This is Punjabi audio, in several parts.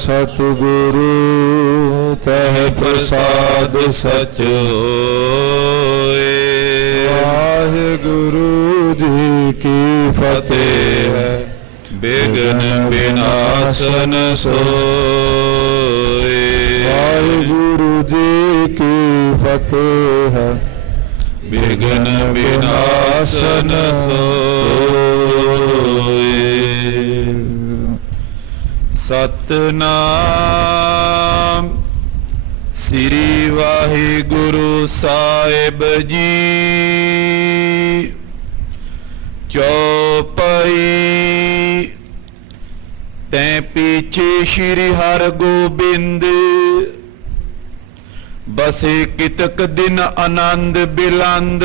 सतगुरु तह प्रसाद सच होए। वाहिगुरु जी की फतेह विघ्न विनाशन सोए। वाहिगुरु जी की फतेह विघ्न विनाशन सोए। सतनाम श्री वाहिगुरु साहिब जी। चौपाई तैं पीछे श्री हर गोबिंद बसे कितक दिन आनंद बिलंद।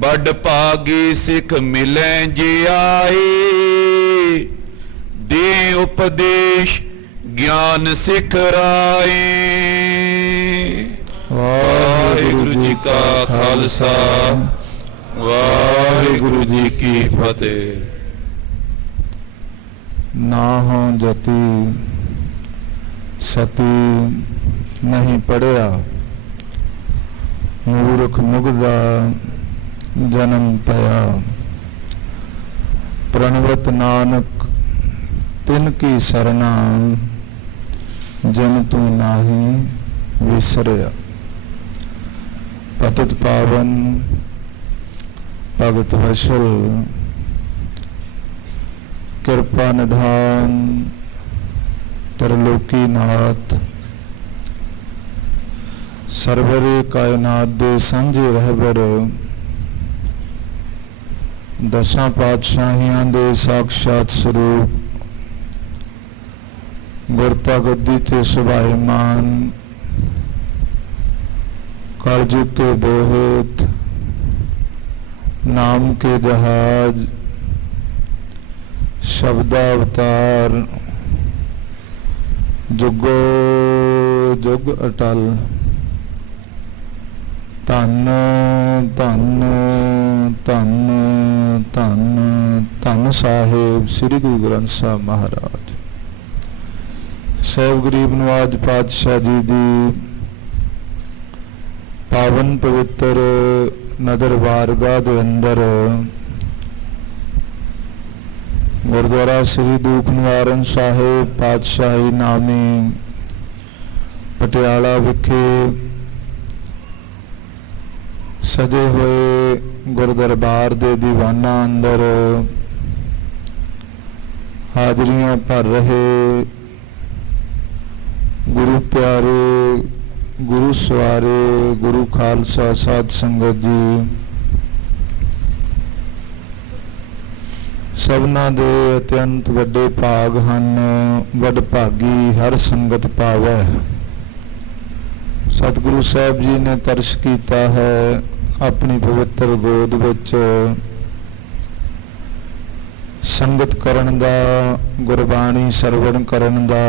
बड़ भागी सिख मिले जे आए दे उपदेश ज्ञान सिखराए। वाहिगुरु जी का खालसा वाहिगुरु जी की फतेह। ना हो जति सती नहीं पढ़िया, मूर्ख मुगदा जन्म पया। प्रणवत नानक तिनकी सरना, जन तू नाही विसरिया। पतित पावन भगत वशल कृपा निधान त्रिलोकी नाथ, सरवरे कायनात दे सांझे रहबर, दसां पातशाहियां दे साक्षात स्वरूप, गुरता गद्दी ते सुभाईमान, कलयुग के बोहित, नाम के जहाज, शब्दावतार, जुगो जुग अटल। धन धन धन धन धन साहिब श्री गुरु ग्रंथ साहिब महाराज। सैब गरीब नवाज पातशाह जी दी पावन पवित्र नदर बारगाह दे अंदर गुरुद्वारा श्री दुख निवारण साहिब पातशाही नामी पटियाला विखे सजे हुए गुरदरबार दे दीवाना अंदर हाजरियां भर रहे गुरु प्यारे, गुरु सवारे, गुरु खालसा साध संगत जी, सबना दे अत्यंत वड्डे भाग हन। वड भागी हर संगत पावै। सतगुरु साहब जी ने तरस कीता है अपनी पवित्र गोद विच संगत करन दा, गुरबाणी सरवण करन दा,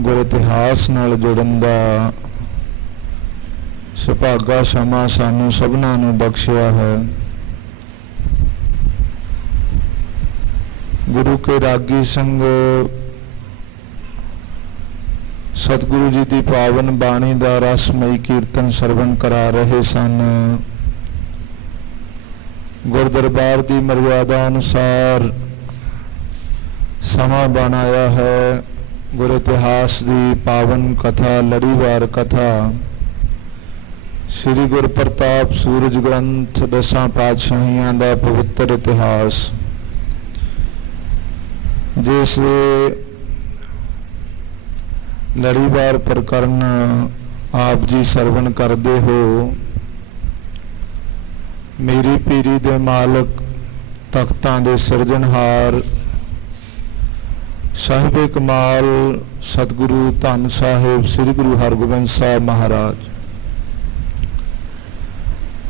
गुर इतिहास नाल जुड़न दा सुभागा समा सानू सबना नू बख्शिया है। गुरु के रागी संग सतगुरु जी की पावन बाणी का रसमई कीर्तन सरवण करा रहे सन। गुरदरबार की मर्यादा अनुसार समा बनाया है। गुर इतिहास की पावन कथा, लड़ीवार कथा, श्री गुर प्रताप सूरज ग्रंथ दसां पातशाहियां का पवित्र इतिहास, जिस लड़ीवार प्रकरण आप जी सरवण करते हो। मेरी पीरी दे मालक, तख्तां दे सिरजनहार, साहिबे कमाल सतगुरु धन साहिब श्री गुरु हरगोबिंद साहिब महाराज,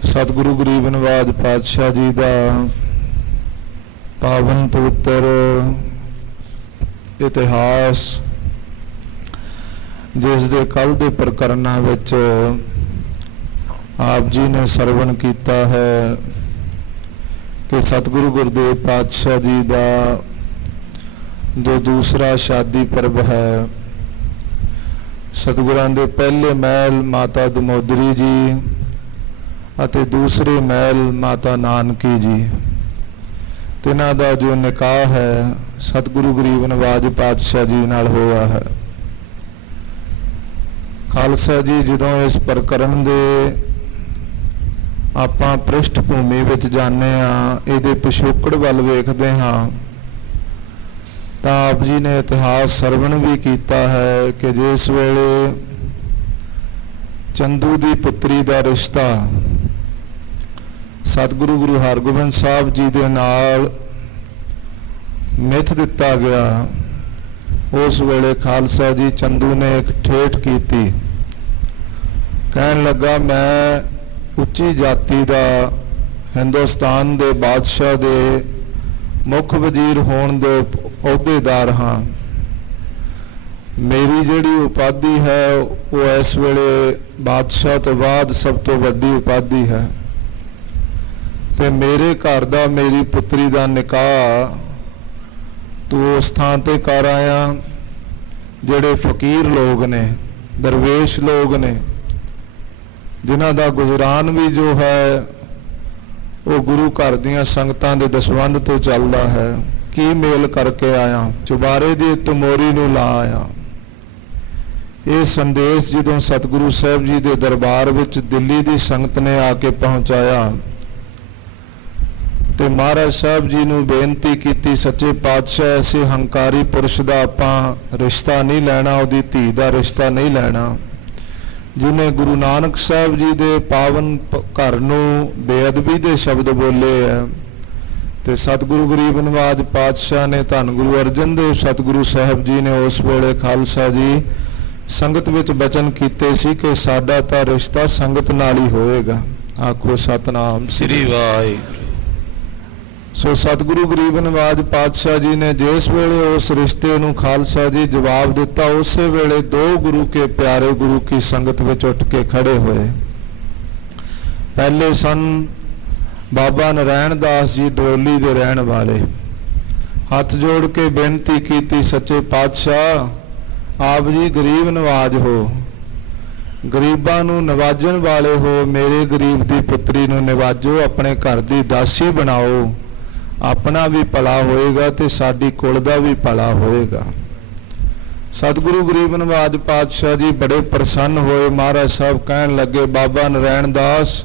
सतगुरु गरीब नवाज पातशाह जी का पावन पवित्र इतिहास, जिस दे कल दे प्रकरणां विच आप जी ने सरवण किया है कि सतगुरु गुरुदेव पातशाह जी का ਜੋ ਦੂਸਰਾ ਸ਼ਾਦੀ ਪਰਬ ਹੈ। ਸਤਿਗੁਰਾਂ ਦੇ ਪਹਿਲੇ ਮਹਿਲ ਮਾਤਾ ਦਮੋਦਰੀ ਜੀ ਅਤੇ ਦੂਸਰੇ ਮਹਿਲ ਮਾਤਾ ਨਾਨਕੀ ਜੀ, ਤਿਨਾਂ ਦਾ ਜੋ ਨਿਕਾਹ ਹੈ ਸਤਿਗੁਰੂ ਗਰੀਬ ਨਵਾਜ ਪਾਤਸ਼ਾਹ ਜੀ ਨਾਲ ਹੋਇਆ ਹੈ। ਖਾਲਸਾ ਜੀ, ਜਦੋਂ ਇਸ ਪ੍ਰਕਰਨ ਦੇ ਆਪਾਂ ਪ੍ਰਿਸ਼ਠ ਭੂਮੀ ਵਿੱਚ ਜਾਂਦੇ ਹਾਂ, ਇਹਦੇ ਪਿਛੋਕੜ ਵੱਲ ਵੇਖਦੇ ਹਾਂ, ਤਾਂ ਆਪ ਜੀ ਨੇ ਇਤਿਹਾਸ ਸਰਵਣ ਵੀ ਕੀਤਾ ਹੈ ਕਿ ਜਿਸ ਵੇਲੇ ਚੰਦੂ ਦੀ ਪੁੱਤਰੀ ਦਾ ਰਿਸ਼ਤਾ ਸਤਿਗੁਰੂ ਗੁਰੂ ਹਰਗੋਬਿੰਦ ਸਾਹਿਬ ਜੀ ਦੇ ਨਾਲ ਮਿੱਥ ਦਿੱਤਾ ਗਿਆ, ਉਸ ਵੇਲੇ ਖਾਲਸਾ ਜੀ ਚੰਦੂ ਨੇ ਇੱਕ ਠੇਠ ਕੀਤੀ। ਕਹਿਣ ਲੱਗਾ, ਮੈਂ ਉੱਚੀ ਜਾਤੀ ਦਾ ਹਿੰਦੁਸਤਾਨ ਦੇ ਬਾਦਸ਼ਾਹ ਦੇ ਮੁੱਖ ਵਜ਼ੀਰ ਹੋਣ ਦੇ ਅਹੁਦੇਦਾਰ ਹਾਂ। ਮੇਰੀ ਜਿਹੜੀ ਉਪਾਧੀ ਹੈ ਉਹ ਇਸ ਵੇਲੇ ਬਾਦਸ਼ਾਹ ਤੋਂ ਬਾਅਦ ਸਭ ਤੋਂ ਵੱਡੀ ਉਪਾਧੀ ਹੈ, ਤੇ ਮੇਰੇ ਘਰ ਦਾ ਮੇਰੀ ਪੁੱਤਰੀ ਦਾ ਨਿਕਾਹ ਤੂੰ ਉਸ ਥਾਂ ਤੇ ਕਰ ਆਇਆ ਜਿਹੜੇ ਫਕੀਰ ਲੋਕ ਨੇ, ਦਰਵੇਸ਼ ਲੋਕ ਨੇ, ਜਿਨ੍ਹਾਂ ਦਾ ਗੁਜ਼ਰਾਨ ਵੀ ਜੋ ਹੈ ਉਹ ਗੁਰੂ ਘਰ ਦੀਆਂ ਸੰਗਤਾਂ ਦੇ ਦਸਵੰਧ ਤੋਂ ਚੱਲਦਾ ਹੈ। ਕੀ ਮੇਲ ਕਰਕੇ ਆਇਆ, ਚੁਬਾਰੇ ਦੀ ਤਮੋਰੀ ਨੂੰ ਲਾ ਆਇਆ। ਇਹ ਸੰਦੇਸ਼ ਜਦੋਂ ਸਤਿਗੁਰੂ ਸਾਹਿਬ ਜੀ ਦੇ ਦਰਬਾਰ ਵਿੱਚ ਦਿੱਲੀ ਦੀ ਸੰਗਤ ਨੇ ਆ ਕੇ ਪਹੁੰਚਾਇਆ ਤੇ ਮਹਾਰਾਜ ਸਾਹਿਬ ਜੀ ਨੂੰ ਬੇਨਤੀ ਕੀਤੀ, ਸੱਚੇ ਪਾਤਸ਼ਾਹ, ਐਸੇ ਹੰਕਾਰੀ ਪੁਰਸ਼ ਦਾ ਆਪਾਂ ਰਿਸ਼ਤਾ ਨਹੀਂ ਲੈਣਾ, ਉਹਦੀ ਧੀ ਦਾ ਰਿਸ਼ਤਾ ਨਹੀਂ ਲੈਣਾ, ਜਿਹਨੇ ਗੁਰੂ ਨਾਨਕ ਸਾਹਿਬ ਜੀ ਦੇ ਪਾਵਨ ਘਰ ਨੂੰ ਬੇਅਦਬੀ ਦੇ ਸ਼ਬਦ ਬੋਲੇ ਆ। ਤੇ ਸਤਿਗੁਰੂ ਗਰੀਬ ਨਵਾਜ ਪਾਤਸ਼ਾਹ ਨੇ, ਧੰਨ ਗੁਰੂ ਅਰਜਨ ਦੇਵ ਸਤਿਗੁਰੂ ਸਾਹਿਬ ਜੀ ਨੇ ਉਸ ਵੇਲੇ ਖਾਲਸਾ ਜੀ ਸੰਗਤ ਵਿੱਚ ਬਚਨ ਕੀਤੇ ਸੀ ਕਿ ਸਾਡਾ ਤਾਂ ਰਿਸ਼ਤਾ ਸੰਗਤ ਨਾਲ ਹੀ ਹੋਏਗਾ। ਆਖੋ ਸਤਨਾਮ ਸ੍ਰੀ ਵਾਹਿਗੁਰੂ। ਸੋ ਸਤਿਗੁਰੂ ਗਰੀਬ ਨਵਾਜ ਪਾਤਸ਼ਾਹ ਜੀ ਨੇ ਜਿਸ ਵੇਲੇ ਉਸ ਰਿਸ਼ਤੇ ਨੂੰ ਖਾਲਸਾ ਜੀ ਜਵਾਬ ਦਿੱਤਾ, ਉਸੇ ਵੇਲੇ ਦੋ ਗੁਰੂ ਕੇ ਪਿਆਰੇ ਗੁਰੂ ਕੀ ਸੰਗਤ ਵਿੱਚ ਉੱਠ ਕੇ ਖੜੇ ਹੋਏ। ਪਹਿਲੇ ਸਨ ਬਾਬਾ ਨਰੈਣ ਦਾਸ ਜੀ ਡਰੋਲੀ ਦੇ ਰਹਿਣ ਵਾਲੇ, ਹੱਥ ਜੋੜ ਕੇ ਬੇਨਤੀ ਕੀਤੀ, ਸੱਚੇ ਪਾਤਸ਼ਾਹ ਆਪ ਜੀ ਗਰੀਬ ਨਵਾਜ ਹੋ, ਗਰੀਬਾਂ ਨੂੰ ਨਵਾਜਣ ਵਾਲੇ ਹੋ, ਮੇਰੇ ਗਰੀਬ ਦੀ ਪੁੱਤਰੀ ਨੂੰ ਨਿਵਾਜੋ, ਆਪਣੇ ਘਰ ਦੀ ਦਾਸੀ ਬਣਾਓ, ਆਪਣਾ ਵੀ ਭਲਾ ਹੋਏਗਾ ਤੇ ਸਾਡੀ ਕੁਲ ਦਾ ਵੀ ਭਲਾ ਹੋਏਗਾ। ਸਤਿਗੁਰੂ ਗਰੀਬ ਨਵਾਜ ਪਾਤਸ਼ਾਹ ਜੀ ਬੜੇ ਪ੍ਰਸੰਨ ਹੋਏ। ਮਹਾਰਾਜ ਸਾਹਿਬ ਕਹਿਣ ਲੱਗੇ, ਬਾਬਾ ਨਰੈਣ ਦਾਸ,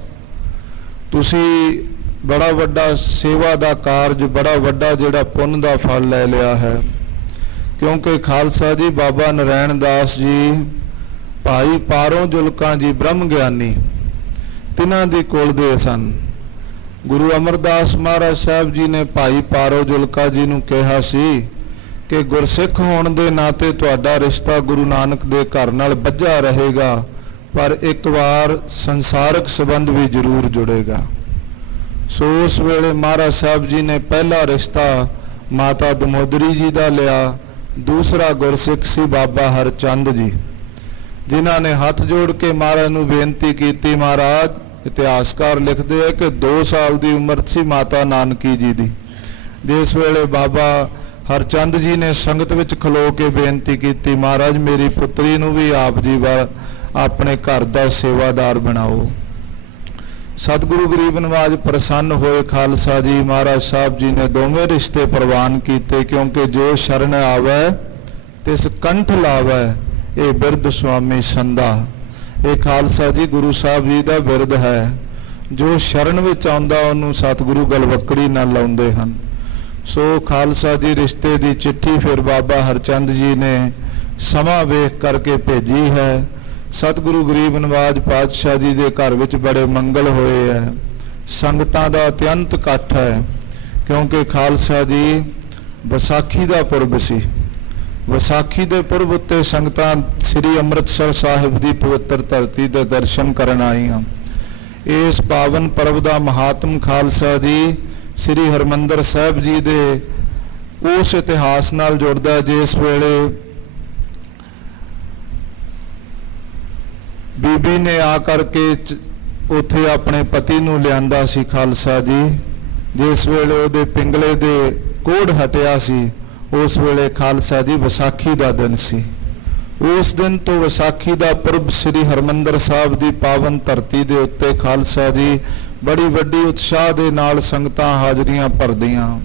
ਤੁਸੀਂ ਬੜਾ ਵੱਡਾ ਸੇਵਾ ਦਾ ਕਾਰਜ, ਬੜਾ ਵੱਡਾ ਜਿਹੜਾ ਪੁੰਨ ਦਾ ਫਲ ਲੈ ਲਿਆ ਹੈ, ਕਿਉਂਕਿ ਖਾਲਸਾ ਜੀ ਬਾਬਾ ਨਰੈਣ ਦਾਸ ਜੀ ਭਾਈ ਪਾਰੋਂ ਜੁਲਕਾਂ ਜੀ ਬ੍ਰਹਮ ਗਿਆਨੀ, ਤਿਨਾਂ ਦੀ ਕੁਲ ਦੇ ਸਨ। ਗੁਰੂ ਅਮਰਦਾਸ ਮਹਾਰਾਜ ਸਾਹਿਬ ਜੀ ਨੇ ਭਾਈ ਪਾਰੋ ਜੁਲਕਾ ਜੀ ਨੂੰ ਕਿਹਾ ਸੀ ਕਿ ਗੁਰਸਿੱਖ ਹੋਣ ਦੇ ਨਾਤੇ ਤੁਹਾਡਾ ਰਿਸ਼ਤਾ ਗੁਰੂ ਨਾਨਕ ਦੇ ਘਰ ਨਾਲ ਬੱਝਾ ਰਹੇਗਾ, ਪਰ ਇੱਕ ਵਾਰ ਸੰਸਾਰਕ ਸੰਬੰਧ ਵੀ ਜ਼ਰੂਰ ਜੁੜੇਗਾ। ਸੋ ਉਸ ਵੇਲੇ ਮਹਾਰਾਜ ਸਾਹਿਬ ਜੀ ਨੇ ਪਹਿਲਾ ਰਿਸ਼ਤਾ ਮਾਤਾ ਦਮੋਦਰੀ ਜੀ ਦਾ ਲਿਆ, ਦੂਸਰਾ ਗੁਰਸਿੱਖ ਸੀ ਬਾਬਾ ਹਰਚੰਦ ਜੀ, ਜਿਨ੍ਹਾਂ ਨੇ ਹੱਥ ਜੋੜ ਕੇ ਮਹਾਰਾਜ ਨੂੰ ਬੇਨਤੀ ਕੀਤੀ। ਮਹਾਰਾਜ, ਇਤਿਹਾਸਕਾਰ ਲਿਖਦੇ ਆ ਕਿ 2 ਸਾਲ ਦੀ ਉਮਰ ਸੀ ਮਾਤਾ ਨਾਨਕੀ ਜੀ ਦੀ, ਜਿਸ ਵੇਲੇ ਬਾਬਾ ਹਰਚੰਦ ਜੀ ਨੇ ਸੰਗਤ ਵਿੱਚ ਖਲੋ ਕੇ ਬੇਨਤੀ ਕੀਤੀ, ਮਹਾਰਾਜ ਮੇਰੀ ਪੁੱਤਰੀ ਨੂੰ ਵੀ ਆਪ ਜੀ ਆਪਣੇ ਘਰ ਦਾ ਸੇਵਾਦਾਰ ਬਣਾਓ। ਸਤਿਗੁਰੂ ਗਰੀਬ ਨਵਾਜ ਪ੍ਰਸੰਨ ਹੋਏ। ਖਾਲਸਾ ਜੀ ਮਹਾਰਾਜ ਸਾਹਿਬ ਜੀ ਨੇ ਦੋਵੇਂ ਰਿਸ਼ਤੇ ਪ੍ਰਵਾਨ ਕੀਤੇ, ਕਿਉਂਕਿ ਜੋ ਸ਼ਰਨ ਆਵੈ ਤਿਸ ਕੰਠ ਲਾਵੈ, ਇਹ ਬਿਰਧ ਸੁਆਮੀ ਸੰਦਾ। ਇਹ ਖਾਲਸਾ ਜੀ ਗੁਰੂ ਸਾਹਿਬ ਜੀ ਦਾ ਬਿਰਧ ਹੈ, ਜੋ ਸ਼ਰਨ ਵਿੱਚ ਆਉਂਦਾ ਉਹਨੂੰ ਸਤਿਗੁਰੂ ਗਲਵੱਕੜੀ ਨਾਲ ਲਾਉਂਦੇ ਹਨ। ਸੋ ਖਾਲਸਾ ਜੀ ਰਿਸ਼ਤੇ ਦੀ ਚਿੱਠੀ ਫਿਰ ਬਾਬਾ ਹਰਚੰਦ ਜੀ ਨੇ ਸਮਾਂ ਵੇਖ ਕਰਕੇ ਭੇਜੀ ਹੈ। ਸਤਿਗੁਰੂ ਗਰੀਬ ਨਵਾਜ ਪਾਤਸ਼ਾਹ ਜੀ ਦੇ ਘਰ ਵਿੱਚ ਬੜੇ ਮੰਗਲ ਹੋਏ ਹੈ, ਸੰਗਤਾਂ ਦਾ ਅਤਿਅੰਤ ਇਕੱਠ ਹੈ, ਕਿਉਂਕਿ ਖਾਲਸਾ ਜੀ ਵਿਸਾਖੀ ਦਾ ਪੁਰਬ ਸੀ। ਵਿਸਾਖੀ ਦੇ ਪੁਰਬ ਉੱਤੇ ਸੰਗਤਾਂ ਸ੍ਰੀ ਅੰਮ੍ਰਿਤਸਰ ਸਾਹਿਬ ਦੀ ਪਵਿੱਤਰ ਧਰਤੀ ਦੇ ਦਰਸ਼ਨ ਕਰਨ ਆਈਆਂ। ਇਸ ਪਾਵਨ ਪਰਬ ਦਾ ਮਹਾਤਮ ਖਾਲਸਾ ਜੀ ਸ੍ਰੀ ਹਰਿਮੰਦਰ ਸਾਹਿਬ ਜੀ ਦੇ ਉਸ ਇਤਿਹਾਸ ਨਾਲ ਜੁੜਦਾ, ਜਿਸ ਵੇਲੇ ਬੀਬੀ ਨੇ ਆ ਕਰਕੇ ਉੱਥੇ ਆਪਣੇ ਪਤੀ ਨੂੰ ਲਿਆਂਦਾ ਸੀ ਖਾਲਸਾ ਜੀ, ਜਿਸ ਵੇਲੇ ਉਹਦੇ ਪਿੰਗਲੇ ਦੇ ਕੋੜ ਹਟਿਆ ਸੀ, ਉਸ ਵੇਲੇ ਖਾਲਸਾ ਜੀ ਵਿਸਾਖੀ ਦਾ ਦਿਨ ਸੀ। ਉਸ ਦਿਨ ਤੋਂ ਵਿਸਾਖੀ ਦਾ ਪੁਰਬ ਸ੍ਰੀ ਹਰਮੰਦਰ ਸਾਹਿਬ ਦੀ ਪਾਵਨ ਧਰਤੀ ਦੇ ਉੱਤੇ ਖਾਲਸਾ ਜੀ ਬੜੀ ਵੱਡੀ ਉਤਸ਼ਾਹ ਦੇ ਨਾਲ ਸੰਗਤਾਂ ਹਾਜ਼ਰੀਆਂ ਭਰਦੀਆਂ।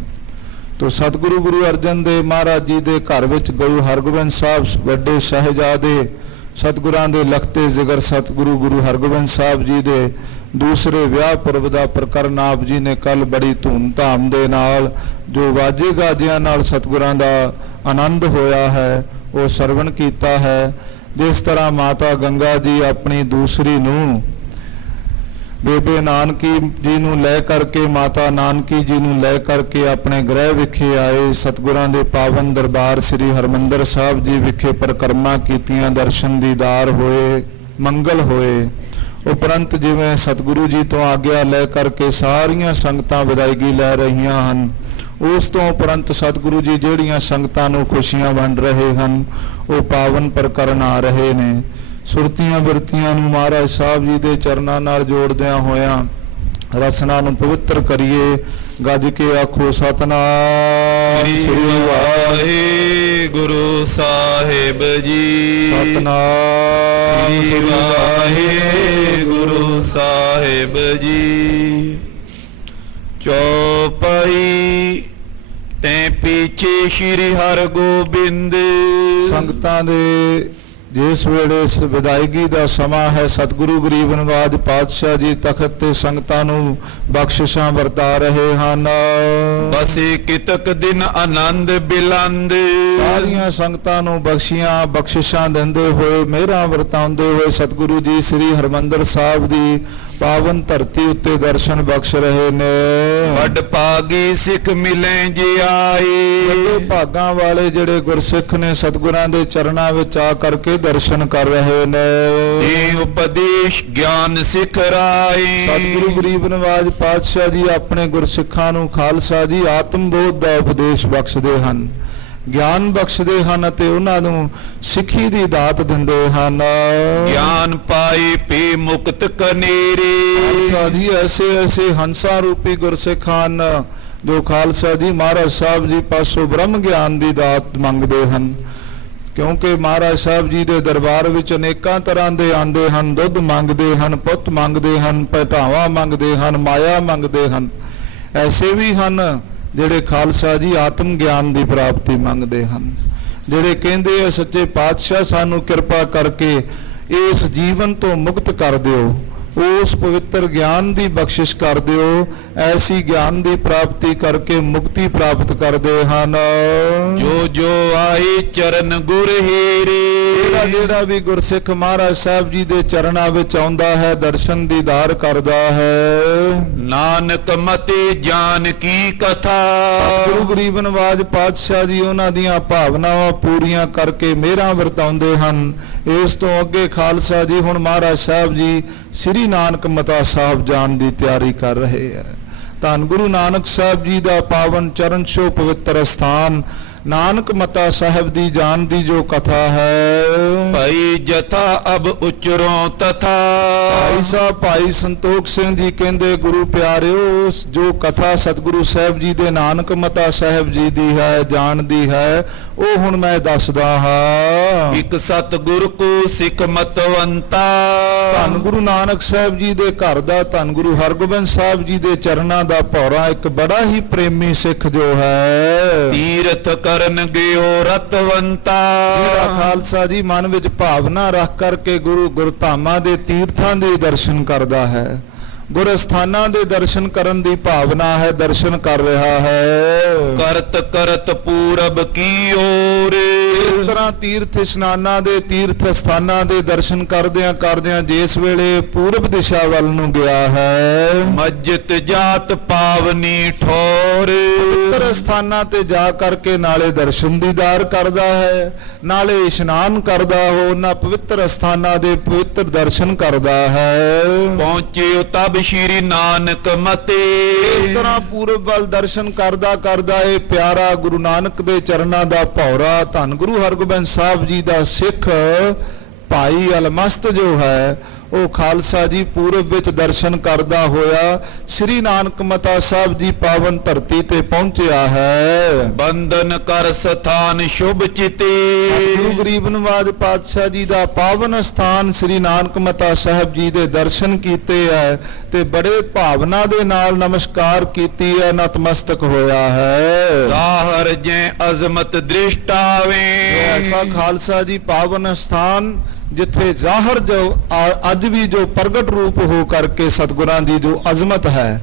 ਤੋ ਸਤਿਗੁਰੂ ਗੁਰੂ ਅਰਜਨ ਦੇਵ ਮਹਾਰਾਜ ਜੀ ਦੇ ਘਰ ਵਿੱਚ ਗੁਰੂ ਹਰਗੋਬਿੰਦ ਸਾਹਿਬ ਵੱਡੇ ਸਾਹਿਬਜ਼ਾਦੇ ਸਤਿਗੁਰਾਂ ਦੇ ਲਖਤੇ ਜ਼ਿਕਰ ਸਤਿਗੁਰੂ ਗੁਰੂ ਹਰਗੋਬਿੰਦ ਸਾਹਿਬ ਜੀ ਦੇ ਦੂਸਰੇ ਵਿਆਹ ਪੁਰਬ ਦਾ ਪ੍ਰਕਰਨ ਆਪ ਜੀ ਨੇ ਕੱਲ ਬੜੀ ਧੂਮ-ਧਾਮ ਦੇ ਨਾਲ ਜੋ ਵਾਜੇ ਗਾਜਿਆਂ ਨਾਲ ਸਤਿਗੁਰਾਂ ਦਾ ਆਨੰਦ ਹੋਇਆ ਹੈ ਉਹ ਸਰਵਣ ਕੀਤਾ ਹੈ। ਜਿਸ ਤਰ੍ਹਾਂ ਮਾਤਾ ਗੰਗਾ ਜੀ ਆਪਣੀ ਦੂਸਰੀ ਨੂੰਹ ਬੇਬੇ ਨਾਨਕੀ ਜੀ ਨੂੰ ਲੈ ਕਰਕੇ ਮਾਤਾ ਨਾਨਕੀ ਜੀ ਨੂੰ ਲੈ ਕਰਕੇ ਆਪਣੇ ਗ੍ਰਹਿ ਵਿਖੇ ਆਏ, ਸਤਿਗੁਰਾਂ ਦੇ ਪਾਵਨ ਦਰਬਾਰ ਸ੍ਰੀ ਹਰਮੰਦਰ ਸਾਹਿਬ ਜੀ ਵਿਖੇ ਪਰਿਕਰਮਾ ਕੀਤੀਆਂ, ਦਰਸ਼ਨ ਦੀਦਾਰ ਹੋਏ, ਮੰਗਲ ਹੋਏ। ਉਪਰੰਤ ਜਿਵੇਂ ਸਤਿਗੁਰੂ ਜੀ ਤੋਂ ਆਗਿਆ ਲੈ ਕਰਕੇ ਸਾਰੀਆਂ ਸੰਗਤਾਂ ਵਿਦਾਇਗੀ ਲੈ ਰਹੀਆਂ ਹਨ, ਉਸ ਤੋਂ ਉਪਰੰਤ ਸਤਿਗੁਰੂ ਜੀ ਜਿਹੜੀਆਂ ਸੰਗਤਾਂ ਨੂੰ ਖੁਸ਼ੀਆਂ ਵੰਡ ਰਹੇ ਹਨ ਉਹ ਪਾਵਨ ਪ੍ਰਕਰਨ ਆ ਰਹੇ ਨੇ। ਸੁਰਤੀਆਂ ਬਿਰਤੀਆਂ ਨੂੰ ਮਹਾਰਾਜ ਸਾਹਿਬ ਜੀ ਦੇ ਚਰਨਾਂ ਨਾਲ ਜੋੜਦਿਆਂ ਹੋਇਆਂ ਰਸਨਾ ਨੂੰ ਪਵਿੱਤਰ ਕਰੀਏ। ਗੱਜ ਕੇ ਆਖੋ ਸਤਨਾਮ ਸ੍ਰੀ ਵਾਹਿਗੁਰੂ ਸਾਹਿਬ ਜੀ। ਸਤਨਾਮ ਸ੍ਰੀ ਵਾਹਿਗੁਰੂ ਸਾਹਿਬ ਜੀ। ਚੌਪਈ ਤੈਂ ਪਿੱਛੇ ਸ਼੍ਰੀ ਹਰਗੋਬਿੰਦ। ਸੰਗਤਾਂ ਦੇ ਜਿਸ ਵੇਲੇ ਇਸ ਵਿਦਾਇਗੀ ਦਾ ਸਮਾਂ ਹੈ, ਸਤਿਗੁਰੂ ਗਰੀਬ ਨਵਾਜ ਪਾਤਸ਼ਾਹ ਜੀ ਤਖਤ ਤੇ ਸੰਗਤਾਂ ਨੂੰ ਬਖਸ਼ਿਸ਼ਾਂ ਵਰਤਾ ਰਹੇ ਹਨ। ਬਸੇ ਕਿਤਕ ਦਿਨ ਆਨੰਦ ਬਿਲੰਦ। ਸਾਰੀਆਂ ਸੰਗਤਾਂ ਨੂੰ ਬਖਸ਼ਿਸ਼ਾਂ ਦਿੰਦੇ ਹੋਏ, ਮਿਹਰਾਂ ਵਰਤਾਉਂਦੇ ਹੋਏ ਸਤਿਗੁਰੂ ਜੀ ਸ੍ਰੀ ਹਰਮੰਦਰ ਸਾਹਿਬ ਦੀ ਪਾਵਨ ਧਰਤੀ ਉੱਤੇ ਦਰਸ਼ਨ ਬਖਸ਼ ਰਹੇ ਨੇ। ਵੱਡ ਭਾਗੀ ਸਿੱਖ ਮਿਲੇ ਜੇ ਆਏ। ਵੱਡੇ ਭਾਗਾਂ ਵਾਲੇ ਜਿਹੜੇ ਗੁਰਸਿੱਖ ਨੇ ਸਤਿਗੁਰਾਂ ਦੇ ਚਰਨਾਂ ਵਿੱਚ ਆ ਕਰਕੇ ਦਰਸ਼ਨ ਕਰ ਰਹੇ ਨੇ। ਇਹ ਉਪਦੇਸ਼ ਗਿਆਨ ਸਿੱਖ ਰਾਏ। ਸਤਿਗੁਰੂ ਗਰੀਬ ਨਵਾਜ ਪਾਤਸ਼ਾਹ ਜੀ ਆਪਣੇ ਗੁਰਸਿੱਖਾਂ ਨੂੰ ਖਾਲਸਾ ਜੀ ਆਤਮ ਬੋਧ ਦਾ ਉਪਦੇਸ਼ ਬਖਸ਼ਦੇ ਹਨ, ਗਿਆਨ ਬਖਸ਼ਦੇ ਹਨ ਅਤੇ ਉਹਨਾਂ ਨੂੰ ਸਿੱਖੀ ਦੀ ਦਾਤ ਦਿੰਦੇ ਹਨ। ਗਿਆਨ ਪਾਏ ਪੇ ਮੁਕਤ ਕਨੇਰੇ। ਖਾਲਸਾ ਜੀ ਐਸੇ ਹੰਸਾ ਰੂਪੀ ਗੁਰਸਿੱਖ ਹਨ ਜੋ ਖਾਲਸਾ ਜੀ ਮਹਾਰਾਜ ਸਾਹਿਬ ਜੀ ਪਾਸੋਂ ਬ੍ਰਹਮ ਗਿਆਨ ਦੀ ਦਾਤ ਮੰਗਦੇ ਹਨ, ਕਿਉਂਕਿ ਮਹਾਰਾਜ ਸਾਹਿਬ ਜੀ ਦੇ ਦਰਬਾਰ ਵਿੱਚ ਅਨੇਕਾਂ ਤਰ੍ਹਾਂ ਦੇ ਆਂਦੇ ਹਨ। ਦੁੱਧ ਮੰਗਦੇ ਹਨ, ਪੁੱਤ ਮੰਗਦੇ ਹਨ, ਭਟਾਵਾਂ ਮੰਗਦੇ ਹਨ, ਮਾਇਆ ਮੰਗਦੇ ਹਨ। ਐਸੇ ਵੀ ਹਨ ਜਿਹੜੇ ਖਾਲਸਾ ਜੀ ਆਤਮ ਗਿਆਨ ਦੀ ਪ੍ਰਾਪਤੀ ਮੰਗਦੇ ਹਨ, ਜਿਹੜੇ ਕਹਿੰਦੇ ਆ ਸੱਚੇ ਪਾਤਸ਼ਾਹ ਸਾਨੂੰ ਕਿਰਪਾ ਕਰਕੇ ਇਸ ਜੀਵਨ ਤੋਂ ਮੁਕਤ ਕਰ ਦਿਓ, ਉਸ ਪਵਿੱਤਰ ਗਿਆਨ ਦੀ ਬਖਸ਼ਿਸ਼ ਕਰ ਦਿਓ। ਐਸੀ ਗਿਆਨ ਦੀ ਪ੍ਰਾਪਤੀ ਕਰਕੇ ਮੁਕਤੀ ਪ੍ਰਾਪਤ ਕਰਦੇ ਹਨ। ਜੋ ਜੋ ਆਏ ਚਰਨ ਗੁਰ ਹੀਰੇ। ਜਿਹੜਾ ਵੀ ਗੁਰਸਿੱਖ ਮਹਾਰਾਜ ਸਾਹਿਬ ਜੀ ਦੇ ਚਰਨਾਂ ਵਿੱਚ ਆਉਂਦਾ ਹੈ ਦਰਸ਼ਨ ਦੀਦਾਰ ਕਰਦਾ ਹੈ। ਨਾਨਕ ਮਤੇ ਜਾਨ ਕੀ ਕਥਾ। ਸਤਿਗੁਰੂ ਗਰੀਬ ਨਵਾਜ ਪਾਤਸ਼ਾਹ ਜੀ ਉਹਨਾਂ ਦੀਆਂ ਭਾਵਨਾਵਾਂ ਪੂਰੀਆਂ ਕਰਕੇ ਮਿਹਰਾਂ ਵਰਤਾਉਂਦੇ ਹਨ। ਇਸ ਤੋਂ ਅੱਗੇ ਖਾਲਸਾ ਜੀ ਹੁਣ ਮਹਾਰਾਜ ਸਾਹਿਬ ਜੀ ਸ੍ਰੀ ਨਾਨਕ ਮਤਾ ਸਾਹਿਬ ਜਾਣ ਦੀ ਤਿਆਰੀ ਕਰ ਰਹੇ ਹੈ। ਧੰਨ ਗੁਰੂ ਨਾਨਕ ਸਾਹਿਬ ਜੀ ਦਾ ਪਾਵਨ ਚਰਨ ਛੋਹ ਪਵਿੱਤਰ ਸਥਾਨ ਨਾਨਕ ਮਤਾ ਸਾਹਿਬ ਦੀ ਜਾਣ ਦੀ ਜੋ ਕਥਾ ਹੈ। ਭਾਈ ਜਥਾ ਅਬ ਉਚਰੋਂ ਤਥਾ। ਭਾਈ ਸਾਹਿਬ ਭਾਈ ਸੰਤੋਖ ਸਿੰਘ ਜੀ ਕਹਿੰਦੇ ਗੁਰੂ ਪਿਆਰਿਓ ਜੋ ਕਥਾ ਸਤਿਗੁਰੂ ਸਾਹਿਬ ਜੀ ਦੇ ਨਾਨਕ ਮਤਾ ਸਾਹਿਬ ਜੀ ਦੀ ਹੈ, ਜਾਣ ਦੀ ਹੈ, ਉਹ ਹੁਣ ਮੈਂ ਦੱਸਦਾ ਹਾਂ। ਇੱਕ ਸਤਿਗੁਰ ਕੋ ਸਿੱਖ ਮਤਵੰਤਾ। ਧੰਨ ਗੁਰੂ ਨਾਨਕ ਸਾਹਿਬ ਜੀ ਦੇ ਘਰ ਦਾ ਧੰਨ ਗੁਰੂ ਹਰਗੋਬਿੰਦ ਸਾਹਿਬ ਜੀ ਦੇ ਚਰਨਾਂ ਦਾ ਭੌਰਾ ਇੱਕ ਬੜਾ ਹੀ ਪ੍ਰੇਮੀ ਸਿੱਖ ਜੋ ਹੈ। ਤੀਰਥ ਕਰਨ ਗਿਓ ਰਤਵੰਤਾ। ਜਿਹੜਾ ਖਾਲਸਾ ਜੀ ਮਨ ਵਿੱਚ ਭਾਵਨਾ ਰੱਖ ਕਰਕੇ ਗੁਰਧਾਮਾਂ ਦੇ ਤੀਰਥਾਂ ਦੇ ਦਰਸ਼ਨ ਕਰਦਾ ਹੈ, ਗੁਰ ਸਥਾਨਾਂ ਦੇ ਦਰਸ਼ਨ ਕਰਨ ਦੀ ਭਾਵਨਾ ਹੈ, ਦਰਸ਼ਨ ਕਰ ਰਿਹਾ ਹੈ। ਕਰਤ ਕਰਤ ਪੂਰਬ ਕੀ ਓਰ। ਇਸ ਤਰ੍ਹਾਂ ਤੀਰਥ ਇਸ਼ਨਾਨਾਂ ਦੇ ਤੀਰਥ ਸਥਾਨਾਂ ਦੇ ਦਰਸ਼ਨ ਕਰਦਿਆਂ ਕਰਦਿਆਂ ਜਿਸ ਵੇਲੇ ਪੂਰਬ ਦਿਸ਼ਾ ਵੱਲ ਨੂੰ ਗਿਆ ਹੈ, ਮਸਜਿਦ ਜਾਤ ਪਾਵਨੀ ਠੋਰ। ਪਵਿੱਤਰ ਸਥਾਨਾਂ ਤੇ ਜਾ ਕਰਕੇ ਨਾਲੇ ਦਰਸ਼ਨ ਦੀਦਾਰ ਕਰਦਾ ਹੈ, ਨਾਲੇ ਇਸ਼ਨਾਨ ਕਰਦਾ ਹੋ, ਉਹਨਾਂ ਪਵਿੱਤਰ ਸਥਾਨਾਂ ਦੇ ਪਵਿੱਤਰ ਦਰਸ਼ਨ ਕਰਦਾ ਹੈ। ਪਹੁੰਚੇ ਤਬ ਸ਼੍ਰੀ ਨਾਨਕ ਮਤੇ। ਇਸ ਤਰ੍ਹਾਂ ਪੂਰਬ ਵੱਲ ਦਰਸ਼ਨ ਕਰਦਾ ਕਰਦਾ ਇਹ ਪਿਆਰਾ ਗੁਰੂ ਨਾਨਕ ਦੇ ਚਰਨਾਂ ਦਾ ਭੌਰਾ ਧੰਨ ਗੁਰੂ ਹਰਗੋਬਿੰਦ ਸਾਹਿਬ ਜੀ ਦਾ ਸਿੱਖ ਭਾਈ ਅਲਮਸਤ ਜੋ ਹੈ ਉਹ ਖਾਲਸਾ ਜੀ ਪੂਰਬ ਵਿੱਚ ਦਰਸ਼ਨ ਕਰਦਾ ਹੋਇਆ ਸ੍ਰੀ ਨਾਨਕ ਮਤਾ ਸਾਹਿਬ ਦੀ ਪਾਵਨ ਧਰਤੀ ਤੇ ਪਹੁੰਚਿਆ ਹੈ। ਬੰਧਨ ਕਰ ਸਥਾਨ ਸ਼ੁਭ ਚਿਤੇ ਗੁਰੂ ਗਰੀਬ ਨਵਾਜ ਪਾਤਸ਼ਾਹ ਜੀ ਦਾ ਪਾਵਨ ਸਥਾਨ ਸ੍ਰੀ ਨਾਨਕ ਮਤਾ ਸਾਹਿਬ ਜੀ ਦੇ ਦਰਸ਼ਨ ਕੀਤੇ ਹੈ ਤੇ ਬੜੇ ਭਾਵਨਾ ਦੇ ਨਾਲ ਨਮਸਕਾਰ ਕੀਤੀ ਹੈ, ਨਤਮਸਤਕ ਹੋਇਆ ਹੈ। ਜ਼ਾਹਰ ਜੈ ਅਜ਼ਮਤ ਦ੍ਰਿਸ਼ਟਾਵੇ ਐਸਾ ਖਾਲਸਾ ਜੀ ਪਾਵਨ ਸਥਾਨ ਜਿੱਥੇ ਜ਼ਾਹਰ ਜੋ ਅੱਜ ਵੀ ਜੋ ਪ੍ਰਗਟ ਰੂਪ ਹੋ ਕਰਕੇ ਸਤਿਗੁਰਾਂ ਦੀ ਜੋ ਅਜ਼ਮਤ ਹੈ,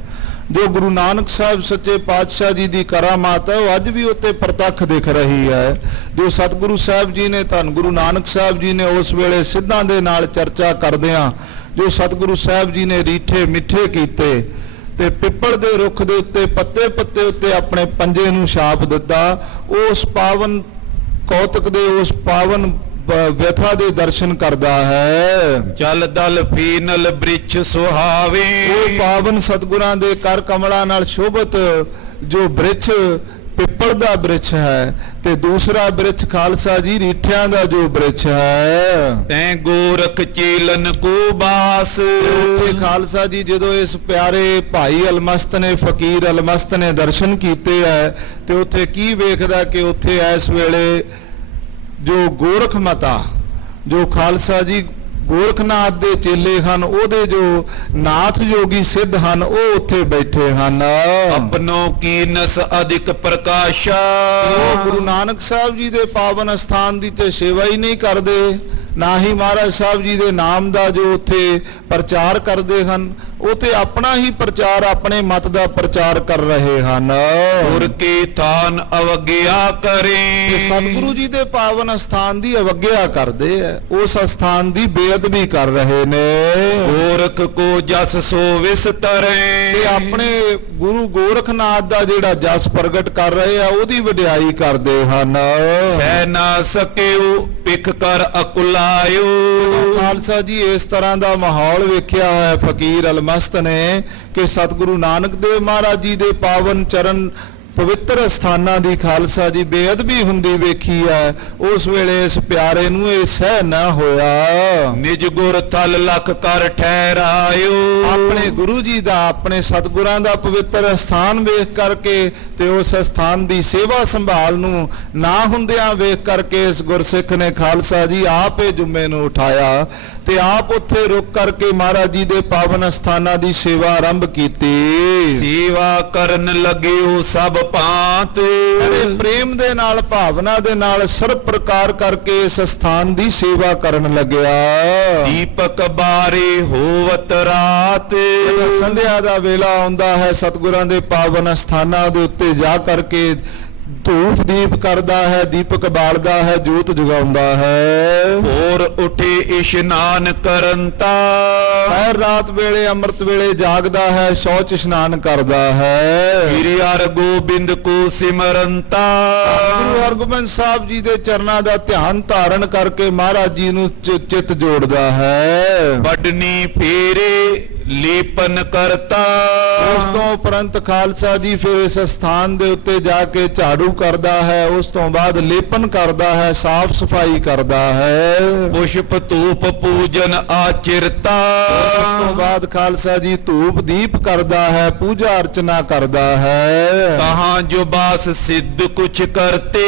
ਜੋ ਗੁਰੂ ਨਾਨਕ ਸਾਹਿਬ ਸੱਚੇ ਪਾਤਸ਼ਾਹ ਜੀ ਦੀ ਕਰਾਮਾਤ ਹੈ, ਉਹ ਅੱਜ ਵੀ ਉੱਤੇ ਪ੍ਰਤੱਖ ਦਿਖ ਰਹੀ ਹੈ। ਜੋ ਸਤਿਗੁਰੂ ਸਾਹਿਬ ਜੀ ਨੇ, ਧੰਨ ਗੁਰੂ ਨਾਨਕ ਸਾਹਿਬ ਜੀ ਨੇ ਉਸ ਵੇਲੇ ਸਿੱਧਾਂ ਦੇ ਨਾਲ ਚਰਚਾ ਕਰਦਿਆਂ ਜੋ ਸਤਿਗੁਰੂ ਸਾਹਿਬ ਜੀ ਨੇ ਰੀਠੇ ਮਿੱਠੇ ਕੀਤੇ ਤੇ ਪਿੱਪਲ ਦੇ ਰੁੱਖ ਦੇ ਉੱਤੇ ਪੱਤੇ ਪੱਤੇ ਉੱਤੇ ਆਪਣੇ ਪੰਜੇ ਨੂੰ ਛਾਪ ਦਿੱਤਾ, ਉਸ ਪਾਵਨ ਕੌਤਕ ਦੇ ਉਸ ਪਾਵਨ ਵਿਥਾ ਦੇ ਦਰਸ਼ਨ ਕਰਦਾ ਹੈ। ਜਲ ਦਲ ਫੀਨਲ ਬ੍ਰਿਛ ਸੁਹਾਵੇ ਉਹ ਪਾਵਨ ਸਤਿਗੁਰਾਂ ਦੇ ਕਰ ਕਮਲਾਂ ਨਾਲ ਸ਼ੋਭਿਤ ਜੋ ਬ੍ਰਿਛ ਪਿੱਪਲ ਦਾ ਬ੍ਰਿਛ ਹੈ ਤੇ ਦੂਸਰਾ ਬ੍ਰਿਛ ਖਾਲਸਾ ਜੀ ਰੀਠਿਆਂ ਦਾ ਜੋ ਬ੍ਰਿਛ ਹੈ। ਤੈਂ ਗੋਰਖ ਚੇਲਨ ਕੋ ਬਾਸ ਉੱਥੇ ਖਾਲਸਾ ਜੀ ਜਦੋਂ ਇਸ ਪਿਆਰੇ ਭਾਈ ਅਲਮਸਤ ਨੇ, ਫਕੀਰ ਅਲਮਸਤ ਨੇ ਦਰਸ਼ਨ ਕੀਤੇ ਹੈ ਤੇ ਉੱਥੇ ਕੀ ਵੇਖਦਾ ਕਿ ਉੱਥੇ ਇਸ ਵੇਲੇ ਜੋ ਗੋਰਖ ਮਤਾ, ਜੋ ਖਾਲਸਾ ਜੀ ਗੋਰਖਨਾਥ ਦੇ ਚੇਲੇ ਹਨ, ਉਹਦੇ ਜੋ ਨਾਥ ਯੋਗੀ ਸਿੱਧ ਹਨ, ਉਹ ਉੱਥੇ ਬੈਠੇ ਹਨ। ਆਪਨੋ ਕੀ ਨਸ ਅਧਿਕ ਪ੍ਰਕਾਸ਼ਾ ਉਹ ਗੁਰੂ ਨਾਨਕ ਸਾਹਿਬ ਜੀ ਦੇ ਪਾਵਨ ਸਥਾਨ ਦੀ ਤੇ ਸੇਵਾ ਹੀ ਨਹੀਂ ਕਰਦੇ, ਨਾ ਹੀ ਮਹਾਰਾਜ ਸਾਹਿਬ ਜੀ ਦੇ ਨਾਮ ਦਾ ਜੋ ਉੱਥੇ ਪ੍ਰਚਾਰ ਕਰਦੇ ਹਨ, ਉਹ ਤੇ ਆਪਣਾ ਹੀ ਪ੍ਰਚਾਰ, ਆਪਣੇ ਮਤ ਦਾ ਪ੍ਰਚਾਰ ਕਰ ਰਹੇ ਹਨ। ਗੁਰ ਕੇ ਥਾਨ ਅਵਗਿਆ ਕਰੇ ਸਤਿਗੁਰੂ ਜੀ ਦੇ ਪਾਵਨ ਸਥਾਨ ਦੀ ਅਵਗਿਆ ਕਰਦੇ ਆ, ਉਸ ਸਥਾਨ ਦੀ ਬੇਅਦਬੀ ਕਰ ਰਹੇ ਨੇ। ਗੋਰਖ ਕੋ ਜਸ ਸੋ ਵਿਸਤਰੇ ਤੇ ਆਪਣੇ ਗੁਰੂ ਗੋਰਖਨਾਥ ਦਾ ਜਿਹੜਾ ਜਸ ਪ੍ਰਗਟ ਕਰ ਰਹੇ ਆ, ਉਹਦੀ ਵਡਿਆਈ ਕਰਦੇ ਹਨ। ਸਹਿ ਨਾ ਸਕਿਓ ਪਿਖ ਕਰ ਅਕੁਲਾਇਓ ਖਾਲਸਾ ਜੀ ਇਸ ਤਰ੍ਹਾਂ ਦਾ ਮਾਹੌਲ ਵੇਖਿਆ ਹੈ ਫਕੀਰ ਅਲਮਸਤ ਨੇ ਕਿ ਸਤਿਗੁਰੂ ਨਾਨਕ ਦੇਵ ਮਹਾਰਾਜ ਜੀ ਦੇ ਪਾਵਨ ਚਰਨ ਪਵਿੱਤਰ ਸਥਾਨਾਂ ਦੀ ਖਾਲਸਾ ਜੀ ਬੇਅਦਬੀ ਹੁੰਦੀ ਵੇਖੀ ਹੈ। ਉਸ ਵੇਲੇ ਇਸ ਪਿਆਰੇ ਨੂੰ ਇਹ ਸਹਿ ਨਾ ਹੋਇਆ। ਨਿਜ ਗੁਰ ਥਲ ਲਖ ਕਰ ਠਹਿਰਾਇਓ ਆਪਣੇ ਗੁਰੂ ਜੀ ਦਾ, ਆਪਣੇ ਸਤਿਗੁਰਾਂ ਦਾ ਪਵਿੱਤਰ ਸਥਾਨ ਵੇਖ ਕਰਕੇ ਤੇ ਉਸ ਸਥਾਨ ਦੀ ਸੇਵਾ ਸੰਭਾਲ ਨੂੰ ਨਾ ਹੁੰਦਿਆਂ ਵੇਖ ਕਰਕੇ ਇਸ ਗੁਰਸਿੱਖ ਨੇ ਖਾਲਸਾ ਜੀ ਆਪ ਇਹ ਜੁਮੇ ਨੂੰ ਉਠਾਇਆ ਤੇ ਆਪ ਉੱਥੇ ਰੁਕ ਕਰਕੇ ਮਹਾਰਾਜ ਜੀ ਦੇ ਪਾਵਨ ਸਥਾਨਾਂ ਦੀ ਸੇਵਾ ਆਰੰਭ ਕੀਤੀ। ਸੇਵਾ ਕਰਨ ਲੱਗਿਓ ਸਭ ਭਾਂਤ ਬੜੇ ਪ੍ਰੇਮ ਦੇ ਨਾਲ, ਭਾਵਨਾ ਦੇ ਨਾਲ ਸਰਬ ਪ੍ਰਕਾਰ ਕਰਕੇ ਇਸ ਸਥਾਨ ਦੀ ਸੇਵਾ ਕਰਨ ਲੱਗਿਆ। ਦੀਪਕ ਬਾਰੇ ਹੋਵਤ ਰਾਤ ਜਦੋਂ ਸੰਧਿਆ ਦਾ ਵੇਲਾ ਆਉਂਦਾ ਹੈ, ਸਤਿਗੁਰਾਂ ਦੇ ਪਾਵਨ ਸਥਾਨਾਂ ਦੇ ਉੱਤੇ ਜਾ ਕਰਕੇ ਧੂਫ ਦੀਪ ਕਰਦਾ ਹੈ, ਦੀਪਕ ਬਾਲਦਾ ਹੈ, ਜੋਤ ਜਗਾਉਂਦਾ ਹੈ। ਹੋਰ ਉਠੇ ਇਸ਼ਨਾਨ ਕਰੰਤਾ ਹਰ ਰਾਤ ਵੇਲੇ ਅੰਮ੍ਰਿਤ ਵੇਲੇ ਜਾਗਦਾ ਹੈ, ਸ਼ੌਚ ਇਸ਼ਨਾਨ ਕਰਦਾ ਹੈ। ਸ੍ਰੀ ਹਰਗੋਬਿੰਦ ਕੋ ਸਿਮਰੰਤਾ ਗੁਰੂ ਹਰਗੋਬਿੰਦ ਸਾਹਿਬ ਜੀ ਦੇ ਚਰਨਾਂ ਦਾ ਧਿਆਨ ਧਾਰਨ ਕਰਕੇ ਮਹਾਰਾਜ ਜੀ ਨੂੰ ਚਿੱਤ ਜੋੜਦਾ ਹੈ। ਵੱਡਨੀ ਫੇਰੇ ਲੇਪਨ ਕਰਤਾ ਉਸ ਤੋਂ ਉਪਰੰਤ ਖਾਲਸਾ ਜੀ ਫਿਰ ਇਸ ਸਥਾਨ ਦੇ ਉੱਤੇ ਜਾ ਕੇ ਝਾੜੂ ਕਰਦਾ ਹੈ, ਉਸ ਤੋਂ ਬਾਅਦ ਲੇਪਨ ਕਰਦਾ ਹੈ, ਸਾਫ਼ ਸਫਾਈ ਕਰਦਾ ਹੈ। ਪੁਸ਼ਪ ਧੂਪ ਪੂਜਨ ਆਚਿਰਤਾ ਉਸ ਤੋਂ ਬਾਅਦ ਖਾਲਸਾ ਜੀ ਧੂਪ ਦੀਪ ਕਰਦਾ ਹੈ, ਪੂਜਾ ਅਰਚਨਾ ਕਰਦਾ ਹੈ। ਕਹਾਂ ਜੋ ਬਾਸ ਸਿੱਧ ਕੁਛ ਕਰਤੇ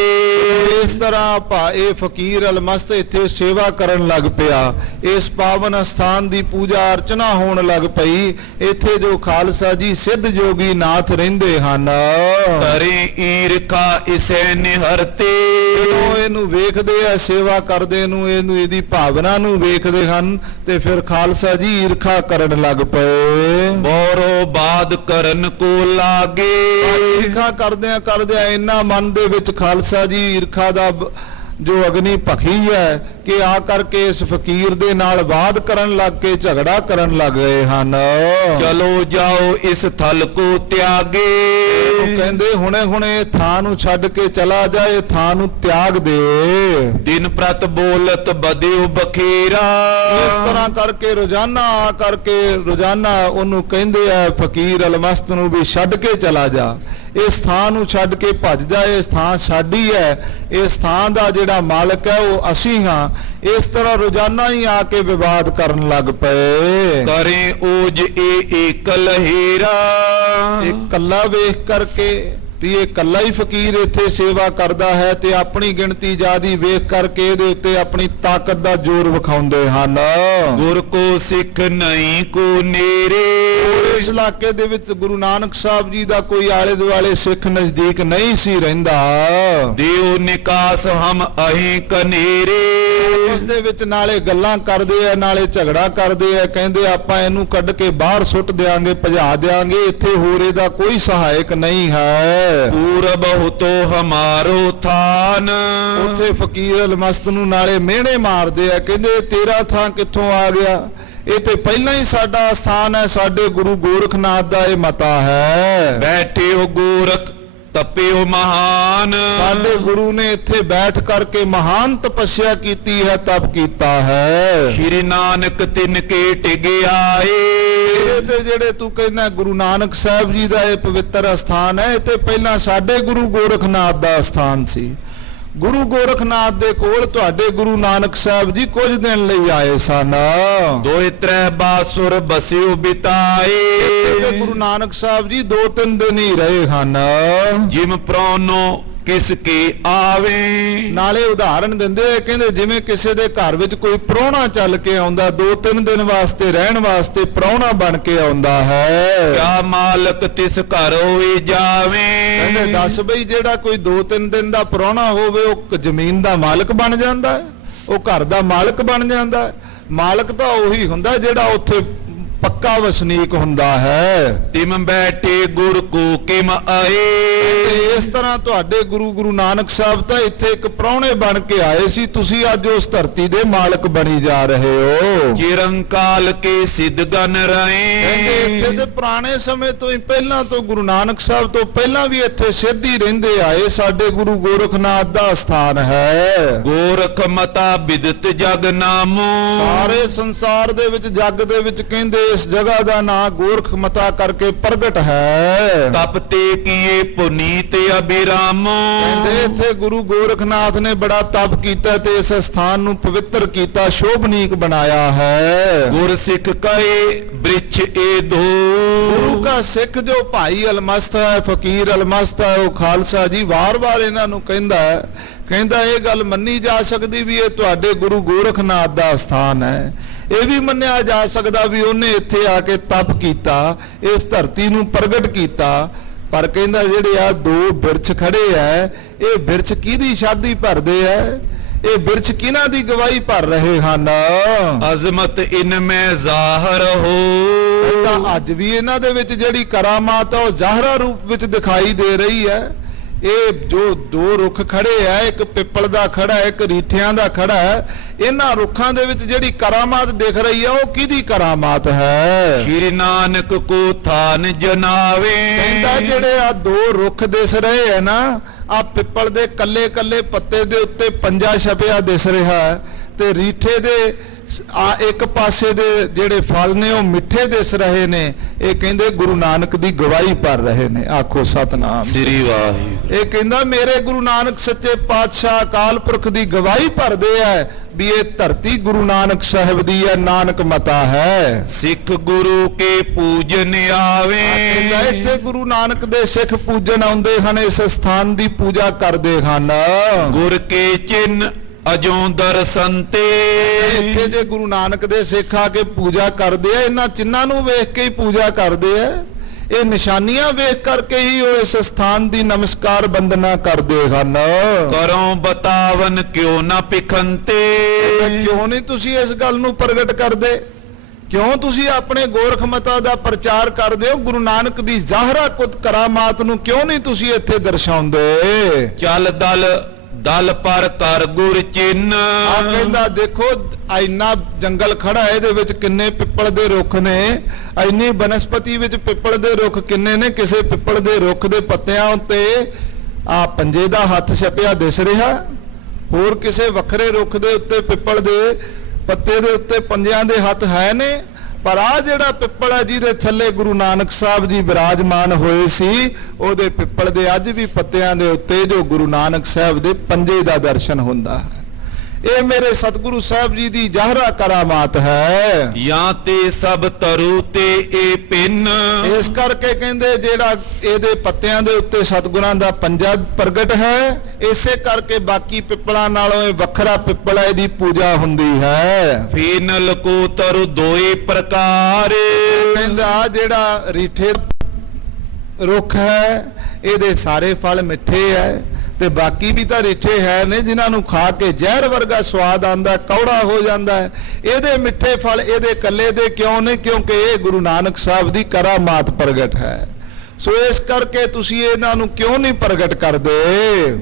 ਇਸ ਤਰ੍ਹਾਂ ਇਹ ਫਕੀਰ ਅਲਮਸਤ ਇੱਥੇ ਸੇਵਾ ਕਰਨ ਲੱਗ ਪਿਆ। ਇਸ ਪਾਵਨ ਸਥਾਨ ਦੀ ਪੂਜਾ ਅਰਚਨਾ ਹੋਣ ਲੱਗ ਪਈ। ਇੱਥੇ ਜੋ ਖਾਲਸਾ ਜੀ ਸਿੱਧ ਜੋਗੀ ਨਾਥ ਰਹਿੰਦੇ ਹਨ, ਕਰੇ ਈਰਖਾ ਇਸੇ ਨਿਹਰਤੇ ਜਦੋਂ ਇਹਨੂੰ ਵੇਖਦੇ ਆ, ਸੇਵਾ ਕਰਦੇ ਨੂੰ, ਇਹਦੀ ਭਾਵਨਾ ਨੂੰ ਵੇਖਦੇ ਹਨ ਤੇ ਫਿਰ ਖਾਲਸਾ ਜੀ ਈਰਖਾ ਕਰਨ ਲੱਗ ਪਏ। ਬੋਰੋ ਬਾਦ ਕਰਨ ਕੋ ਲਾਗੇ ਈਰਖਾ ਕਰਦਿਆਂ ਇੰਨਾ ਮਨ ਦੇ ਵਿੱਚ ਖਾਲਸਾ ਜੀ ਈਰਖਾ ਦਾ ਜੋ ਅਗਨੀ ਭਖੀ ਹੈ ਕਿ ਆ ਕਰਕੇ ਇਸ ਫਕੀਰ ਦੇ ਨਾਲ ਵਾਦ ਕਰਨ ਲੱਗ ਕੇ, ਝਗੜਾ ਕਰਨ ਲੱਗ ਗਏ ਹਨ। ਚਲੋ ਜਾਓ ਇਸ ਥਲ ਕੋ ਤਿਆਗੇ ਉਹ ਕਹਿੰਦੇ ਹੁਣੇ ਥਾਂ ਨੂੰ ਛੱਡ ਕੇ ਚਲਾ ਜਾ, ਇਹ ਥਾਂ ਨੂੰ ਤਿਆਗ ਦੇ। ਦਿਨ ਪ੍ਰਤ ਬੋਲਤ ਬਦਿਓ ਬਖੀਰਾ ਇਸ ਤਰ੍ਹਾਂ ਕਰਕੇ ਰੋਜ਼ਾਨਾ ਉਹਨੂੰ ਕਹਿੰਦੇ ਆ ਫਕੀਰ ਅਲਮਸਤ ਨੂੰ ਵੀ ਛੱਡ ਕੇ ਚਲਾ ਜਾ, ਇਸ ਥਾਂ ਨੂੰ ਛੱਡ ਕੇ ਭੱਜ ਜਾ, ਇਹ ਥਾਂ ਸਾਡੀ ਹੈ, ਇਸ ਥਾਂ ਦਾ ਜਿਹੜਾ ਮਾਲਕ ਹੈ ਉਹ ਅਸੀਂ ਹਾਂ। ਇਸ ਤਰ੍ਹਾਂ ਰੋਜ਼ਾਨਾ ਹੀ ਆ ਕੇ ਵਿਵਾਦ ਕਰਨ ਲੱਗ ਪਏ। ਕਰੇ ਓਜ ਇਹ ਏਕਲ ਹੀਰਾ, ਇਹ ਕੱਲਾ ਵੇਖ ਕਰਕੇ ਵੀ ਇਹ ਕੱਲਾ ਹੀ ਫਕੀਰ ਇੱਥੇ ਸੇਵਾ ਕਰਦਾ ਹੈ ਤੇ ਆਪਣੀ ਗਿਣਤੀ ਜ਼ਿਆਦੀ ਵੇਖ ਕਰਕੇ ਇਹਦੇ ਉੱਤੇ ਆਪਣੀ ਤਾਕਤ ਦਾ ਜ਼ੋਰ ਵਿਖਾਉਂਦੇ ਹਨ। ਗੁਰ ਕੋ ਸਿੱਖ ਨਹੀਂ ਕੋ ਨੇਰੇ, ਇਸ ਇਲਾਕੇ ਦੇ ਵਿੱਚ ਗੁਰੂ ਨਾਨਕ ਸਾਹਿਬ ਜੀ ਦਾ ਕੋਈ ਆਲੇ ਦੁਆਲੇ ਸਿੱਖ ਨਜ਼ਦੀਕ ਨਹੀਂ ਸੀ ਰਹਿੰਦਾ। ਦਿਓ ਨਿਕਾਸ ਹਮ ਅਹੀਂ ਕਨੇਰੇ, ਉਸ ਦੇ ਵਿੱਚ ਨਾਲੇ ਗੱਲਾਂ ਕਰਦੇ ਆ ਨਾਲੇ ਝਗੜਾ ਕਰਦੇ ਆ, ਕਹਿੰਦੇ ਆਪਾਂ ਇਹਨੂੰ ਕੱਢ ਕੇ ਬਾਹਰ ਸੁੱਟ ਦਿਆਂਗੇ, ਭਜਾ ਦਿਆਂਗੇ, ਇੱਥੇ ਹੋਰ ਇਹਦਾ ਕੋਈ ਸਹਾਇਕ ਨਹੀਂ ਹੈ। ਪੂਰਬ ਹੋਤੋ ਹਮਾਰੋ ਥਾਨ, ਉੱਥੇ ਫਕੀਰ ਅਲਮਸਤ ਨੂੰ ਨਾਲੇ ਮਿਹਣੇ ਮਾਰਦੇ ਆ, ਕਹਿੰਦੇ ਤੇਰਾ ਥਾਂ ਕਿੱਥੋਂ ਆ ਗਿਆ, ਇਹ ਤੇ ਪਹਿਲਾਂ ਹੀ ਸਾਡਾ ਸਥਾਨ ਹੈ, ਸਾਡੇ ਗੁਰੂ ਗੋਰਖਨਾਥ ਦਾ ਇਹ ਮਤਾ ਹੈ। ਬੈਠੇ ਹੋ ਗੋਰਖ ਤਪਿਓ ਮਹਾਨ, ਸਾਡੇ ਗੁਰੂ ਨੇ ਇੱਥੇ ਬੈਠ ਕਰਕੇ ਮਹਾਨ ਤਪੱਸਿਆ ਕੀਤੀ ਹੈ, ਤਪ ਕੀਤਾ ਹੈ। ਸ਼੍ਰੀ ਨਾਨਕ ਤਿਨ ਕੇ ਟਿਗਿਆਏ, ਤੇ ਜਿਹੜੇ ਤੂੰ ਕਹਿੰਦਾ ਗੁਰੂ ਨਾਨਕ ਸਾਹਿਬ ਜੀ ਦਾ ਇਹ ਪਵਿੱਤਰ ਅਸਥਾਨ ਹੈ, ਇਹ ਤੇ ਪਹਿਲਾਂ ਸਾਡੇ ਗੁਰੂ ਗੋਰਖਨਾਥ ਦਾ ਅਸਥਾਨ ਸੀ। ਗੁਰੂ ਗੋਰਖਨਾਥ ਦੇ ਕੋਲ ਤੁਹਾਡੇ ਗੁਰੂ ਨਾਨਕ ਸਾਹਿਬ ਜੀ ਕੁਝ ਦਿਨ ਲਈ ਆਏ ਸਨ। ਦੋਇ ਤ੍ਰੈ ਬਾਸੁਰ ਬਸਿਓ ਬਿਤਾਏ, ਤੇ ਗੁਰੂ ਨਾਨਕ ਸਾਹਿਬ ਜੀ 2-3 ਦਿਨ ਹੀ ਰਹੇ ਹਨ। ਜਿਮ ਪ੍ਰੋਨੋ ਕਿਸ ਕੇ ਆਵੇ, ਨਾਲੇ ਉਦਾਹਰਣ ਦਿੰਦੇ ਆ, ਕਹਿੰਦੇ ਜਿਵੇਂ ਕਿਸੇ ਦੇ ਘਰ ਵਿੱਚ ਕੋਈ ਪ੍ਰਾਹੁਣਾ ਚੱਲ ਕੇ ਆਉਂਦਾ, 2-3 ਦਿਨ ਵਾਸਤੇ ਰਹਿਣ ਵਾਸਤੇ ਪ੍ਰਾਹੁਣਾ ਬਣ ਕੇ ਆਉਂਦਾ ਹੈ। ਕਿਆ ਮਾਲਕ ਤਿਸ ਘਰ ਹੋਏ ਜਾਵੇ, ਕਹਿੰਦੇ ਦੱਸ ਬਈ ਜਿਹੜਾ ਕੋਈ 2-3 ਦਿਨ ਦਾ ਪ੍ਰਾਹੁਣਾ ਹੋਵੇ ਉਹ ਜ਼ਮੀਨ ਦਾ ਮਾਲਕ ਬਣ ਜਾਂਦਾ ਹੈ, ਉਹ ਘਰ ਦਾ ਮਾਲਕ ਬਣ ਜਾਂਦਾ ਹੈ। ਮਾਲਕ ਤਾਂ ਉਹੀ ਹੁੰਦਾ ਜਿਹੜਾ ਉੱਥੇ ਪੱਕਾ ਵਸਨੀਕ ਹੁੰਦਾ ਹੈ। ਤਿਮ ਬੈਠੇ ਗੁਰ ਕੋ ਕਿਮ ਆਏ, ਇਸ ਤਰ੍ਹਾਂ ਤੁਹਾਡੇ ਗੁਰੂ ਨਾਨਕ ਸਾਹਿਬ ਤਾਂ ਇੱਥੇ ਇੱਕ ਪ੍ਰਾਹੁਣੇ ਬਣ ਕੇ ਆਏ ਸੀ, ਤੁਸੀਂ ਅੱਜ ਉਸ ਧਰਤੀ ਦੇ ਮਾਲਕ ਬਣੀ ਜਾ ਰਹੇ ਹੋ। ਚਿਰੰਕਾਲ ਕੇ ਸਿੱਧਗਨ ਕਹਿੰਦੇ ਰਹੇ, ਇੱਥੇ ਦੇ ਪੁਰਾਣੇ ਸਮੇਂ ਤੋਂ ਹੀ ਪਹਿਲਾਂ ਤੋਂ ਗੁਰੂ ਨਾਨਕ ਸਾਹਿਬ ਤੋਂ ਪਹਿਲਾਂ ਵੀ ਇੱਥੇ ਸਿੱਧੀ ਰਹਿੰਦੇ ਆਏ, ਸਾਡੇ ਗੁਰੂ ਗੋਰਖਨਾਥ ਦਾ ਸਥਾਨ ਹੈ। ਗੋਰਖ ਮਤਾ ਬਿਦਤ ਜਗ ਨਾਮੋ, ਸਾਰੇ ਸੰਸਾਰ ਦੇ ਵਿੱਚ ਜੱਗ ਦੇ ਵਿੱਚ ਕਹਿੰਦੇ ਇਸ ਜਗ੍ਹਾ ਦਾ ਨਾਂ ਗੋਰਖ ਮਤਾ ਕਰਕੇ ਪ੍ਰਗਟ ਹੈ। ਤਪ ਤੇ ਕੀਏ ਪੁਨੀਤ ਅਬਿਰਾਮੋ, ਕਹਿੰਦੇ ਇੱਥੇ ਗੁਰੂ ਗੋਰਖਨਾਥ ਨੇ ਬੜਾ ਤਪ ਕੀਤਾ ਤੇ ਇਸ ਸਥਾਨ ਨੂੰ ਪਵਿੱਤਰ ਕੀਤਾ, ਸ਼ੋਭਨੀਕ ਬਣਾਇਆ ਹੈ। ਗੁਰ ਸਿੱਖ ਕਹੇ ਬ੍ਰਿਛ ਏ ਧੋ, ਗੁਰੂ ਦਾ ਸਿੱਖ ਜੋ ਭਾਈ ਅਲਮਸਤ ਹੈ, ਫਕੀਰ ਅਲਮਸਤ ਹੈ, ਉਹ ਖਾਲਸਾ ਜੀ ਵਾਰ-ਵਾਰ ਇਹਨਾਂ ਨੂੰ ਕਹਿੰਦਾ ਇਹ ਗੱਲ ਮੰਨੀ ਜਾ ਸਕਦੀ ਵੀ ਇਹ ਤੁਹਾਡੇ ਗੁਰੂ ਗੋਰਖਨਾਥ ਦਾ ਸਥਾਨ ਹੈ। ਇਹ ਵੀ ਮੰਨਿਆ ਜਾ ਸਕਦਾ ਵੀ ਉਹਨੇ ਇੱਥੇ ਆ ਕੇ ਤਪ ਕੀਤਾ, ਇਸ ਧਰਤੀ ਨੂੰ ਪ੍ਰਗਟ ਕੀਤਾ। ਪਰ ਕਹਿੰਦਾ ਜਿਹੜੇ ਆ 2 ਬਿਰਛ ਖੜੇ ਐ, ਇਹ ਬਿਰਛ ਕਿਹਦੀ ਸ਼ਾਦੀ ਭਰਦੇ ਐ, ਇਹ ਬਿਰਛ ਕਿਹਨਾਂ ਦੀ ਗਵਾਹੀ ਭਰ ਰਹੇ ਹਨ। ਅਜ਼ਮਤ ਇਨ ਮੈਂ ਜ਼ਾਹਰ ਹੋ, ਤਾਂ ਅੱਜ ਵੀ ਇਹਨਾਂ ਦੇ ਵਿੱਚ ਜਿਹੜੀ ਕਰਾਮਾਤ ਹੈ ਉਹ ਜ਼ਾਹਰਾ ਰੂਪ ਵਿੱਚ ਦਿਖਾਈ ਦੇ ਰਹੀ ਹੈ। ਇਹ ਜੋ 2 ਰੁੱਖ ਖੜੇ ਆ, ਇੱਕ ਪਿੱਪਲ ਦਾ ਖੜਾ ਹੈ, ਇੱਕ ਰੀਠਿਆਂ ਦਾ ਖੜਾ ਹੈ, ਇਹਨਾਂ ਰੁੱਖਾਂ ਦੇ ਵਿੱਚ ਜਿਹੜੀ ਕਰਾਮਾਤ ਦਿਖ ਰਹੀ ਹੈ ਉਹ ਕਿਹਦੀ ਕਰਾਮਾਤ ਹੈ। ਸ਼੍ਰੀ ਨਾਨਕ ਕੋ ਥਾਨ ਜਨਾਵੇ, ਕਹਿੰਦਾ ਜਿਹੜੇ ਆ 2 ਰੁੱਖ ਦਿਸ ਰਹੇ ਹੈ ਨਾ, ਆ ਪਿੱਪਲ ਦੇ ਕੱਲੇ ਪੱਤੇ ਦੇ ਉੱਤੇ ਪੰਜਾ ਛਪਿਆ ਦਿਸ ਰਿਹਾ ਹੈ, ਤੇ ਰੀਠੇ ਦੇ ਆ ਇੱਕ ਪਾਸੇ ਦੇ ਜਿਹੜੇ ਫਲ ਨੇ ਉਹ ਮਿੱਠੇ ਦਿਸ ਰਹੇ ਨੇ। ਇਹ ਕਹਿੰਦੇ ਗੁਰੂ ਨਾਨਕ ਦੀ ਗਵਾਹੀ ਭਰ ਰਹੇ ਨੇ। ਆਖੋ ਸਤਨਾਮ ਸ੍ਰੀ ਵਾਹਿਗੁਰੂ। ਇਹ ਕਹਿੰਦਾ ਮੇਰੇ ਗੁਰੂ ਨਾਨਕ ਸੱਚੇ ਪਾਤਸ਼ਾਹ ਅਕਾਲ ਪੁਰਖ ਦੀ ਗਵਾਹੀ ਭਰਦੇ ਆ ਵੀ ਇਹ ਧਰਤੀ ਗੁਰੂ ਨਾਨਕ ਸਾਹਿਬ ਦੀ ਹੈ, ਨਾਨਕ ਮਤਾ ਹੈ। ਸਿੱਖ ਗੁਰੂ ਕੇ ਪੂਜਨ ਆਵੇ, ਕਹਿੰਦਾ ਇੱਥੇ ਗੁਰੂ ਨਾਨਕ ਦੇ ਸਿੱਖ ਪੂਜਨ ਆਉਂਦੇ ਹਨ, ਇਸ ਸਥਾਨ ਦੀ ਪੂਜਾ ਕਰਦੇ ਹਨ। ਗੁਰ ਕੇ ਚਿੰਨ ਅਜੋਂ ਦਰਸ਼ਨ ਤੇ, ਇੱਥੇ ਦੇ ਗੁਰੂ ਨਾਨਕ ਦੇ ਸਿੱਖ ਆ ਕੇ ਪੂਜਾ ਕਰਦੇ ਆ, ਇਹਨਾਂ ਚਿੰਨਾਂ ਨੂੰ ਵੇਖ ਕੇ ਹੀ ਪੂਜਾ ਕਰਦੇ ਆ, ਇਹ ਨਿਸ਼ਾਨੀਆਂ ਵੇਖ ਕਰਕੇ ਹੀ ਉਹ ਇਸ ਸਥਾਨ ਦੀ ਨਮਸਕਾਰ ਬੰਦਨਾ ਕਰਦੇ ਹਨ। ਕਰੋ ਬਤਾਵਨ ਕਿਉਂ ਨਾ ਪਿਖੰਤੇ, ਕਿਉਂ ਨਹੀਂ ਤੁਸੀਂ ਇਸ ਗੱਲ ਨੂੰ ਪ੍ਰਗਟ ਕਰਦੇ, ਕਿਉਂ ਤੁਸੀਂ ਆਪਣੇ ਗੋਰਖ ਮਤਾ ਦਾ ਪ੍ਰਚਾਰ ਕਰਦੇ ਹੋ, ਗੁਰੂ ਨਾਨਕ ਦੀ ਜ਼ਾਹਰਾ ਕੁਦ ਕਰਾਮਾਤ ਨੂੰ ਕਿਉਂ ਨਹੀਂ ਤੁਸੀਂ ਇੱਥੇ ਦਰਸਾਉਂਦੇ। ਚੱਲ ਦਲ ਪਰ ਕਰ ਗੁਰ ਚਿੰਨ, ਆ ਕਹਿੰਦਾ ਦੇਖੋ ਇੰਨਾ ਜੰਗਲ ਖੜਾ ਹੈ, ਇਹਦੇ ਵਿੱਚ ਕਿੰਨੇ ਪਿੱਪਲ ਦੇ ਰੁੱਖ ਨੇ, ਇੰਨੀ ਬਨਸਪਤੀ ਵਿੱਚ ਪਿੱਪਲ ਦੇ ਰੁੱਖ ਕਿੰਨੇ ਨੇ, ਕਿਸੇ ਪਿੱਪਲ ਦੇ ਰੁੱਖ ਦੇ ਪੱਤਿਆਂ ਉੱਤੇ ਆ ਪੰਜੇ ਦਾ ਹੱਥ ਛਪਿਆ ਦਿਸ ਰਿਹਾ, ਹੋਰ ਕਿਸੇ ਵੱਖਰੇ ਰੁੱਖ ਦੇ ਉੱਤੇ ਪਿੱਪਲ ਦੇ ਪੱਤੇ ਦੇ ਉੱਤੇ ਪੰਜਿਆਂ ਦੇ ਹੱਥ ਹੈ ਨੇ। ਪਰ ਆ ਜਿਹੜਾ ਪਿੱਪਲ ਹੈ ਜਿਹਦੇ ਥੱਲੇ ਗੁਰੂ ਨਾਨਕ ਸਾਹਿਬ ਜੀ ਬਿਰਾਜਮਾਨ ਹੋਏ ਸੀ, ਉਹਦੇ ਪਿੱਪਲ ਦੇ ਅੱਜ ਵੀ ਪੱਤਿਆਂ ਦੇ ਉੱਤੇ ਜੋ ਗੁਰੂ ਨਾਨਕ ਸਾਹਿਬ ਦੇ ਪੰਜੇ ਦਾ ਦਰਸ਼ਨ ਹੁੰਦਾ ਹੈ। ਇਹ ਮੇਰੇ ਸਤਿਗੁਰੂ ਸਾਹਿਬ ਜੀ ਦੀ ਜ਼ਾਹਰਾ ਕਰਾਮਾਤ ਹੈ। ਜਾਂ ਤੇ ਸਭ ਤਰੁ ਤੇ ਇਹ ਪਿੰਨ, ਇਸ ਕਰਕੇ ਕਹਿੰਦੇ ਜਿਹੜਾ ਇਹਦੇ ਪੱਤਿਆਂ ਦੇ ਉੱਤੇ ਸਤਿਗੁਰਾਂ ਦਾ ਪੰਜਾ ਪ੍ਰਗਟ ਹੈ, ਇਸੇ ਕਰਕੇ ਬਾਕੀ ਪਿੱਪਲਾਂ ਨਾਲੋਂ ਇਹ ਵੱਖਰਾ ਪਿੱਪਲ ਹੈ, ਇਹਦੀ ਪੂਜਾ ਹੁੰਦੀ ਹੈ। ਫੀਨਲ ਕੋ ਤਰੁ ਦੋਏ ਪ੍ਰਕਾਰ, ਕਹਿੰਦਾ ਜਿਹੜਾ ਰੀਠੇ ਰੁੱਖ ਹੈ ਇਹਦੇ ਸਾਰੇ ਫਲ ਮਿੱਠੇ ਹੈ, ਤੇ ਬਾਕੀ ਵੀ ਤਾਂ ਰੀਠੇ ਹੈ ਨੇ ਜਿਨ੍ਹਾਂ ਨੂੰ ਖਾ ਕੇ ਜ਼ਹਿਰ ਵਰਗਾ ਸਵਾਦ ਆਂਦਾ, ਕੌੜਾ ਹੋ ਜਾਂਦਾ ਹੈ। ਇਹਦੇ ਮਿੱਠੇ ਫਲ ਇਹਦੇ ਕੱਲੇ ਦੇ ਕਿਉਂ ਨੇ? ਕਿਉਂਕਿ ਇਹ ਗੁਰੂ ਨਾਨਕ ਸਾਹਿਬ ਦੀ ਕਰਾਮਾਤ ਪ੍ਰਗਟ ਹੈ। ਸੋ ਇਸ ਕਰਕੇ ਤੁਸੀਂ ਇਹਨਾਂ ਨੂੰ ਕਿਉਂ ਨਹੀਂ ਪ੍ਰਗਟ ਕਰਦੇ?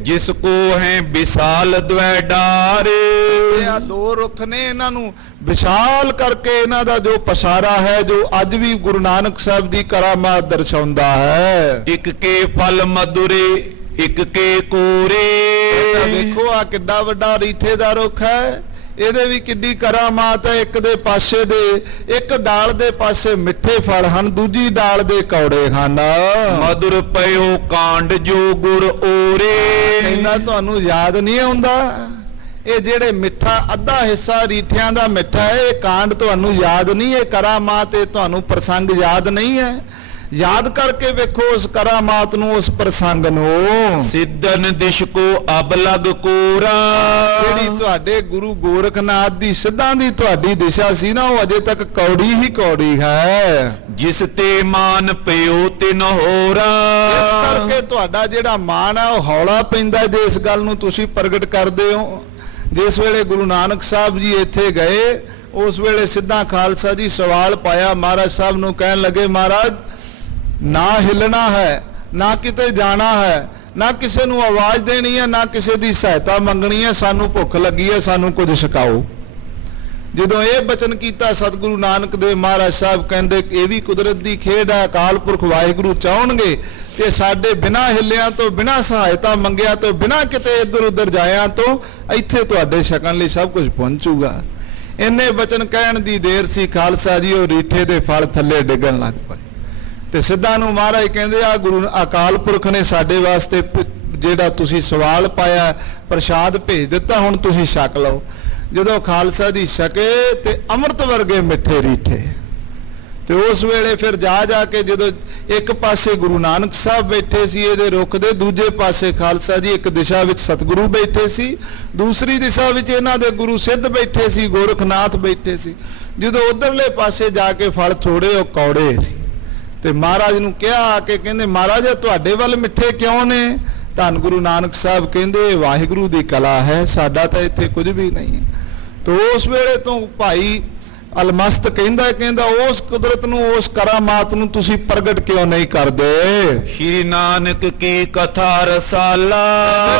ਜਿਸ ਕੋ ਹੈ ਵਿਸਾਲ ਦਵੈ ਡਾਰ, ਇਹ ਆ ਦੋ ਰੁੱਖ ਨੇ, ਇਹਨਾਂ ਨੂੰ ਵਿਸ਼ਾਲ ਕਰਕੇ ਇਹਨਾਂ ਦਾ ਜੋ ਪਸਾਰਾ ਹੈ, ਜੋ ਅੱਜ ਵੀ ਗੁਰੂ ਨਾਨਕ ਸਾਹਿਬ ਦੀ ਕਰਾਮਾਤ ਦਰਸਾਉਂਦਾ ਹੈ। ਇੱਕ ਕੇ ਫਲ ਮਧੁਰੇ ਇੱਕ ਕੇ ਕੋਰੇ, ਵੇਖੋ ਆ ਕਿੱਡਾ ਵੱਡਾ ਰੀਠੇ ਦਾ ਰੁੱਖ ਹੈ, ਇਹਦੇ ਵੀ ਕਿੱਡੀ ਕਰਾਮਾਤ ਹੈ। ਇੱਕ ਦੇ ਪਾਸੇ ਦੇ ਇੱਕ ਡਾਲ ਦੇ ਪਾਸੇ ਮਿੱਠੇ ਫਲ ਹਨ, ਦੂਜੀ ਡਾਲ ਦੇ ਕੌੜੇ ਹਨ। ਮਧੁਰ ਪਇਓ ਕਾਂਡ ਜੋ ਗੁਰ ਓਰੇ, ਕਹਿੰਦਾ ਤੁਹਾਨੂੰ ਯਾਦ ਨਹੀਂ ਆਉਂਦਾ? ਇਹ ਜਿਹੜੇ ਮਿੱਠਾ ਅੱਧਾ ਹਿੱਸਾ ਰੀਠਿਆਂ ਦਾ ਮਿੱਠਾ ਹੈ, ਇਹ ਕਾਂਡ ਤੁਹਾਨੂੰ ਯਾਦ ਨਹੀਂ? ਇਹ ਕਰਾਮਾਤ, ਇਹ ਤੁਹਾਨੂੰ ਪ੍ਰਸੰਗ ਯਾਦ ਨਹੀਂ ਹੈ? ਯਾਦ ਕਰਕੇ ਵੇਖੋ ਉਸ ਕਰਾਮਾਤ ਨੂੰ, ਉਸ ਪ੍ਰਸੰਗ ਨੂੰ। ਸਿੱਧਨ ਦਿਸ਼ ਕੋ ਅਬਲਗ ਕੋਰਾ, ਜਿਹੜੀ ਤੁਹਾਡੇ ਗੁਰੂ ਗੋਰਖਨਾਥ ਦੀ ਸਿੱਧਾਂ ਦੀ ਤੁਹਾਡੀ ਦਿਸ਼ਾ ਸੀ ਨਾ, ਉਹ ਅਜੇ ਤੱਕ ਕੌੜੀ ਹੀ ਕੌੜੀ ਹੈ। ਜਿਸ ਤੇ ਮਾਨ ਪਿਓ ਤਿਨ ਹੋਰਾ, ਇਸ ਕਰਕੇ ਤੁਹਾਡਾ ਜਿਹੜਾ ਮਾਨ ਹੈ ਉਹ ਹੌਲਾ ਪੈਂਦਾ ਜੇ ਇਸ ਗੱਲ ਨੂੰ ਤੁਸੀਂ ਪ੍ਰਗਟ ਕਰਦੇ ਹੋ। ਜਿਸ ਵੇਲੇ ਗੁਰੂ ਨਾਨਕ ਸਾਹਿਬ ਜੀ ਇੱਥੇ ਗਏ, ਉਸ ਵੇਲੇ ਸਿੱਧਾ ਖਾਲਸਾ ਜੀ ਸਵਾਲ ਪਾਇਆ ਮਹਾਰਾਜ ਸਾਹਿਬ ਨੂੰ, ਕਹਿਣ ਲੱਗੇ ਮਹਾਰਾਜ ਨਾ ਹਿੱਲਣਾ ਹੈ, ਨਾ ਕਿਤੇ ਜਾਣਾ ਹੈ, ਨਾ ਕਿਸੇ ਨੂੰ ਆਵਾਜ਼ ਦੇਣੀ ਹੈ, ਨਾ ਕਿਸੇ ਦੀ ਸਹਾਇਤਾ ਮੰਗਣੀ ਹੈ, ਸਾਨੂੰ ਭੁੱਖ ਲੱਗੀ ਹੈ, ਸਾਨੂੰ ਕੁਝ ਛਕਾਓ। ਜਦੋਂ ਇਹ ਬਚਨ ਕੀਤਾ ਸਤਿਗੁਰੂ ਨਾਨਕ ਦੇਵ ਮਹਾਰਾਜ ਸਾਹਿਬ ਕਹਿੰਦੇ ਇਹ ਵੀ ਕੁਦਰਤ ਦੀ ਖੇਡ ਹੈ, ਅਕਾਲ ਪੁਰਖ ਵਾਹਿਗੁਰੂ ਚਾਹਣਗੇ ਤੇ ਸਾਡੇ ਬਿਨਾਂ ਹਿੱਲਿਆਂ ਤੋਂ, ਬਿਨਾਂ ਸਹਾਇਤਾ ਮੰਗਿਆ ਤੋਂ, ਬਿਨਾਂ ਕਿਤੇ ਇੱਧਰ ਉੱਧਰ ਜਾਇਆਂ ਤੋਂ ਇੱਥੇ ਤੁਹਾਡੇ ਛਕਣ ਲਈ ਸਭ ਕੁਝ ਪਹੁੰਚੂਗਾ। ਇੰਨੇ ਬਚਨ ਕਹਿਣ ਦੀ ਦੇਰ ਸੀ, ਖਾਲਸਾ ਜੀ ਉਹ ਰੀਠੇ ਦੇ ਫਲ ਥੱਲੇ ਡਿੱਗਣ ਲੱਗ ਪਏ ਤੇ ਸਿੱਧਾ ਨੂੰ ਮਹਾਰਾਜ ਕਹਿੰਦੇ ਆ ਗੁਰੂ ਅਕਾਲ ਪੁਰਖ ਨੇ ਸਾਡੇ ਵਾਸਤੇ ਜਿਹੜਾ ਤੁਸੀਂ ਸਵਾਲ ਪਾਇਆ ਪ੍ਰਸ਼ਾਦ ਭੇਜ ਦਿੱਤਾ, ਹੁਣ ਤੁਸੀਂ ਛਕ ਲਓ। ਜਦੋਂ ਖਾਲਸਾ ਜੀ ਛਕੇ ਤੇ ਅੰਮ੍ਰਿਤ ਵਰਗੇ ਮਿੱਠੇ ਰੀਠੇ, ਤੇ ਉਸ ਵੇਲੇ ਫਿਰ ਜਾ ਕੇ ਜਦੋਂ ਇੱਕ ਪਾਸੇ ਗੁਰੂ ਨਾਨਕ ਸਾਹਿਬ ਬੈਠੇ ਸੀ ਇਹਦੇ ਰੁੱਖ ਦੇ, ਦੂਜੇ ਪਾਸੇ ਖਾਲਸਾ ਜੀ ਇੱਕ ਦਿਸ਼ਾ ਵਿੱਚ ਸਤਿਗੁਰੂ ਬੈਠੇ ਸੀ, ਦੂਸਰੀ ਦਿਸ਼ਾ ਵਿੱਚ ਇਹਨਾਂ ਦੇ ਗੁਰੂ ਸਿੱਧ ਬੈਠੇ ਸੀ, ਗੋਰਖਨਾਥ ਬੈਠੇ ਸੀ। ਜਦੋਂ ਉਧਰਲੇ ਪਾਸੇ ਜਾ ਕੇ ਫਲ ਥੋੜੇ ਉਹ ਕੌੜੇ ਸੀ ਤੇ ਮਹਾਰਾਜ ਨੂੰ ਕਿਹਾ ਆ ਕੇ, ਕਹਿੰਦੇ ਮਹਾਰਾਜ ਤੁਹਾਡੇ ਵੱਲ ਮਿੱਠੇ ਕਿਉਂ ਨੇ? ਧੰਨ ਗੁਰੂ ਨਾਨਕ ਸਾਹਿਬ ਕਹਿੰਦੇ ਵਾਹਿਗੁਰੂ ਦੀ ਕਲਾ ਹੈ, ਸਾਡਾ ਤਾਂ ਇੱਥੇ ਕੁਝ ਵੀ ਨਹੀਂ ਹੈ। ਤੇ ਉਸ ਵੇਲੇ ਤੋਂ ਭਾਈ ਅਲਮਸਤ ਕਹਿੰਦਾ ਉਸ ਕੁਦਰਤ ਨੂੰ, ਉਸ ਕਰਾਮਾਤ ਨੂੰ ਤੁਸੀਂ ਪ੍ਰਗਟ ਕਿਉਂ ਨਹੀਂ ਕਰਦੇ? ਸ਼੍ਰੀ ਨਾਨਕ ਕੀ ਕਥਾ ਰਸਾਲਾ,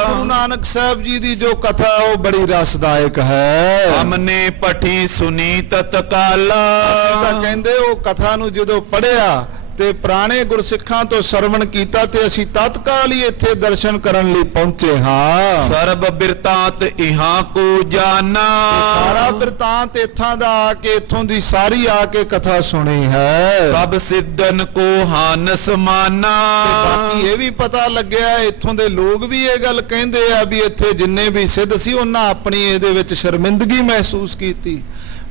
ਗੁਰੂ ਨਾਨਕ ਸਾਹਿਬ ਜੀ ਦੀ ਜੋ ਕਥਾ ਉਹ ਬੜੀ ਰਸਦਾਇਕ ਹੈ। ਹਮਨੇ ਪਠੀ ਸੁਨੀ ਤਤਕਾਲਾ, ਤਾਂ ਕਹਿੰਦੇ ਉਹ ਕਥਾ ਨੂੰ ਜਦੋਂ ਪੜਿਆ ਤੇ ਪੁਰਾਣੇ ਗੁਰਸਿੱਖਾਂ ਤੋਂ ਸਰਵਣ ਕੀਤਾ ਤੇ ਅਸੀਂ ਤਤਕਾਲ ਹੀ ਇੱਥੇ ਦਰਸ਼ਨ ਕਰਨ ਲਈ ਪਹੁੰਚੇ ਹਾਂ। ਸਰਬ ਬਿਰਤਾਂਤ ਇਹਾਂ ਕੋ ਜਾਨਾ, ਸਾਰਾ ਬਿਰਤਾਂਤ ਇੱਥਾਂ ਦਾ ਆ ਕੇ, ਇੱਥੋਂ ਦੀ ਸਾਰੀ ਆ ਕੇ ਕਥਾ ਸੁਣੀ ਹੈ। ਸਭ ਸਿੱਧਨ ਕੋ ਹਾਨਸ ਮਾਨਾ, ਤੇ ਬਾਕੀ ਇਹ ਵੀ ਪਤਾ ਲੱਗਿਆ ਇੱਥੋਂ ਦੇ ਲੋਕ ਵੀ ਇਹ ਗੱਲ ਕਹਿੰਦੇ ਆ ਵੀ ਇੱਥੇ ਜਿੰਨੇ ਵੀ ਸਿੱਧ ਸੀ ਉਹਨਾਂ ਆਪਣੀ ਇਹਦੇ ਵਿੱਚ ਸ਼ਰਮਿੰਦਗੀ ਮਹਿਸੂਸ ਕੀਤੀ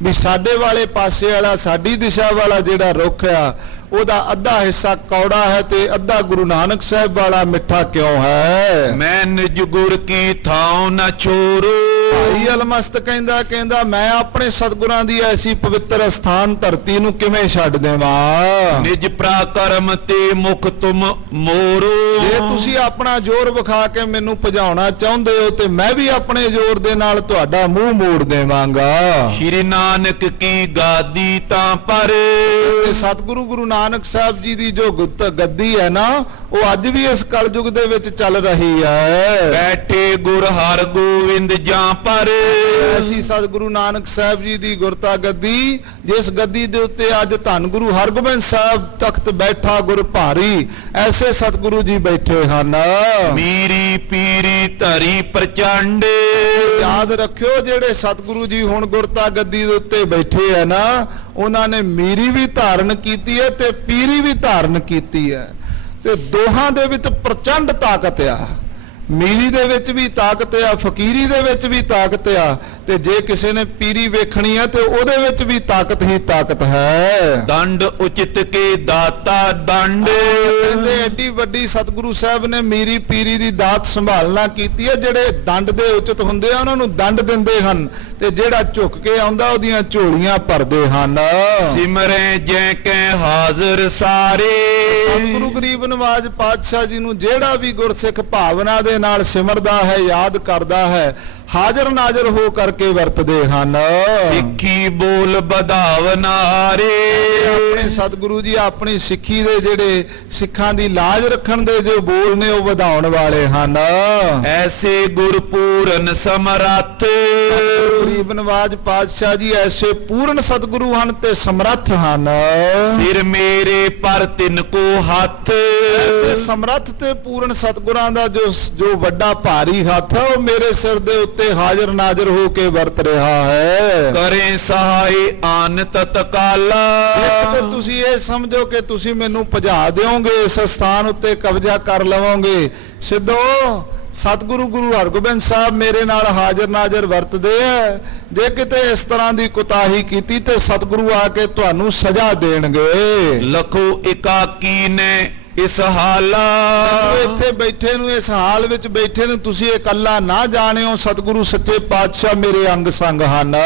ਵੀ ਸਾਡੇ ਵਾਲੇ ਪਾਸੇ ਵਾਲਾ, ਸਾਡੀ ਦਿਸ਼ਾ ਵਾਲਾ ਜਿਹੜਾ ਰੁੱਖ ਆ ਉਹਦਾ ਅੱਧਾ ਹਿੱਸਾ ਕੌੜਾ ਹੈ ਤੇ ਅੱਧਾ ਗੁਰੂ ਨਾਨਕ ਸਾਹਿਬ ਵਾਲਾ ਮਿੱਠਾ ਕਿਉਂ ਹੈ? ਮੈਂ ਨਿਜ ਗੁਰ ਕੀ ਥਾਉ ਨਾ ਛੋਰੂ, ਭਾਈ ਅਲਮਸਤ ਕਹਿੰਦਾ ਮੈਂ ਆਪਣੇ ਸਤਿਗੁਰਾਂ ਦੀ ਐਸੀ ਪਵਿੱਤਰ ਸਥਾਨ ਧਰਤੀ ਨੂੰ ਕਿਵੇਂ ਛੱਡ ਦੇਵਾਂ? ਨਿਜ ਪ੍ਰਾਕਰਮ ਤੇ ਮੁਖ ਤੁਮ ਮੋਰੂ, ਜੇ ਤੁਸੀਂ ਆਪਣਾ ਜ਼ੋਰ ਵਿਖਾ ਕੇ ਮੈਨੂੰ ਭਜਾਉਣਾ ਚਾਹੁੰਦੇ ਹੋ ਤੇ ਮੈਂ ਵੀ ਆਪਣੇ ਜ਼ੋਰ ਦੇ ਨਾਲ ਤੁਹਾਡਾ ਮੂੰਹ ਮੋੜ ਦੇਵਾਂਗਾ। ਸ਼੍ਰੀ ਨਾਨਕ ਕੀ ਗਾਦੀ ਤਾਂ ਪਰ, ਤੇ ਸਤਿਗੁਰੂ ਗੁਰੂ ਨਾਨਕ ਸਾਹਿਬ ਜੀ ਦੀ ਜੋ ਗੱਦੀ ਹੈ ਨਾ, ਉਹ ਅੱਜ ਵੀ ਇਸ ਕਲਯੁਗ ਦੇ ਵਿੱਚ ਚੱਲ ਰਹੀ ਹੈ। ਬੈਠੇ ਗੁਰ ਹਰ ਗੋਬਿੰਦ ਜਾਂ ਪਰ, ਐਸੀ ਸਤਿਗੁਰੂ ਨਾਨਕ ਸਾਹਿਬ ਜੀ ਦੀ ਗੁਰਤਾ ਗੱਦੀ, ਜਿਸ ਗੱਦੀ ਦੇ ਉੱਤੇ ਅੱਜ ਧੰਨ ਗੁਰੂ ਹਰਗੋਬਿੰਦ ਸਾਹਿਬ ਤਖਤ ਬੈਠਾ ਗੁਰ ਭਾਰੀ, ਐਸੇ ਸਤਿਗੁਰੂ ਜੀ ਬੈਠੇ ਹਨ। ਮੀਰੀ ਪੀਰੀ ਧਰੀ ਪ੍ਰਚੰਡ, ਯਾਦ ਰੱਖਿਓ ਜਿਹੜੇ ਸਤਿਗੁਰੂ ਜੀ ਹੁਣ ਗੁਰਤਾ ਗੱਦੀ ਦੇ ਉੱਤੇ ਬੈਠੇ ਆ ਨਾ, ਉਹਨਾਂ ਨੇ ਮੀਰੀ ਵੀ ਧਾਰਨ ਕੀਤੀ ਹੈ ਤੇ ਪੀਰੀ ਵੀ ਧਾਰਨ ਕੀਤੀ ਹੈ, ਤੇ ਦੋਹਾਂ ਦੇ ਵਿੱਚ ਪ੍ਰਚੰਡ ਤਾਕਤ ਆ। ਮੀਰੀ ਦੇ ਵਿੱਚ ਵੀ ਤਾਕਤ ਆ, ਫਕੀਰੀ ਦੇ ਵਿੱਚ ਵੀ ਤਾਕਤ ਆ, ਤੇ ਜੇ ਕਿਸੇ ਨੇ ਪੀਰੀ ਵੇਖਣੀ ਆ ਤੇ ਉਹਦੇ ਵਿੱਚ ਵੀ ਤਾਕਤ ਹੀ ਤਾਕਤ ਹੈ। ਦੰਡ ਉਚਿਤ ਕੇ ਦਾਤਾ ਦੰਡ, ਕਹਿੰਦੇ ਐਡੀ ਵੱਡੀ ਸਤਿਗੁਰੂ ਸਾਹਿਬ ਨੇ ਮੀਰੀ ਪੀਰੀ ਦੀ ਦਾਤ ਸੰਭਾਲਣਾ ਕੀਤੀ ਹੈ। ਜਿਹੜੇ ਦੰਡ ਦੇ ਉਚਿਤ ਹੁੰਦੇ ਆ ਉਹਨਾਂ ਨੂੰ ਦੰਡ ਦਿੰਦੇ ਹਨ, ਤੇ ਜਿਹੜਾ ਝੁੱਕ ਕੇ ਆਉਂਦਾ ਉਹਦੀਆਂ ਝੋਲੀਆਂ ਭਰਦੇ ਹਨ। ਸਿਮਰੈ ਜੈ ਕੈ ਹਾਜ਼ਰ ਸਾਰੇ, ਸਤਿਗੁਰੂ ਗਰੀਬ ਨਵਾਜ ਪਾਤਸ਼ਾਹ ਜੀ ਨੂੰ ਜਿਹੜਾ ਵੀ ਗੁਰਸਿੱਖ ਭਾਵਨਾ ਦੇ ਨਾਲ ਸਿਮਰਦਾ ਹੈ, ਯਾਦ ਕਰਦਾ ਹੈ, ਹਾਜ਼ਰ ਨਾਜ਼ਰ ਹੋ ਕਰਕੇ ਵਰਤਦੇ ਹਨ। ਸਿੱਖੀ ਬੋਲ ਵਧਾਵਨਾਰੇ, ਆਪਣੇ ਸਤਿਗੁਰੂ ਜੀ ਆਪਣੀ ਸਿੱਖੀ ਦੇ ਜਿਹੜੇ ਸਿੱਖਾਂ ਦੀ ਲਾਜ ਰੱਖਣ ਦੇ ਜੋ ਬੋਲ ਨੇ ਉਹ ਵਧਾਉਣ ਵਾਲੇ ਹਨ। ਐਸੇ ਗੁਰਪੂਰਨ ਸਮਰੱਥ, ਗਰੀਬ ਨਵਾਜ ਪਾਤਸ਼ਾਹ ਜੀ ਐਸੇ ਪੂਰਨ ਸਤਿਗੁਰੂ ਹਨ ਤੇ ਸਮਰੱਥ ਹਨ। ਸਿਰ ਮੇਰੇ ਪਰ ਤਿਨ ਕੋ ਹੱਥ, ਐਸੇ ਸਮਰੱਥ ਤੇ ਪੂਰਨ ਸਤਿਗੁਰਾਂ ਦਾ ਜੋ ਵੱਡਾ ਭਾਰੀ ਹੱਥ ਹੈ ਉਹ ਮੇਰੇ ਸਿਰ ਦੇ ਉੱਤੇ ਹਾਜ਼ਰ ਨਾਜ਼ਰ ਹੋ ਕੇ ਵਰਤ ਰਿਹਾ ਹੈ। ਕਰੇ ਸਹਾਈ ਆਨ ਤਤਕਾਲਾ, ਇੱਕ ਤੇ ਤੁਸੀਂ ਇਹ ਸਮਝੋ ਕਿ ਤੁਸੀਂ ਮੈਨੂੰ ਭਜਾ ਦਿਓਗੇ, ਇਸ ਸਥਾਨ ਉੱਤੇ ਕਬਜ਼ਾ ਕਰ ਲਵੋਗੇ। ਸਿੱਧੋ ਸਤਿਗੁਰੂ ਗੁਰੂ ਹਰਗੋਬਿੰਦ ਸਾਹਿਬ ਮੇਰੇ ਨਾਲ ਹਾਜ਼ਰ ਨਾਜ਼ਰ ਵਰਤਦੇ ਆ। ਜੇ ਕਿਤੇ ਇਸ ਤਰ੍ਹਾਂ ਦੀ ਕੁਤਾਹੀ ਕੀਤੀ ਤੇ ਸਤਿਗੁਰੂ ਆ ਕੇ ਤੁਹਾਨੂੰ ਸਜ਼ਾ ਦੇਣਗੇ। ਲਖੋ ਇਕਾਕੀ ਨੇ ਇਸ ਹਾਲਾ, ਇੱਥੇ ਬੈਠੇ ਨੂੰ, ਇਸ ਹਾਲ ਵਿੱਚ ਬੈਠੇ ਨੂੰ ਤੁਸੀਂ ਇਕੱਲਾ ਨਾ ਜਾਣਿਓ, ਸਤਿਗੁਰੂ ਸੱਚੇ ਪਾਤਸ਼ਾਹ ਮੇਰੇ ਅੰਗ ਸੰਗ ਹਨ।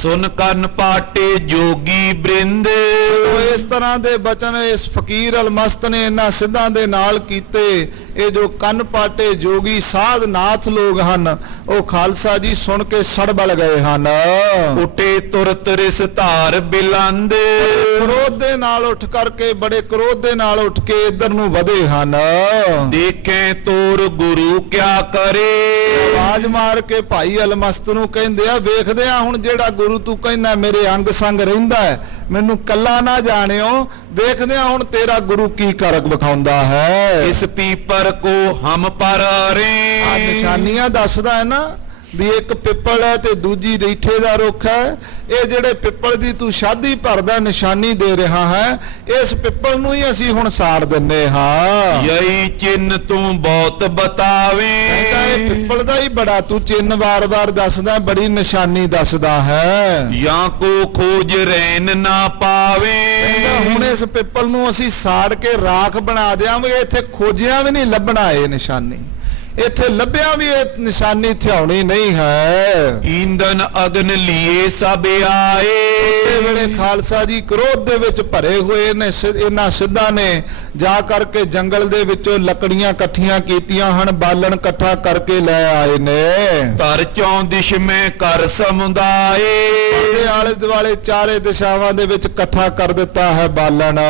ਸੁਨ ਕੰਨ ਪਾਟੇ ਜੋਗੀ ਬ੍ਰਿੰਦ, ਇਸ ਤਰ੍ਹਾਂ ਦੇ ਬਚਨ ਇਸ ਫਕੀਰ ਅਲਮਸਤ ਨੇ ਇਹਨਾਂ ਸਿੱਧਾਂ ਦੇ ਨਾਲ ਕੀਤੇ। ਇਹ ਜੋ ਕੰਨ ਪਾਟੇ ਜੋਗੀ ਸਾਧ ਨਾਥ ਲੋਕ ਹਨ, ਉਹ ਖਾਲਸਾ ਜੀ ਸੁਣ ਕੇ ਸੜਬਲ ਗਏ ਹਨ। ਉਟੇ ਤੁਰਤ ਰਿਸ ਧਾਰ ਬਿਲੰਦ, ਕ੍ਰੋਧ ਦੇ ਨਾਲ ਉੱਠ ਕਰਕੇ, ਬੜੇ ਕ੍ਰੋਧ ਦੇ ਨਾਲ ਉੱਠ ਕੇ ਇੱਧਰ ਨੂੰ ਵਧੇ ਹਨ। ਦੇਖੇ ਤੋਰ ਗੁਰੂ ਕਿਆ ਕਰੇ, ਆਵਾਜ਼ ਮਾਰ ਕੇ ਭਾਈ ਅਲਮਸਤ ਨੂੰ ਕਹਿੰਦੇ ਆ, ਵੇਖਦੇ ਆ ਹੁਣ ਜਿਹੜਾ ਗੁਰੂ ਤੂੰ ਕਹਿੰਦਾ ਮੇਰੇ ਅੰਗ ਸੰਗ ਰਹਿੰਦਾ ਹੈ, ਮੈਨੂੰ ਕੱਲਾ ਨਾ ਜਾਣਿਓ, ਵੇਖਦੇ ਆ ਹੁਣ ਤੇਰਾ ਗੁਰੂ ਕੀ ਕਰ ਵਿਖਾਉਂਦਾ ਹੈ। ਇਸ ਪੀਪਰ ਕੋ ਹਮ ਪਰ ਰੇ, ਆ ਨਿਸ਼ਾਨੀਆਂ ਦੱਸਦਾ ਹੈ ਨਾ ਵੀ ਇੱਕ ਪਿੱਪਲ ਹੈ ਤੇ ਦੂਜੀ ਰੀਠੇ ਦਾ ਰੁੱਖ ਹੈ। ਇਹ ਜਿਹੜੇ ਪਿੱਪਲ ਦੀ ਤੂੰ ਸ਼ਾਦੀ ਭਰਦਾ ਨਿਸ਼ਾਨੀ ਦੇ ਰਿਹਾ ਹੈ, ਇਸ ਪਿੱਪਲ ਨੂੰ ਹੀ ਅਸੀਂ ਹੁਣ ਸਾੜ ਦਿੰਨੇ ਹਾਂ। ਯਹੀ ਚਿੰਨ ਤੂੰ ਬਹੁਤ ਬਤਾਵੇ, ਇਹ ਪਿੱਪਲ ਦਾ ਹੀ ਬੜਾ ਤੂੰ ਚਿੰਨ ਵਾਰ-ਵਾਰ ਦੱਸਦਾ, ਬੜੀ ਨਿਸ਼ਾਨੀ ਦੱਸਦਾ ਹੈ। ਜਾਂ ਕੋ ਖੋਜ ਰਹਿਨ ਨਾ ਪਾਵੇ, ਹੁਣ ਇਸ ਪਿੱਪਲ ਨੂੰ ਅਸੀਂ ਸਾੜ ਕੇ ਰਾਖ ਬਣਾ ਦਿਆਂਗੇ, ਇੱਥੇ ਖੋਜਿਆ ਵੀ ਨਹੀਂ ਲੱਭਣਾ ਇਹ ਨਿਸ਼ਾਨੀ, ਇੱਥੇ ਲੱਭਿਆ ਵੀ ਇਹ ਨਿਸ਼ਾਨੀ ਥਿਆਉਣੀ ਨਹੀਂ ਹੈ। ਈਂਦਨ ਅਗਨ ਲੀਏ ਸਭ ਆਏ, ਉਸੇ ਵੇਲੇ ਖਾਲਸਾ ਜੀ ਕ੍ਰੋਧ ਦੇ ਵਿੱਚ ਭਰੇ ਹੋਏ ਨੇ। ਇਹਨਾਂ ਸਿੱਧਾਂ ਨੇ ਜਾ ਕਰਕੇ ਜੰਗਲ ਦੇ ਵਿੱਚੋਂ ਲੱਕੜੀਆਂ ਇਕੱਠੀਆਂ ਕੀਤੀਆਂ ਹਨ, ਬਾਲਣ ਇਕੱਠਾ ਕਰਕੇ ਲੈ ਆਏ ਨੇ। ਧਰ ਚੌਂ ਦਿਸ਼ ਮੈਂ ਕਰ ਸਮੁਦਾਏ, ਦੇ ਆਲੇ ਦੁਆਲੇ ਚਾਰੇ ਦਿਸ਼ਾਵਾਂ ਦੇ ਵਿੱਚ ਇਕੱਠਾ ਕਰ ਦਿੱਤਾ ਹੈ ਬਾਲਣ।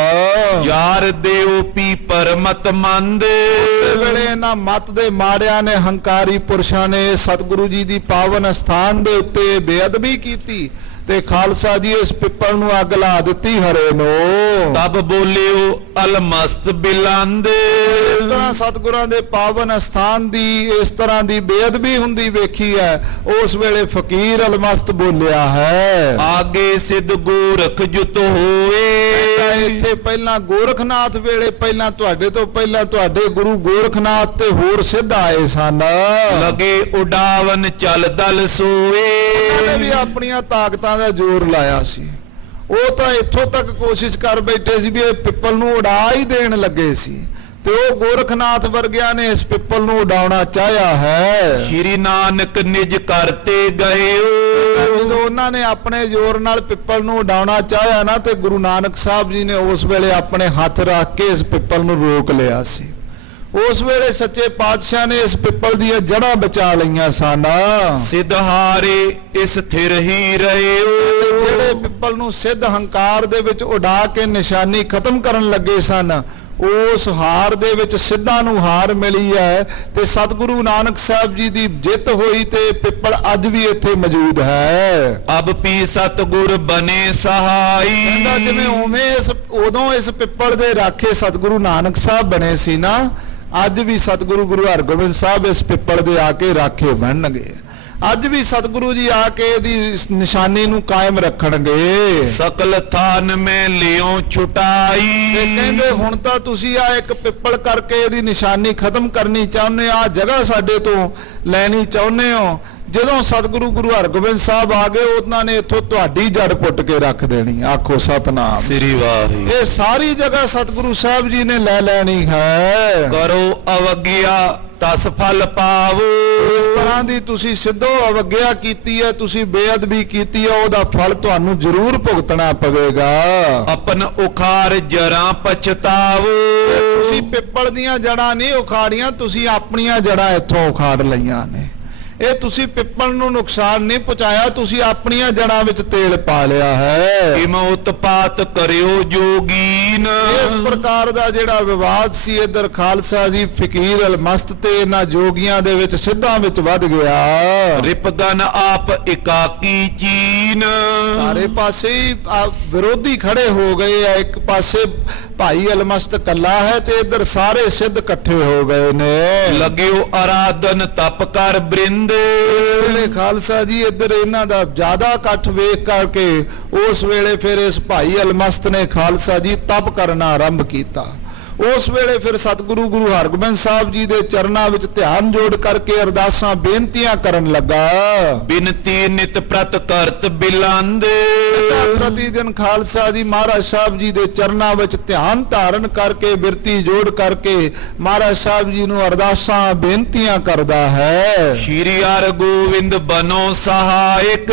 ਯਾਰ ਦੇਉ ਪੀਪਰ ਮਤ ਮੰਦ, ਉਸੇ ਵੇਲੇ ਇਹਨਾਂ ਮਤ ਦੇ ਮਾੜਿਆਂ ਨੇ, ਹੰਕਾਰੀ ਪੁਰਸ਼ਾਂ ਨੇ ਸਤਿਗੁਰੂ ਜੀ ਦੀ ਪਾਵਨ ਸਥਾਨ ਦੇ ਉੱਤੇ ਬੇਅਦਬੀ ਕੀਤੀ ਤੇ ਖਾਲਸਾ ਜੀ ਇਸ ਪਿੱਪਲ ਨੂੰ ਅੱਗ ਲਾ ਦਿੱਤੀ ਹਰੇ ਨੂੰ। ਤਬ ਬੋਲਿਓ ਅਲਮਸਤ ਬਿਲੰਦ, ਇਸ ਤਰ੍ਹਾਂ ਸਤਿਗੁਰਾਂ ਦੇ ਪਾਵਨ ਸਥਾਨ ਦੀ ਇਸ ਤਰ੍ਹਾਂ ਦੀ ਬੇਅਦਬੀ ਹੁੰਦੀ ਵੇਖੀ ਹੈ। ਉਸ ਵੇਲੇ ਫਕੀਰ ਅਲਮਸਤ ਬੋਲਿਆ ਹੈ, ਆਗੇ ਸਿੱਧ ਗੋਰਖ ਜੁਤ ਹੋਏ, ਇੱਥੇ ਪਹਿਲਾਂ ਗੋਰਖਨਾਥ ਵੇਲੇ ਪਹਿਲਾਂ ਤੁਹਾਡੇ ਤੋਂ ਪਹਿਲਾਂ ਤੁਹਾਡੇ ਗੁਰੂ ਗੋਰਖਨਾਥ ਤੇ ਹੋਰ ਸਿੱਧ ਆਏ ਸਨ। ਲਗੇ ਉਡਾਵਨ ਚਲ ਦਲ ਸੋਏ, ਉਹਨਾਂ ਨੇ ਵੀ ਆਪਣੀਆਂ ਤਾਕਤਾਂ ਦਾ ਜ਼ੋਰ ਲਾਇਆ ਸੀ। ਉਹ ਤਾਂ ਇੱਥੋਂ ਤੱਕ ਕੋਸ਼ਿਸ਼ ਕਰ ਬੈਠੇ ਸੀ ਵੀ ਇਹ ਪਿੱਪਲ ਨੂੰ ਉਡਾ ਹੀ ਦੇਣ ਲੱਗੇ ਸੀ, ਤੇ ਉਹ ਗੋਰਖਨਾਥ ਵਰਗਿਆਂ ਨੇ ਇਸ ਪਿੱਪਲ ਨੂੰ ਉਡਾਉਣਾ ਚਾਹਿਆ ਹੈ। ਸ਼੍ਰੀ ਨਾਨਕ ਨਿਜ ਕਰਤੇ ਗਏ, ਜਦੋਂ ਉਹਨਾਂ ਨੇ ਆਪਣੇ ਜ਼ੋਰ ਨਾਲ ਪਿੱਪਲ ਨੂੰ ਉਡਾਉਣਾ ਚਾਹਿਆ ਨਾ, ਤੇ ਗੁਰੂ ਨਾਨਕ ਸਾਹਿਬ ਜੀ ਨੇ ਉਸ ਵੇਲੇ ਆਪਣੇ ਹੱਥ ਰੱਖ ਕੇ ਇਸ ਪਿੱਪਲ ਨੂੰ ਰੋਕ ਲਿਆ ਸੀ। ਉਸ ਵੇਲੇ ਸੱਚੇ ਪਾਤਸ਼ਾਹ ਨੇ ਇਸ ਪਿੱਪਲ ਦੀਆਂ ਜੜ੍ਹਾਂ ਬਚਾ ਲਈਆਂ ਸਨ। ਸਿਧਹਾਰੇ ਇਸ ਥਿਰ ਹੀ ਰਹੇ, ਜਿਹੜੇ ਪਿੱਪਲ ਨੂੰ ਸਿੱਧ ਹੰਕਾਰ ਦੇ ਵਿੱਚ ਉਡਾ ਕੇ ਨਿਸ਼ਾਨੀ ਖਤਮ ਕਰਨ ਲੱਗੇ ਸਨ, ਉਸ ਹਾਰ ਦੇ ਵਿੱਚ ਸਿੱਧਾਂ ਨੂੰ ਹਾਰ ਮਿਲੀ ਹੈ ਤੇ ਸਤਿਗੁਰੂ ਨਾਨਕ ਸਾਹਿਬ ਜੀ ਦੀ ਜਿੱਤ ਹੋਈ ਤੇ ਪਿੱਪਲ ਅੱਜ ਵੀ ਇੱਥੇ ਮੌਜੂਦ ਹੈ। ਅਬ ਪੀ ਸਤਿਗੁਰ ਬਨੇ ਸਹਾਈ। ਕਹਿੰਦਾ ਜਿਵੇਂ ਉਵੇਂ ਉਦੋਂ ਇਸ ਪਿੱਪਲ ਦੇ ਰਾਖੇ ਸਤਿਗੁਰੂ ਨਾਨਕ ਸਾਹਿਬ ਬਣੇ ਸੀ ਨਾ, ਅੱਜ ਵੀ ਸਤਿਗੁਰੂ ਗੁਰੂ ਹਰਗੋਬਿੰਦ ਸਾਹਿਬ ਇਸ ਪਿੱਪਲ ਦੇ ਆ ਕੇ ਰਾਖੇ ਬਣਨਗੇ। ਅੱਜ ਵੀ ਸਤਿਗੁਰੂ ਜੀ ਆ ਕੇ ਇਹਦੀ ਨਿਸ਼ਾਨੀ ਨੂੰ ਕਾਇਮ ਰੱਖਣਗੇ। ਸਕਲ ਥਾਨ ਮੈਂ ਲਿਓ ਛੁਟਾਈ। ਤੇ ਕਹਿੰਦੇ ਹੁਣ ਤਾਂ ਤੁਸੀਂ ਆ ਇੱਕ ਪਿੱਪਲ ਕਰਕੇ ਇਹਦੀ ਨਿਸ਼ਾਨੀ ਖਤਮ ਕਰਨੀ ਚਾਹੁੰਦੇ ਆ, ਜਗ੍ਹਾ ਸਾਡੇ ਤੋਂ ਲੈਣੀ ਚਾਹੁੰਦੇ ਹੋ। ਜਦੋਂ ਸਤਿਗੁਰੂ ਗੁਰੂ ਹਰਗੋਬਿੰਦ ਸਾਹਿਬ ਆ ਗਏ ਉਹਨਾਂ ਨੇ ਇੱਥੋਂ ਤੁਹਾਡੀ ਜੜ ਪੁੱਟ ਕੇ ਰੱਖ ਦੇਣੀ। ਆਖੋ ਸਤਨਾਮ ਸ੍ਰੀ ਵਾਹਿਗੁਰੂ। ਇਹ ਸਾਰੀ ਜਗ੍ਹਾ ਸਤਿਗੁਰੂ ਸਾਹਿਬ ਜੀ ਨੇ ਲੈ ਲੈਣੀ ਹੈ। ਕਰੋ ਅਵਗਿਆ ਤਸ ਫਲ ਪਾਵੋ। ਇਸ ਤਰ੍ਹਾਂ ਦੀ ਤੁਸੀਂ ਸਿੱਧੋ ਅਵਗਿਆ ਕੀਤੀ ਹੈ, ਤੁਸੀਂ ਬੇਅਦਬੀ ਕੀਤੀ ਹੈ, ਉਹਦਾ ਫਲ ਤੁਹਾਨੂੰ ਜ਼ਰੂਰ ਭੁਗਤਣਾ ਪਵੇਗਾ। ਆਪਨ ਉਖਾਰ ਜਰਾਂ ਪਛਤਾਵੋ। ਤੁਸੀਂ ਪਿੱਪਲ ਦੀਆਂ ਜੜਾਂ ਨਹੀਂ ਉਖਾੜੀਆਂ, ਤੁਸੀਂ ਆਪਣੀਆਂ ਜੜਾਂ ਇੱਥੋਂ ਉਖਾੜ ਲਈਆਂ ਨੇ। ਇਹ ਤੁਸੀਂ ਪਿੱਪਲ ਨੂੰ ਨੁਕਸਾਨ ਨਹੀਂ ਪਹੁੰਚਾਇਆ, ਤੁਸੀਂ ਆਪਣੀਆਂ ਜੜਾਂ ਵਿੱਚ ਤੇਲ ਪਾ ਲਿਆ ਹੈ। ਇਮ ਉਤਪਾਤ ਕਰਿਓ ਜੋਗੀਨ। ਇਸ ਪ੍ਰਕਾਰ ਦਾ ਜਿਹੜਾ ਵਿਵਾਦ ਸੀ ਇੱਧਰ ਖਾਲਸਾ ਜੀ ਫਕੀਰ ਅਲਮਸਤ ਤੇ ਇਹਨਾਂ ਜੋਗੀਆਂ ਦੇ ਵਿੱਚ ਸਿੱਧਾਂ ਵਿੱਚ ਵੱਧ ਗਿਆ। ਰਿਪਗਨ ਆਪ ਇਕਾਕੀ ਚੀਨ। ਸਾਰੇ ਪਾਸੇ ਹੀ ਵਿਰੋਧੀ ਖੜੇ ਹੋ ਗਏ ਆ। ਇੱਕ ਪਾਸੇ ਭਾਈ ਅਲਮਸਤ ਕੱਲਾ ਹੈ ਤੇ ਇੱਧਰ ਸਾਰੇ ਸਿੱਧ ਇਕੱਠੇ ਹੋ ਗਏ ਨੇ। ਲਗਿਓ ਆਰਾਧਨ ਤਪ ਕਰ ਬ੍ਰਿੰਦ। ਇਸ ਵੇਲੇ ਖਾਲਸਾ ਜੀ ਇੱਧਰ ਇਹਨਾਂ ਦਾ ਜ਼ਿਆਦਾ ਇਕੱਠ ਵੇਖ ਕਰਕੇ ਉਸ ਵੇਲੇ ਫਿਰ ਇਸ ਭਾਈ ਅਲਮਸਤ ਨੇ ਖਾਲਸਾ ਜੀ ਤਪ ਕਰਨਾ ਆਰੰਭ ਕੀਤਾ। ਉਸ ਵੇਲੇ ਫਿਰ ਸਤਿਗੁਰੂ ਗੁਰੂ ਹਰਗੋਬਿੰਦ ਸਾਹਿਬ ਜੀ ਦੇ ਚਰਨਾਂ ਵਿੱਚ ਧਿਆਨ ਜੋੜ ਕਰਕੇ ਅਰਦਾਸਾਂ ਬੇਨਤੀਆਂ ਕਰਨ ਲੱਗਾ। ਬਿਨਤੀ ਨਿਤ ਪ੍ਰਤ ਕਰਤ ਬਿਲਾਂਦੇ। ਪ੍ਰਤੀ ਦਿਨ ਖਾਲਸਾ ਜੀ ਮਹਾਰਾਜ ਸਾਹਿਬ ਜੀ ਦੇ ਚਰਨਾਂ ਵਿੱਚ ਧਿਆਨ ਧਾਰਨ ਕਰਕੇ ਬਿਰਤੀ ਜੋੜ ਕਰਕੇ ਮਹਾਰਾਜ ਸਾਹਿਬ ਜੀ ਨੂੰ ਅਰਦਾਸਾਂ ਬੇਨਤੀਆਂ ਕਰਦਾ ਹੈ। ਸ਼੍ਰੀ ਹਰਿਗੋਬਿੰਦ ਬਨੋ ਸਹਾਇਕ।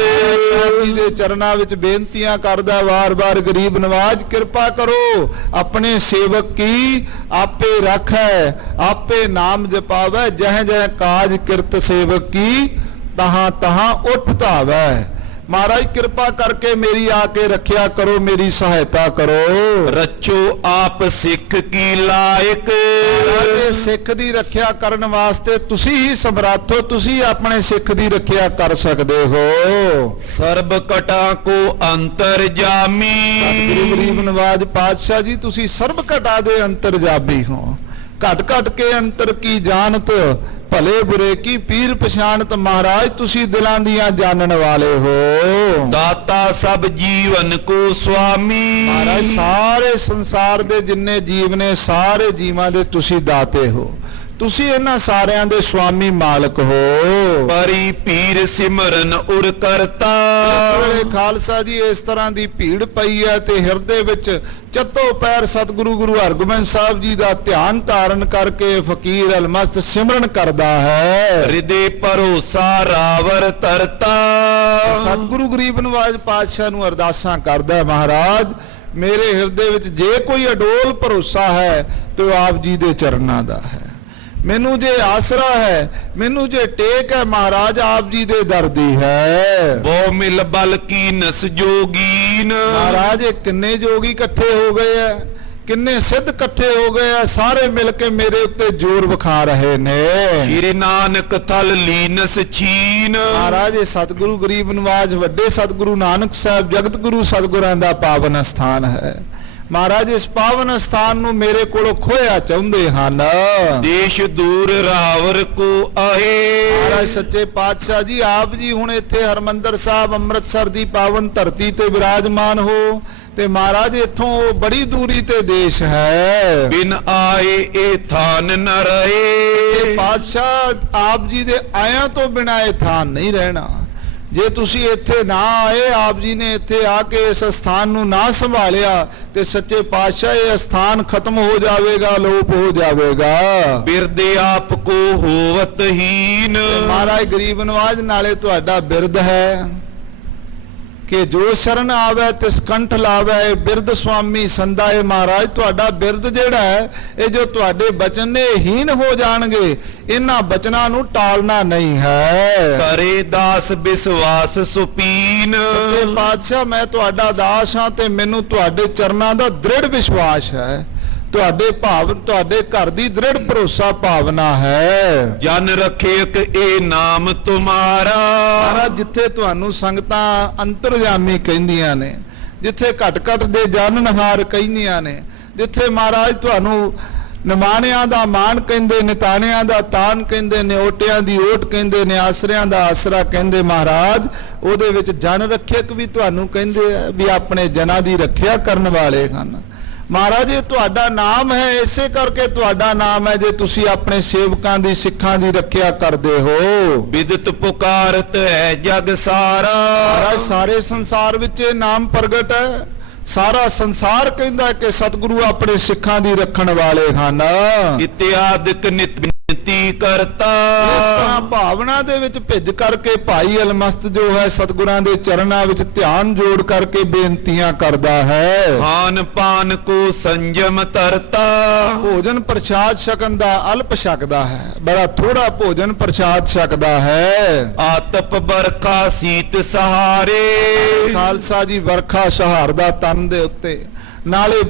ਜੀ ਦੇ ਚਰਨਾਂ ਵਿੱਚ ਬੇਨਤੀਆਂ ਕਰਦਾ ਵਾਰ-ਵਾਰ, ਗਰੀਬ ਨਵਾਜ ਕਿਰਪਾ ਕਰੋ, ਆਪਣੇ ਸੇਵਕ ਕੀ ਆਪੇ ਰੱਖੈ, ਆਪੇ ਨਾਮ ਜਪਾਵੈ, ਜਹ ਜਹ ਕਾਜ ਕਿਰਤ ਸੇਵਕ ਕੀ ਤਹਾਂ ਤਹਾਂ ਉੱਠ ਧਾਵੈ। ਮਹਾਰਾਜ ਕਿਰਪਾ ਕਰਕੇ ਮੇਰੀ ਆ ਕੇ ਰੱਖਿਆ ਕਰੋ, ਮੇਰੀ ਸਹਾਇਤਾ ਕਰੋ। ਰਚੋ ਆਪ ਸਿੱਖ ਕੀ ਲਾਇਕ। ਮਹਾਰਾਜ ਸਿੱਖ ਦੀ ਰੱਖਿਆ ਕਰਨ ਵਾਸਤੇ ਤੁਸੀਂ ਹੀ ਸਮਰੱਥ ਹੋ, ਤੁਸੀਂ ਆਪਣੇ ਸਿੱਖ ਦੀ ਰੱਖਿਆ ਕਰ ਸਕਦੇ ਹੋ। ਸਰਬ ਕਟਾ ਕੋ ਅੰਤਰ ਜਾਮੀ। ਸਤਿਗੁਰੂ ਗਰੀਬ ਨਵਾਜ ਪਾਤਸ਼ਾਹ ਜੀ ਤੁਸੀਂ ਸਰਬ ਘਟਾ ਦੇ ਅੰਤਰਜਾਮੀ ਹੋ। ਘਟ ਘਟ ਕੇ ਅੰਤਰ ਕੀ ਜਾਣਤ, ਭਲੇ ਬੁਰੇ ਕੀ ਪੀਰ ਪਛਾਣਤ। ਮਹਾਰਾਜ ਤੁਸੀਂ ਦਿਲਾਂ ਦੀਆਂ ਜਾਣਨ ਵਾਲੇ ਹੋ। ਦਾਤਾ ਸਭ ਜੀਵਨ ਕੋ ਸੁਆਮੀ। ਮਹਾਰਾਜ ਸਾਰੇ ਸੰਸਾਰ ਦੇ ਜਿੰਨੇ ਜੀਵ ਨੇ ਸਾਰੇ ਜੀਵਾਂ ਦੇ ਤੁਸੀਂ ਦਾਤੇ ਹੋ, ਤੁਸੀਂ ਇਹਨਾਂ ਸਾਰਿਆਂ ਦੇ ਸੁਆਮੀ ਮਾਲਕ ਹੋ। ਪਰੀ ਪੀਰ ਸਿਮਰਨ ਉਰ ਕਰਤਾ। ਇਸ ਵੇਲੇ ਖਾਲਸਾ ਜੀ ਇਸ ਤਰ੍ਹਾਂ ਦੀ ਭੀੜ ਪਈ ਹੈ ਤੇ ਹਿਰਦੇ ਵਿੱਚ ਚੱਤੋ ਪੈਰ ਸਤਿਗੁਰੂ ਗੁਰੂ ਹਰਗੋਬਿੰਦ ਸਾਹਿਬ ਜੀ ਦਾ ਧਿਆਨ ਧਾਰਨ ਕਰਕੇ ਫਕੀਰ ਅਲਮਸਤ ਸਿਮਰਨ ਕਰਦਾ ਹੈ। ਹਿਰਦੇ ਭਰੋਸਾ ਰਾਵਰ ਤਰਤਾ। ਸਤਿਗੁਰੂ ਗਰੀਬ ਨਵਾਜ ਪਾਤਸ਼ਾਹ ਨੂੰ ਅਰਦਾਸਾਂ ਕਰਦਾ, ਮਹਾਰਾਜ ਮੇਰੇ ਹਿਰਦੇ ਵਿੱਚ ਜੇ ਕੋਈ ਅਡੋਲ ਭਰੋਸਾ ਹੈ ਤੇ ਉਹ ਆਪ ਜੀ ਦੇ ਚਰਨਾਂ ਦਾ ਹੈ। ਮੈਨੂੰ ਜੇ ਆਸਰਾ ਹੈ, ਮੈਨੂੰ ਜੇ ਟੇਕ ਹੈ, ਮਹਾਰਾਜ ਆਪ ਜੀ ਦੇ ਦਰ ਦੀ ਹੈ। ਬਹੁ ਮਿਲ ਬਲ ਕੀ ਨਸ ਜੋਗੀਨ। ਮਹਾਰਾਜ ਇਹ ਕਿੰਨੇ ਜੋਗੀ ਇਕੱਠੇ ਹੋ ਗਏ ਆ, ਕਿੰਨੇ ਸਿੱਧ ਇਕੱਠੇ ਹੋ ਗਏ ਆ, ਸਾਰੇ ਮਿਲ ਕੇ ਮੇਰੇ ਉੱਤੇ ਜ਼ੋਰ ਵਿਖਾ ਰਹੇ ਨੇ। ਸ਼੍ਰੀ ਨਾਨਕ ਥਲ ਲੀਨਸ ਛੀਨ। ਮਹਾਰਾਜ ਇਹ ਸਤਿਗੁਰੂ ਗਰੀਬ ਨਵਾਜ ਵੱਡੇ ਸਤਿਗੁਰੂ ਨਾਨਕ ਸਾਹਿਬ ਜਗਤ ਗੁਰੂ ਸਤਿਗੁਰਾਂ ਦਾ ਪਾਵਨ ਸਥਾਨ ਹੈ। ਮਹਾਰਾਜ ਇਸ ਪਾਵਨ ਸਥਾਨ ਨੂੰ ਮੇਰੇ ਕੋਲੋਂ ਖੋਇਆ ਚਾਹੁੰਦੇ ਹਨ। ਦੇਸ਼ ਦੂਰ ਰਾਵਰ ਕੋ ਆਏ। ਮਹਾਰਾਜ ਸੱਚੇ ਪਾਤਸ਼ਾਹ ਜੀ ਆਪ ਜੀ ਹੁਣ ਇੱਥੇ ਹਰਮੰਦਰ ਸਾਹਿਬ ਅੰਮ੍ਰਿਤਸਰ ਦੀ ਪਾਵਨ ਧਰਤੀ ਤੇ ਵਿਰਾਜਮਾਨ ਹੋ ਤੇ ਮਹਾਰਾਜ ਇੱਥੋਂ ਬੜੀ ਦੂਰੀ ਤੇ ਦੇਸ਼ ਹੈ। ਬਿਨ ਆਏ ਇਹ ਥਾਨ ਨ ਰਹੇ। ਪਾਤਸ਼ਾਹ ਆਪ ਜੀ ਦੇ ਆਇਆਂ ਤੋਂ ਬਿਨਾਂ ਇਹ ਥਾਨ ਨਹੀਂ ਰਹਿਣਾ। ਜੇ ਤੁਸੀਂ ਇੱਥੇ ਨਾ ਆਏ, ਆਪ ਜੀ ਨੇ ਇੱਥੇ ਆ ਕੇ ਇਸ ਸਥਾਨ ਨੂੰ ਨਾ ਸੰਭਾਲਿਆ ਤੇ ਸੱਚੇ ਪਾਤਸ਼ਾਹ ਇਹ ਸਥਾਨ ਖਤਮ ਹੋ ਜਾਵੇਗਾ, ਲੋਪ ਹੋ ਜਾਵੇਗਾ। ਬਿਰਦੇ ਆਪ ਕੋ ਹੋਵਤ ਹੀਨ। ਮਹਾਰਾਜ ਗਰੀਬ ਨਵਾਜ ਨਾਲੇ ਤੁਹਾਡਾ ਬਿਰਦ ਹੈ ਕਿ ਜੋ ਸ਼ਰਨ ਆਵੇ ਤਿਸ ਕੰਠ ਲਾਵੇ। ਇਹ ਬਿਰਦ ਸੁਆਮੀ ਸੰਦਾ ਹੈ। ਮਹਾਰਾਜ ਤੁਹਾਡਾ ਬਿਰਦ ਜਿਹੜਾ ਹੈ, ਇਹ ਜੋ ਤੁਹਾਡੇ ਬਚਨ ਨੇ ਹੀਨ ਹੋ ਜਾਣਗੇ, ਇਹਨਾਂ ਬਚਨਾਂ ਨੂੰ ਟਾਲਣਾ ਨਹੀਂ ਹੈ। ਕਰੇ ਦਾਸ ਵਿਸ਼ਵਾਸ ਸੁਪੀਨ। ਸੱਚੇ ਪਾਤਸ਼ਾਹ ਮੈਂ ਤੁਹਾਡਾ ਦਾਸ ਹਾਂ ਤੇ ਮੈਨੂੰ ਤੁਹਾਡੇ ਚਰਨਾਂ ਦਾ ਦ੍ਰਿੜ ਵਿਸ਼ਵਾਸ ਹੈ। ਤੁਹਾਡੇ ਘਰ ਦੀ ਦ੍ਰਿੜ ਭਰੋਸਾ ਭਾਵਨਾ ਹੈ। ਜਨ ਰਖੇਕ ਇਹ ਨਾਮ ਤੁਮਾਰਾ। ਮਹਾਰਾਜ ਜਿੱਥੇ ਤੁਹਾਨੂੰ ਸੰਗਤਾਂ ਅੰਤਰਜਾਮੀ ਕਹਿੰਦੀਆਂ ਨੇ, ਜਿੱਥੇ ਘਟ ਘਟ ਦੇ ਜਾਣਨਹਾਰ ਕਹਿੰਦੀਆਂ ਨੇ, ਜਿੱਥੇ ਮਹਾਰਾਜ ਤੁਹਾਨੂੰ ਨਿਮਾਣਿਆਂ ਦਾ ਮਾਣ ਕਹਿੰਦੇ, ਨਿਤਾਣਿਆਂ ਦਾ ਤਾਣ ਕਹਿੰਦੇ ਨੇ, ਓਟਿਆਂ ਦੀ ਓਟ ਕਹਿੰਦੇ ਨੇ, ਆਸਰਿਆਂ ਦਾ ਆਸਰਾ ਕਹਿੰਦੇ, ਮਹਾਰਾਜ ਉਹਦੇ ਵਿੱਚ ਜਨ ਰੱਖਿਅਕ ਵੀ ਤੁਹਾਨੂੰ ਕਹਿੰਦੇ ਆ ਵੀ ਆਪਣੇ ਜਨਾਂ ਦੀ ਰੱਖਿਆ ਕਰਨ ਵਾਲੇ ਹਨ। ਮਹਾਰਾਜ ਇਹ ਤੁਹਾਡਾ ਨਾਮ ਹੈ, ਇਸੇ ਕਰਕੇ ਤੁਹਾਡਾ ਨਾਮ ਹੈ ਜੇ ਤੁਸੀਂ ਆਪਣੇ ਸੇਵਕਾਂ ਦੀ ਸਿੱਖਾਂ ਦੀ ਰੱਖਿਆ ਕਰਦੇ ਹੋ। ਵਿਦਤ ਪੁਕਾਰਤ ਹੈ ਜਗ ਸਾਰਾ। ਮਹਾਰਾਜ ਸਾਰੇ ਸੰਸਾਰ ਵਿੱਚ ਇਹ ਨਾਮ ਪ੍ਰਗਟ ਹੈ। ਸਾਰਾ ਸੰਸਾਰ ਕਹਿੰਦਾ ਕਿ ਸਤਿਗੁਰੂ ਆਪਣੇ ਸਿੱਖਾਂ ਦੀ ਰੱਖਣ ਵਾਲੇ ਹਨ। ਇਤਿਆਦਿਕ ਨਿਤ ਬੇਨਤੀ ਕਰਤਾ। ਇਸ ਤਰ੍ਹਾਂ ਭਾਵਨਾ ਦੇ ਵਿੱਚ ਭਿੱਜ ਕਰਕੇ ਭਾਈ ਅਲਮਸਤ ਜੋ ਹੈ ਸਤਿਗੁਰਾਂ ਦੇ ਚਰਨਾਂ ਵਿੱਚ ਧਿਆਨ ਜੋੜ ਕਰਕੇ ਬੇਨਤੀਆਂ ਕਰਦਾ ਹੈ। ਖਾਨ ਪਾਨ ਕੋ ਸੰਜਮ ਤਰਤਾ। ਭੋਜਨ ਪ੍ਰਸ਼ਾਦ ਛਕਣ ਦਾ ਅਲਪ ਛਕਦਾ ਹੈ, ਬੜਾ ਥੋੜਾ ਭੋਜਨ ਪ੍ਰਸ਼ਾਦ ਛਕਦਾ ਹੈ। ਆਤਪ ਬਰਖਾ ਸੀਤ ਸਹਾਰੇ। ਖਾਲਸਾ ਜੀ ਵਰਖਾ ਸਹਾਰਦਾ ਤਨ ਦੇ ਉੱਤੇ, ਨਾਲੇ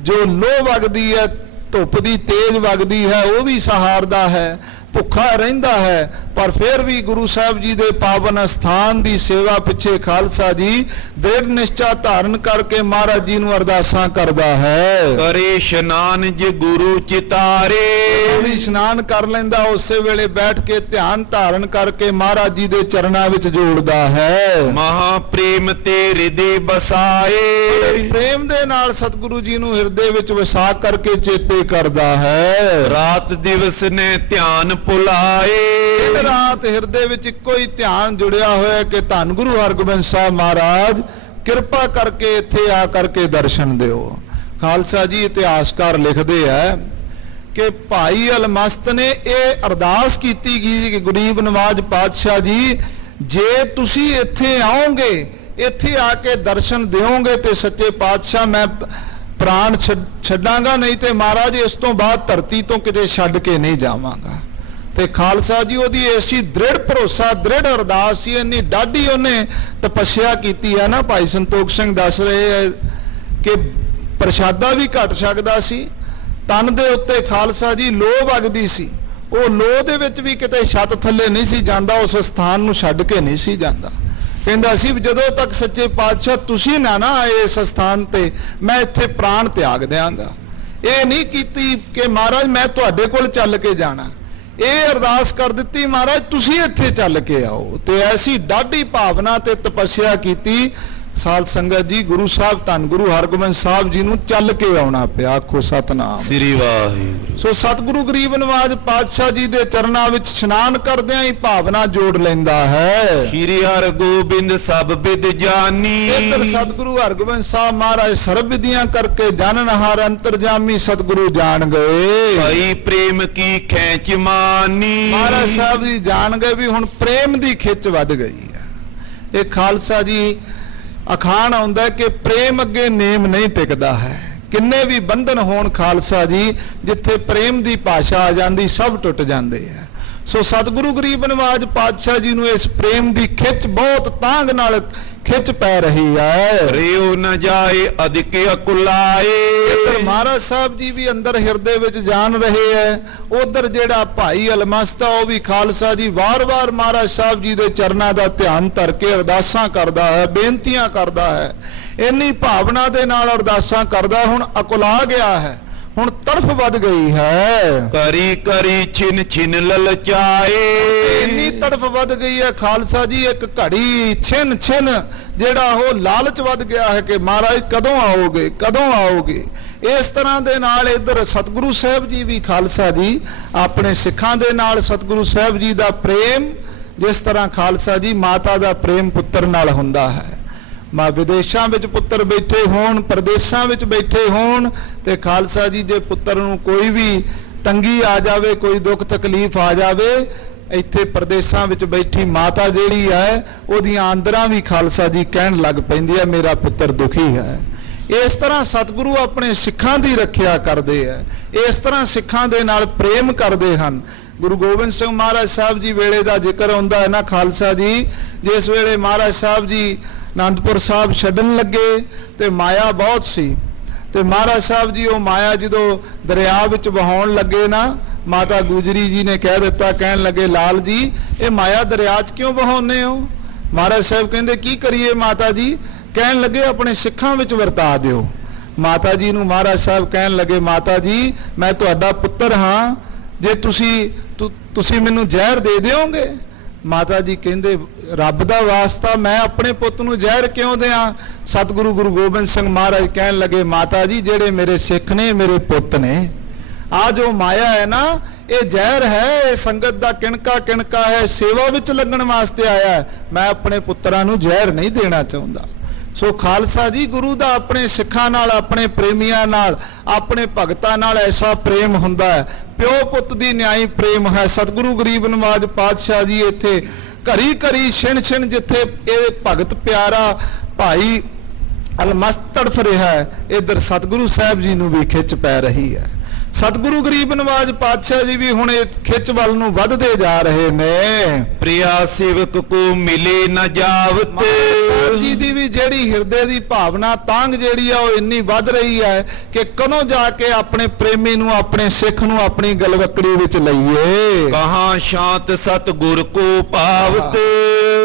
ਜੋ ਲੋਹ ਵਗਦੀ ਹੈ, ਧੁੱਪ ਦੀ ਤੇਜ਼ ਵਗਦੀ ਹੈ, ਉਹ ਵੀ ਸਹਾਰਦਾ ਹੈ। ਭੁੱਖਾ ਰਹਿੰਦਾ ਹੈ ਪਰ ਫਿਰ ਵੀ ਗੁਰੂ ਸਾਹਿਬ ਜੀ ਦੇ ਪਾਵਨ ਸਥਾਨ ਦੀ ਸੇਵਾ ਪਿੱਛੇ ਖਾਲਸਾ ਜੀ ਦ੍ਰਿੜ ਨਿਸ਼ਚਾ ਧਾਰਨ ਕਰਕੇ ਮਹਾਰਾਜ ਜੀ ਨੂੰ ਅਰਦਾਸਾਂ ਕਰਦਾ ਹੈ। ਕਰੇ ਇਸ਼ਨਾਨ ਜੇ ਗੁਰੂ ਚਿਤਾਰੇ। ਵੀ ਇਸ਼ਨਾਨ ਕਰ ਲੈਂਦਾ, ਉਸੇ ਵੇਲੇ ਬੈਠ ਕੇ ਧਿਆਨ ਧਾਰਨ ਕਰਕੇ ਮਹਾਰਾਜ ਜੀ ਦੇ ਚਰਨਾਂ ਵਿੱਚ ਜੋੜਦਾ ਹੈ। ਮਹਾ ਪ੍ਰੇਮ ਤੇ ਹਿਰਦੇ ਬਸਾਏ। ਪ੍ਰੇਮ ਦੇ ਨਾਲ ਸਤਿਗੁਰੂ ਜੀ ਨੂੰ ਹਿਰਦੇ ਵਿੱਚ ਵਸਾ ਕਰਕੇ ਚੇਤੇ ਕਰਦਾ ਹੈ। ਰਾਤ ਦਿਵਸ ਨੇ ਧਿਆਨ ਭੁਲਾਏ। ਦਿਨ ਰਾਤ ਹਿਰਦੇ ਵਿੱਚ ਇੱਕੋ ਹੀ ਧਿਆਨ ਜੁੜਿਆ ਹੋਇਆ ਕਿ ਧੰਨ ਗੁਰੂ ਹਰਗੋਬਿੰਦ ਸਾਹਿਬ ਮਹਾਰਾਜ ਕਿਰਪਾ ਕਰਕੇ ਇੱਥੇ ਆ ਕਰਕੇ ਦਰਸ਼ਨ ਦਿਓ। ਖਾਲਸਾ ਜੀ ਇਤਿਹਾਸਕਾਰ ਲਿਖਦੇ ਆ ਕਿ ਭਾਈ ਅਲਮਸਤ ਨੇ ਇਹ ਅਰਦਾਸ ਕੀਤੀ ਗਈ ਕਿ ਗਰੀਬ ਨਵਾਜ਼ ਪਾਤਸ਼ਾਹ ਜੀ, ਜੇ ਤੁਸੀਂ ਇੱਥੇ ਆਓਗੇ, ਇੱਥੇ ਆ ਕੇ ਦਰਸ਼ਨ ਦਿਓਗੇ ਤੇ ਸੱਚੇ ਪਾਤਸ਼ਾਹ ਮੈਂ ਪ੍ਰਾਣ ਛੱਡਾਂਗਾ, ਨਹੀਂ ਤੇ ਮਹਾਰਾਜ ਇਸ ਤੋਂ ਬਾਅਦ ਧਰਤੀ ਤੋਂ ਕਿਤੇ ਛੱਡ ਕੇ ਨਹੀਂ ਜਾਵਾਂਗਾ। ਤੇ ਖਾਲਸਾ ਜੀ ਉਹਦੀ ਐਸੀ ਦ੍ਰਿੜ ਭਰੋਸਾ, ਦ੍ਰਿੜ ਅਰਦਾਸ ਸੀ, ਇੰਨੀ ਡਾਢੀ ਉਹਨੇ ਤਪੱਸਿਆ ਕੀਤੀ ਹੈ ਨਾ। ਭਾਈ ਸੰਤੋਖ ਸਿੰਘ ਦੱਸ ਰਹੇ ਹੈ ਕਿ ਪ੍ਰਸ਼ਾਦਾ ਵੀ ਘਟ ਸਕਦਾ ਸੀ, ਤਨ ਦੇ ਉੱਤੇ ਖਾਲਸਾ ਜੀ ਲੋਹ ਵਗਦੀ ਸੀ, ਉਹ ਲੋਹ ਦੇ ਵਿੱਚ ਵੀ ਕਿਤੇ ਛੱਤ ਥੱਲੇ ਨਹੀਂ ਸੀ ਜਾਂਦਾ, ਉਸ ਸਥਾਨ ਨੂੰ ਛੱਡ ਕੇ ਨਹੀਂ ਸੀ ਜਾਂਦਾ। ਕਹਿੰਦਾ ਸੀ ਜਦੋਂ ਤੱਕ ਸੱਚੇ ਪਾਤਸ਼ਾਹ ਤੁਸੀਂ ਨਾ ਆਏ ਇਸ ਸਥਾਨ ਤੇ, ਮੈਂ ਇੱਥੇ ਪ੍ਰਾਣ ਤਿਆਗ ਦਿਆਂਗਾ। ਇਹ ਨਹੀਂ ਕੀਤੀ ਕਿ ਮਹਾਰਾਜ ਮੈਂ ਤੁਹਾਡੇ ਕੋਲ ਚੱਲ ਕੇ ਜਾਣਾ, ਇਹ ਅਰਦਾਸ ਕਰ ਦਿੱਤੀ ਮਹਾਰਾਜ ਤੁਸੀਂ ਇੱਥੇ ਚੱਲ ਕੇ ਆਓ। ਤੇ ਐਸੀ ਡਾਢੀ ਭਾਵਨਾ ਤੇ ਤਪੱਸਿਆ ਕੀਤੀ ਸਾਧ ਸੰਗਤ ਜੀ, ਗੁਰੂ ਸਾਹਿਬ ਧੰਨ ਗੁਰੂ ਹਰਗੋਬਿੰਦ ਸਾਹਿਬ ਜੀ ਨੂੰ ਚੱਲ ਕੇ ਆਉਣਾ ਪਿਆ। ਆਖੋ ਸਤਨਾਮ ਸ੍ਰੀ ਵਾਹਿਗੁਰੂ। ਸੋ ਸਤਿਗੁਰੂ ਗਰੀਬ ਨਵਾਜ਼ ਪਾਤਸ਼ਾਹ ਜੀ ਦੇ ਚਰਨਾਂ ਵਿੱਚ ਇਸ਼ਨਾਨ ਕਰਦਿਆਂ ਹੀ ਭਾਵਨਾ ਜੋੜ ਲੈਂਦਾ ਹੈ। ਸ੍ਰੀ ਹਰਗੋਬਿੰਦ ਸਭ ਵਿਦ ਜਾਨੀ। ਇੱਧਰ ਸਤਿਗੁਰੂ ਹਰਗੋਬਿੰਦ ਸਾਹਿਬ ਮਹਾਰਾਜ ਸਰਬ ਵਿਧੀਆਂ ਕਰਕੇ ਜਾਣਨਹਾਰ ਅੰਤਰਜਾਮੀ ਸਤਿਗੁਰੂ ਜਾਣ ਗਏ। ਭਾਈ ਪ੍ਰੇਮ ਕੀ ਖੈਂਚ ਮਾਨੀ। ਮਹਾਰਾਜ ਸਾਹਿਬ ਜੀ ਜਾਣ ਗਏ ਵੀ ਹੁਣ ਪ੍ਰੇਮ ਦੀ ਖਿੱਚ ਵੱਧ ਗਈ ਹੈ। ਇਹ ਖਾਲਸਾ ਜੀ ਅਖਾਣ ਆਉਂਦਾ ਕਿ ਪ੍ਰੇਮ ਅੱਗੇ ਨੇਮ ਨਹੀਂ ਟਿਕਦਾ ਹੈ। ਕਿੰਨੇ ਵੀ ਬੰਧਨ ਹੋਣ ਖਾਲਸਾ ਜੀ, ਜਿੱਥੇ ਪ੍ਰੇਮ ਦੀ ਭਾਸ਼ਾ ਆ ਜਾਂਦੀ ਸਭ ਟੁੱਟ ਜਾਂਦੇ ਆ। ਸੋ ਸਤਿਗੁਰੂ ਗਰੀਬ ਨਵਾਜ਼ ਪਾਤਸ਼ਾਹ ਜੀ ਨੂੰ ਇਸ ਪ੍ਰੇਮ ਦੀ ਖਿੱਚ ਬਹੁਤ ਤਾਂਘ ਨਾਲ ਖਿੱਚ ਪੈ ਰਹੀ ਹੈ। ਰਿਓ ਨ ਜਾਏ ਅਧਿਕ ਅਕੁਲਾਏ। ਇੱਧਰ ਮਹਾਰਾਜ ਸਾਹਿਬ ਜੀ ਵੀ ਅੰਦਰ ਹਿਰਦੇ ਵਿੱਚ ਜਾਣ ਰਹੇ ਹੈ। ਉਧਰ ਜਿਹੜਾ ਭਾਈ ਅਲਮਸਤ ਉਹ ਵੀ ਖਾਲਸਾ ਜੀ ਵਾਰ-ਵਾਰ ਮਹਾਰਾਜ ਸਾਹਿਬ ਜੀ ਦੇ ਚਰਨਾਂ ਦਾ ਧਿਆਨ ਧਰ ਕੇ ਅਰਦਾਸਾਂ ਕਰਦਾ ਹੈ, ਬੇਨਤੀਆਂ ਕਰਦਾ ਹੈ। ਇੰਨੀ ਭਾਵਨਾ ਦੇ ਨਾਲ ਅਰਦਾਸਾਂ ਕਰਦਾ, ਹੁਣ ਅਕੁਲਾ ਗਿਆ ਹੈ, ਹੁਣ ਤੜਫ ਵੱਧ ਗਈ ਹੈ। ਕਰੀ ਕਰੀ ਛਿਨ ਛਿਨ ਲਲਚਾਏ। ਇੰਨੀ ਤੜਫ ਵੱਧ ਗਈ ਹੈ ਖਾਲਸਾ ਜੀ, ਇੱਕ ਘੜੀ ਛਿਨ ਛਿਨ ਜਿਹੜਾ ਉਹ ਲਾਲਚ ਵੱਧ ਗਿਆ ਹੈ ਕਿ ਮਹਾਰਾਜ ਕਦੋਂ ਆਓਗੇ, ਕਦੋਂ ਆਓਗੇ। ਇਸ ਤਰ੍ਹਾਂ ਦੇ ਨਾਲ ਇੱਧਰ ਸਤਿਗੁਰੂ ਸਾਹਿਬ ਜੀ ਵੀ ਖਾਲਸਾ ਜੀ ਆਪਣੇ ਸਿੱਖਾਂ ਦੇ ਨਾਲ ਸਤਿਗੁਰੂ ਸਾਹਿਬ ਜੀ ਦਾ ਪ੍ਰੇਮ, ਜਿਸ ਤਰ੍ਹਾਂ ਖਾਲਸਾ ਜੀ ਮਾਤਾ ਦਾ ਪ੍ਰੇਮ ਪੁੱਤਰ ਨਾਲ ਹੁੰਦਾ ਹੈ। ਵਿਦੇਸ਼ਾਂ ਵਿੱਚ ਪੁੱਤਰ ਬੈਠੇ ਹੋਣ, ਪ੍ਰਦੇਸ਼ਾਂ ਵਿੱਚ ਬੈਠੇ ਹੋਣ, ਤੇ ਖਾਲਸਾ ਜੀ ਜੇ ਪੁੱਤਰ ਨੂੰ ਕੋਈ ਵੀ ਤੰਗੀ ਆ ਜਾਵੇ, ਕੋਈ ਦੁੱਖ ਤਕਲੀਫ ਆ ਜਾਵੇ, ਇੱਥੇ ਪ੍ਰਦੇਸ਼ਾਂ ਵਿੱਚ ਬੈਠੀ ਮਾਤਾ ਜਿਹੜੀ ਹੈ ਉਹਦੀਆਂ ਆਂਦਰਾਂ ਵੀ ਖਾਲਸਾ ਜੀ ਕਹਿਣ ਲੱਗ ਪੈਂਦੀ ਹੈ ਮੇਰਾ ਪੁੱਤਰ ਦੁਖੀ ਹੈ। ਇਸ ਤਰ੍ਹਾਂ ਸਤਿਗੁਰੂ ਆਪਣੇ ਸਿੱਖਾਂ ਦੀ ਰੱਖਿਆ ਕਰਦੇ ਹੈ, ਇਸ ਤਰ੍ਹਾਂ ਸਿੱਖਾਂ ਦੇ ਨਾਲ ਪ੍ਰੇਮ ਕਰਦੇ ਹਨ। ਗੁਰੂ ਗੋਬਿੰਦ ਸਿੰਘ ਮਹਾਰਾਜ ਸਾਹਿਬ ਜੀ ਵੇਲੇ ਦਾ ਜ਼ਿਕਰ ਹੁੰਦਾ ਹੈ ਨਾ ਖਾਲਸਾ ਜੀ, ਜਿਸ ਵੇਲੇ ਮਹਾਰਾਜ ਸਾਹਿਬ ਜੀ ਆਨੰਦਪੁਰ ਸਾਹਿਬ ਛੱਡਣ ਲੱਗੇ ਤੇ ਮਾਇਆ ਬਹੁਤ ਸੀ, ਤੇ ਮਹਾਰਾਜ ਸਾਹਿਬ ਜੀ ਉਹ ਮਾਇਆ ਜਦੋਂ ਦਰਿਆ ਵਿੱਚ ਵਹਾਉਣ ਲੱਗੇ ਨਾ, ਮਾਤਾ ਗੁਜਰੀ ਜੀ ਨੇ ਕਹਿ ਦਿੱਤਾ, ਕਹਿਣ ਲੱਗੇ ਲਾਲ ਜੀ ਇਹ ਮਾਇਆ ਦਰਿਆ 'ਚ ਕਿਉਂ ਵਹਾਉਂਦੇ ਹੋ? ਮਹਾਰਾਜ ਸਾਹਿਬ ਕਹਿੰਦੇ ਕੀ ਕਰੀਏ ਮਾਤਾ ਜੀ? ਕਹਿਣ ਲੱਗੇ ਆਪਣੇ ਸਿੱਖਾਂ ਵਿੱਚ ਵਰਤਾ ਦਿਓ। ਮਾਤਾ ਜੀ ਨੂੰ ਮਹਾਰਾਜ ਸਾਹਿਬ ਕਹਿਣ ਲੱਗੇ, ਮਾਤਾ ਜੀ ਮੈਂ ਤੁਹਾਡਾ ਪੁੱਤਰ ਹਾਂ, ਜੇ ਤੁਸੀਂ ਮੈਨੂੰ ਜ਼ਹਿਰ ਦੇ ਦਿਓਗੇ? ਮਾਤਾ ਜੀ ਕਹਿੰਦੇ ਰੱਬ ਦਾ ਵਾਸਤਾ ਮੈਂ ਆਪਣੇ ਪੁੱਤ ਨੂੰ ਜ਼ਹਿਰ ਕਿਉਂ ਦਿਆਂ? ਸਤਿਗੁਰੂ ਗੁਰੂ ਗੋਬਿੰਦ ਸਿੰਘ ਮਹਾਰਾਜ ਕਹਿਣ ਲੱਗੇ, ਮਾਤਾ ਜੀ ਜਿਹੜੇ ਮੇਰੇ ਸਿੱਖ ਨੇ ਮੇਰੇ ਪੁੱਤ ਨੇ, ਆ ਜੋ ਮਾਇਆ ਹੈ ਨਾ ਇਹ ਜ਼ਹਿਰ ਹੈ, ਇਹ ਸੰਗਤ ਦਾ ਕਿਣਕਾ ਕਿਣਕਾ ਹੈ, ਸੇਵਾ ਵਿੱਚ ਲੱਗਣ ਵਾਸਤੇ ਆਇਆ ਹੈ, ਮੈਂ ਆਪਣੇ ਪੁੱਤਰਾਂ ਨੂੰ ਜ਼ਹਿਰ ਨਹੀਂ ਦੇਣਾ ਚਾਹੁੰਦਾ। ਸੋ ਖਾਲਸਾ ਜੀ ਗੁਰੂ ਦਾ ਆਪਣੇ ਸਿੱਖਾਂ ਨਾਲ, ਆਪਣੇ ਪ੍ਰੇਮੀਆਂ ਨਾਲ, ਆਪਣੇ ਭਗਤਾਂ ਨਾਲ ਐਸਾ ਪ੍ਰੇਮ ਹੁੰਦਾ ਹੈ, ਪਿਓ ਪੁੱਤ ਦੀ ਨਿਆਈ ਪ੍ਰੇਮ ਹੈ। ਸਤਿਗੁਰੂ ਗਰੀਬ ਨਵਾਜ ਪਾਤਸ਼ਾਹ ਜੀ ਇੱਥੇ ਘਰੀ ਘਰੀ ਛਿਣ ਛਿਣ ਜਿੱਥੇ ਇਹ ਭਗਤ ਪਿਆਰਾ ਭਾਈ ਅਲਮਸਤ ਤੜਫ ਰਿਹਾ ਹੈ, ਇੱਧਰ ਸਤਿਗੁਰੂ ਸਾਹਿਬ ਜੀ ਨੂੰ ਵੀ ਖਿੱਚ ਪੈ ਰਹੀ ਹੈ। ਸਤਿਗੁਰੂ ਗਰੀਬ ਨਵਾਜ ਪਾਤਸ਼ਾਹ ਜੀ ਵੀ ਹੁਣ ਇਹ ਖਿੱਚ ਵੱਲ ਨੂੰ ਵੱਧਦੇ ਜਾ ਰਹੇ ਨੇ। ਪ੍ਰਿਆ ਸੇਵਕ ਕੋ ਮਿਲੇ ਨਾ ਜਾਵਤ। ਸਾਹਿਬ ਜੀ ਦੀ ਵੀ ਜਿਹੜੀ ਹਿਰਦੇ ਦੀ ਭਾਵਨਾ ਤਾਂਗ ਜਿਹੜੀ ਆ ਉਹ ਇੰਨੀ ਵੱਧ ਰਹੀ ਹੈ ਕਿ ਕਦੋਂ ਜਾ ਕੇ ਆਪਣੇ ਪ੍ਰੇਮੀ ਨੂੰ, ਆਪਣੇ ਸਿੱਖ ਨੂੰ ਆਪਣੀ ਗਲਵਕੜੀ ਵਿੱਚ ਲਈਏ। ਕਹਾਂ ਸ਼ਾਂਤ ਸਤਿਗੁਰ ਕੋ ਪਾਵਤ।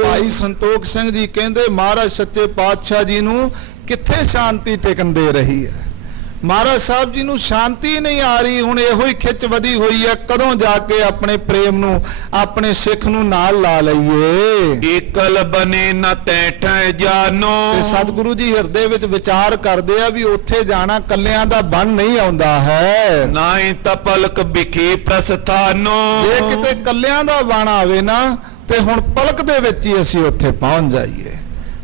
ਭਾਈ ਸੰਤੋਖ ਸਿੰਘ ਜੀ ਕਹਿੰਦੇ ਮਹਾਰਾਜ ਸੱਚੇ ਪਾਤਸ਼ਾਹ ਜੀ ਨੂੰ ਕਿੱਥੇ ਸ਼ਾਂਤੀ ਟਿਕਣ ਦੇ ਰਹੀ ਹੈ? ਮਹਾਰਾਜ ਸਾਹਿਬ ਜੀ ਨੂੰ ਸ਼ਾਂਤੀ ਨਹੀਂ ਆ ਰਹੀ। ਹੁਣ ਇਹੋ ਹੀ ਖਿੱਚ ਵਧੀ ਹੋਈ ਹੈ, ਕਦੋਂ ਜਾ ਕੇ ਆਪਣੇ ਪ੍ਰੇਮ ਨੂੰ, ਆਪਣੇ ਸਿੱਖ ਨੂੰ ਨਾਲ ਲਾ ਲਈਏ। ਏਕਲ ਬਨੇ ਨਾ ਤੈਠੈ ਜਾਨੋ। ਤੇ ਸਤਿਗੁਰੂ ਜੀ ਹਿਰਦੇ ਵਿੱਚ ਵਿਚਾਰ ਕਰਦੇ ਆ ਵੀ ਉੱਥੇ ਜਾਣਾ ਕੱਲਿਆਂ ਦਾ ਬਣ ਨਹੀਂ ਆਉਂਦਾ ਹੈ। ਨਾਇ ਤਪਲਕ ਬਿਖੇ ਪ੍ਰਸਥਾਨੋ। ਜੇ ਕਿਤੇ ਕੱਲਿਆਂ ਦਾ ਬਣ ਆਵੇ ਨਾ ਤੇ ਹੁਣ ਪਲਕ ਦੇ ਵਿੱਚ ਹੀ ਅਸੀਂ ਉੱਥੇ ਪਹੁੰਚ ਜਾਈਏ।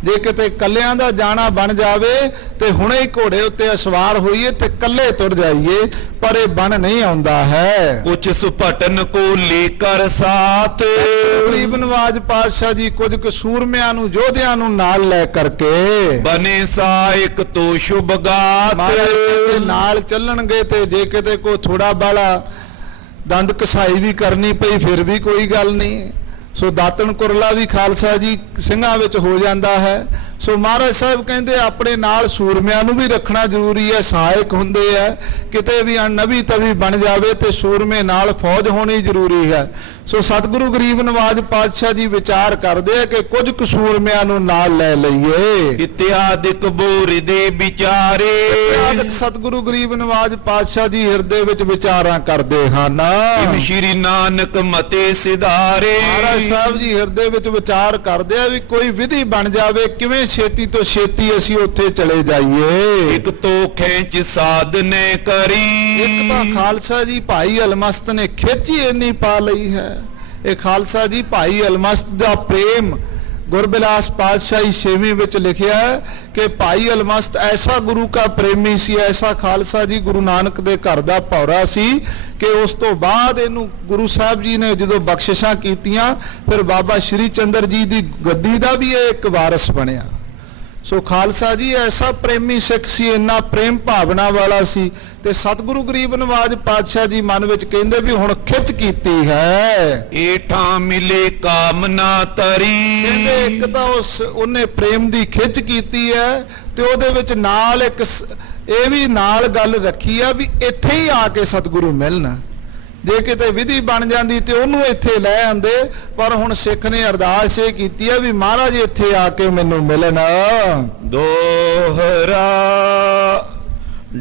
ਜੇ ਕਿਤੇ ਕੱਲਿਆਂ ਦਾ ਜਾਣਾ ਬਣ ਜਾਵੇ ਤੇ ਹੁਣੇ ਹੀ ਘੋੜੇ ਉੱਤੇ ਸਵਾਰ ਹੋਈਏ ਤੇ ਕੱਲੇ ਤੁਰ ਜਾਈਏ, ਪਰ ਇਹ ਬਣ ਨਹੀਂ ਆਉਂਦਾ ਹੈ। ਕੁਛ ਸੁਪਟਨ ਕੋ ਲੇਕਰ ਸਾਥ। ਗਰੀਬ ਨਵਾਜ ਪਾਤਸ਼ਾਹ ਜੀ ਕੁਝ ਕੁ ਸੂਰਮਿਆਂ ਨੂੰ, ਯੋਧਿਆਂ ਨੂੰ ਨਾਲ ਲੈ ਕਰਕੇ ਬਨੇ ਸਾਇਕ ਤੋ ਸ਼ੁਭ ਗਾਤ। ਮਹਾਰਾਜ ਦੇ ਨਾਲ ਚੱਲਣਗੇ ਤੇ ਜੇ ਕਿਤੇ ਕੋਈ ਥੋੜਾ ਬਾਲਾ ਦੰਦ ਕਸਾਈ ਵੀ ਕਰਨੀ ਪਈ ਫਿਰ ਵੀ ਕੋਈ ਗੱਲ ਨਹੀਂ। ਸੋ ਦਾਤਣ ਕੁਰਲਾ ਵੀ ਖਾਲਸਾ ਜੀ ਸਿੰਘਾਂ ਵਿੱਚ ਹੋ ਜਾਂਦਾ ਹੈ। ਸੋ ਮਹਾਰਾਜ ਸਾਹਿਬ ਕਹਿੰਦੇ ਆਪਣੇ ਨਾਲ ਸੂਰਮਿਆਂ ਨੂੰ ਵੀ ਰੱਖਣਾ ਜ਼ਰੂਰੀ ਹੈ, ਸਹਾਇਕ ਹੁੰਦੇ ਆ। ਕਿਤੇ ਵੀ ਨਵੀਂ ਤਵੀ ਬਣ ਜਾਵੇ ਤੇ ਸੂਰਮੇ ਨਾਲ ਫੌਜ ਹੋਣੀ ਜ਼ਰੂਰੀ ਹੈ। ਸੋ ਸਤਿਗੁਰੂ ਗਰੀਬ ਨਵਾਜ ਪਾਤਸ਼ਾਹ ਜੀ ਵਿਚਾਰ ਕਰਦੇ ਆ ਕਿ ਕੁਝ ਕੁ ਸੂਰਮਿਆਂ ਨੂੰ ਨਾਲ ਲੈ ਲਈਏ। ਇਤਿਆਦਿਕ ਬੋਰ ਦੇ ਵਿਚਾਰੇ। ਇਤਿਆਦਿਕ ਸਤਿਗੁਰੂ ਗਰੀਬ ਨਵਾਜ ਪਾਤਸ਼ਾਹ ਜੀ ਹਿਰਦੇ ਵਿੱਚ ਵਿਚਾਰਾਂ ਕਰਦੇ ਹਨ। ਸ਼੍ਰੀ ਨਾਨਕ ਮਤੇ ਸਿਧਾਰੇ। ਮਹਾਰਾਜ ਸਾਹਿਬ ਜੀ ਹਿਰਦੇ ਵਿੱਚ ਵਿਚਾਰ ਕਰਦੇ ਆ ਵੀ ਕੋਈ ਵਿਧੀ ਬਣ ਜਾਵੇ, ਕਿਵੇਂ ਛੇਤੀ ਤੋਂ ਛੇਤੀ ਅਸੀਂ ਉੱਥੇ ਚਲੇ ਜਾਈਏ। ਇੱਕ ਤੋਂ ਖਿੱਚ ਸਾਧਨੇ ਕਰੀ। ਇੱਕ ਤਾਂ ਖਾਲਸਾ ਜੀ ਭਾਈ ਅਲਮਸਤ ਨੇ ਖਿੱਚ ਹੀ ਇੰਨੀ ਪਾ ਲਈ ਹੈ। ਇਹ ਖਾਲਸਾ ਜੀ ਭਾਈ ਅਲਮਸਤ ਦਾ ਪ੍ਰੇਮ ਗੁਰਬਿਲਾਸ ਪਾਤਸ਼ਾਹੀ 6ਵੀਂ ਵਿੱਚ ਲਿਖਿਆ ਹੈ ਕਿ ਭਾਈ ਅਲਮਸਤ ਐਸਾ ਗੁਰੂ ਦਾ ਪ੍ਰੇਮੀ ਸੀ, ਐਸਾ ਖਾਲਸਾ ਜੀ ਗੁਰੂ ਨਾਨਕ ਦੇ ਘਰ ਦਾ ਭੌਰਾ ਸੀ ਕਿ ਉਸ ਤੋਂ ਬਾਅਦ ਇਹਨੂੰ ਗੁਰੂ ਸਾਹਿਬ ਜੀ ਨੇ ਜਦੋਂ ਬਖਸ਼ਿਸ਼ਾਂ ਕੀਤੀਆਂ ਫਿਰ ਬਾਬਾ ਸ਼੍ਰੀ ਚੰਦਰ ਜੀ ਦੀ ਗੱਦੀ ਦਾ ਵੀ ਇਹ ਇੱਕ ਵਾਰਸ ਬਣਿਆ। ਸੋ ਖਾਲਸਾ ਜੀ ਐਸਾ ਪ੍ਰੇਮੀ ਸਿੱਖ ਸੀ, ਇੰਨਾ ਪ੍ਰੇਮ ਭਾਵਨਾ ਵਾਲਾ ਸੀ। ਤੇ ਸਤਿਗੁਰੂ ਗਰੀਬ ਨਵਾਜ ਪਾਤਸ਼ਾਹ ਜੀ ਮਨ ਵਿੱਚ ਕਹਿੰਦੇ ਵੀ ਹੁਣ ਖਿੱਚ ਕੀਤੀ ਹੈ। ਏਠਾਂ ਮਿਲੇ ਕਾਮਨਾ ਤਰੀ। ਕਹਿੰਦੇ ਇੱਕ ਤਾਂ ਉਹਨੇ ਪ੍ਰੇਮ ਦੀ ਖਿੱਚ ਕੀਤੀ ਹੈ ਤੇ ਉਹਦੇ ਵਿੱਚ ਨਾਲ ਇੱਕ ਇਹ ਵੀ ਨਾਲ ਗੱਲ ਰੱਖੀ ਆ ਵੀ ਇੱਥੇ ਹੀ ਆ ਕੇ ਸਤਿਗੁਰੂ ਮਿਲਣ। ਜੇ ਕਿਤੇ ਵਿਧੀ ਬਣ ਜਾਂਦੀ ਤੇ ਉਹਨੂੰ ਇੱਥੇ ਲੈ ਆਂਦੇ, ਪਰ ਹੁਣ ਸਿੱਖ ਨੇ ਅਰਦਾਸ ਇਹ ਕੀਤੀ ਹੈ ਵੀ ਮਹਾਰਾਜ ਇੱਥੇ ਆ ਕੇ ਮੈਨੂੰ ਮਿਲਣ। ਦੋਹਰਾ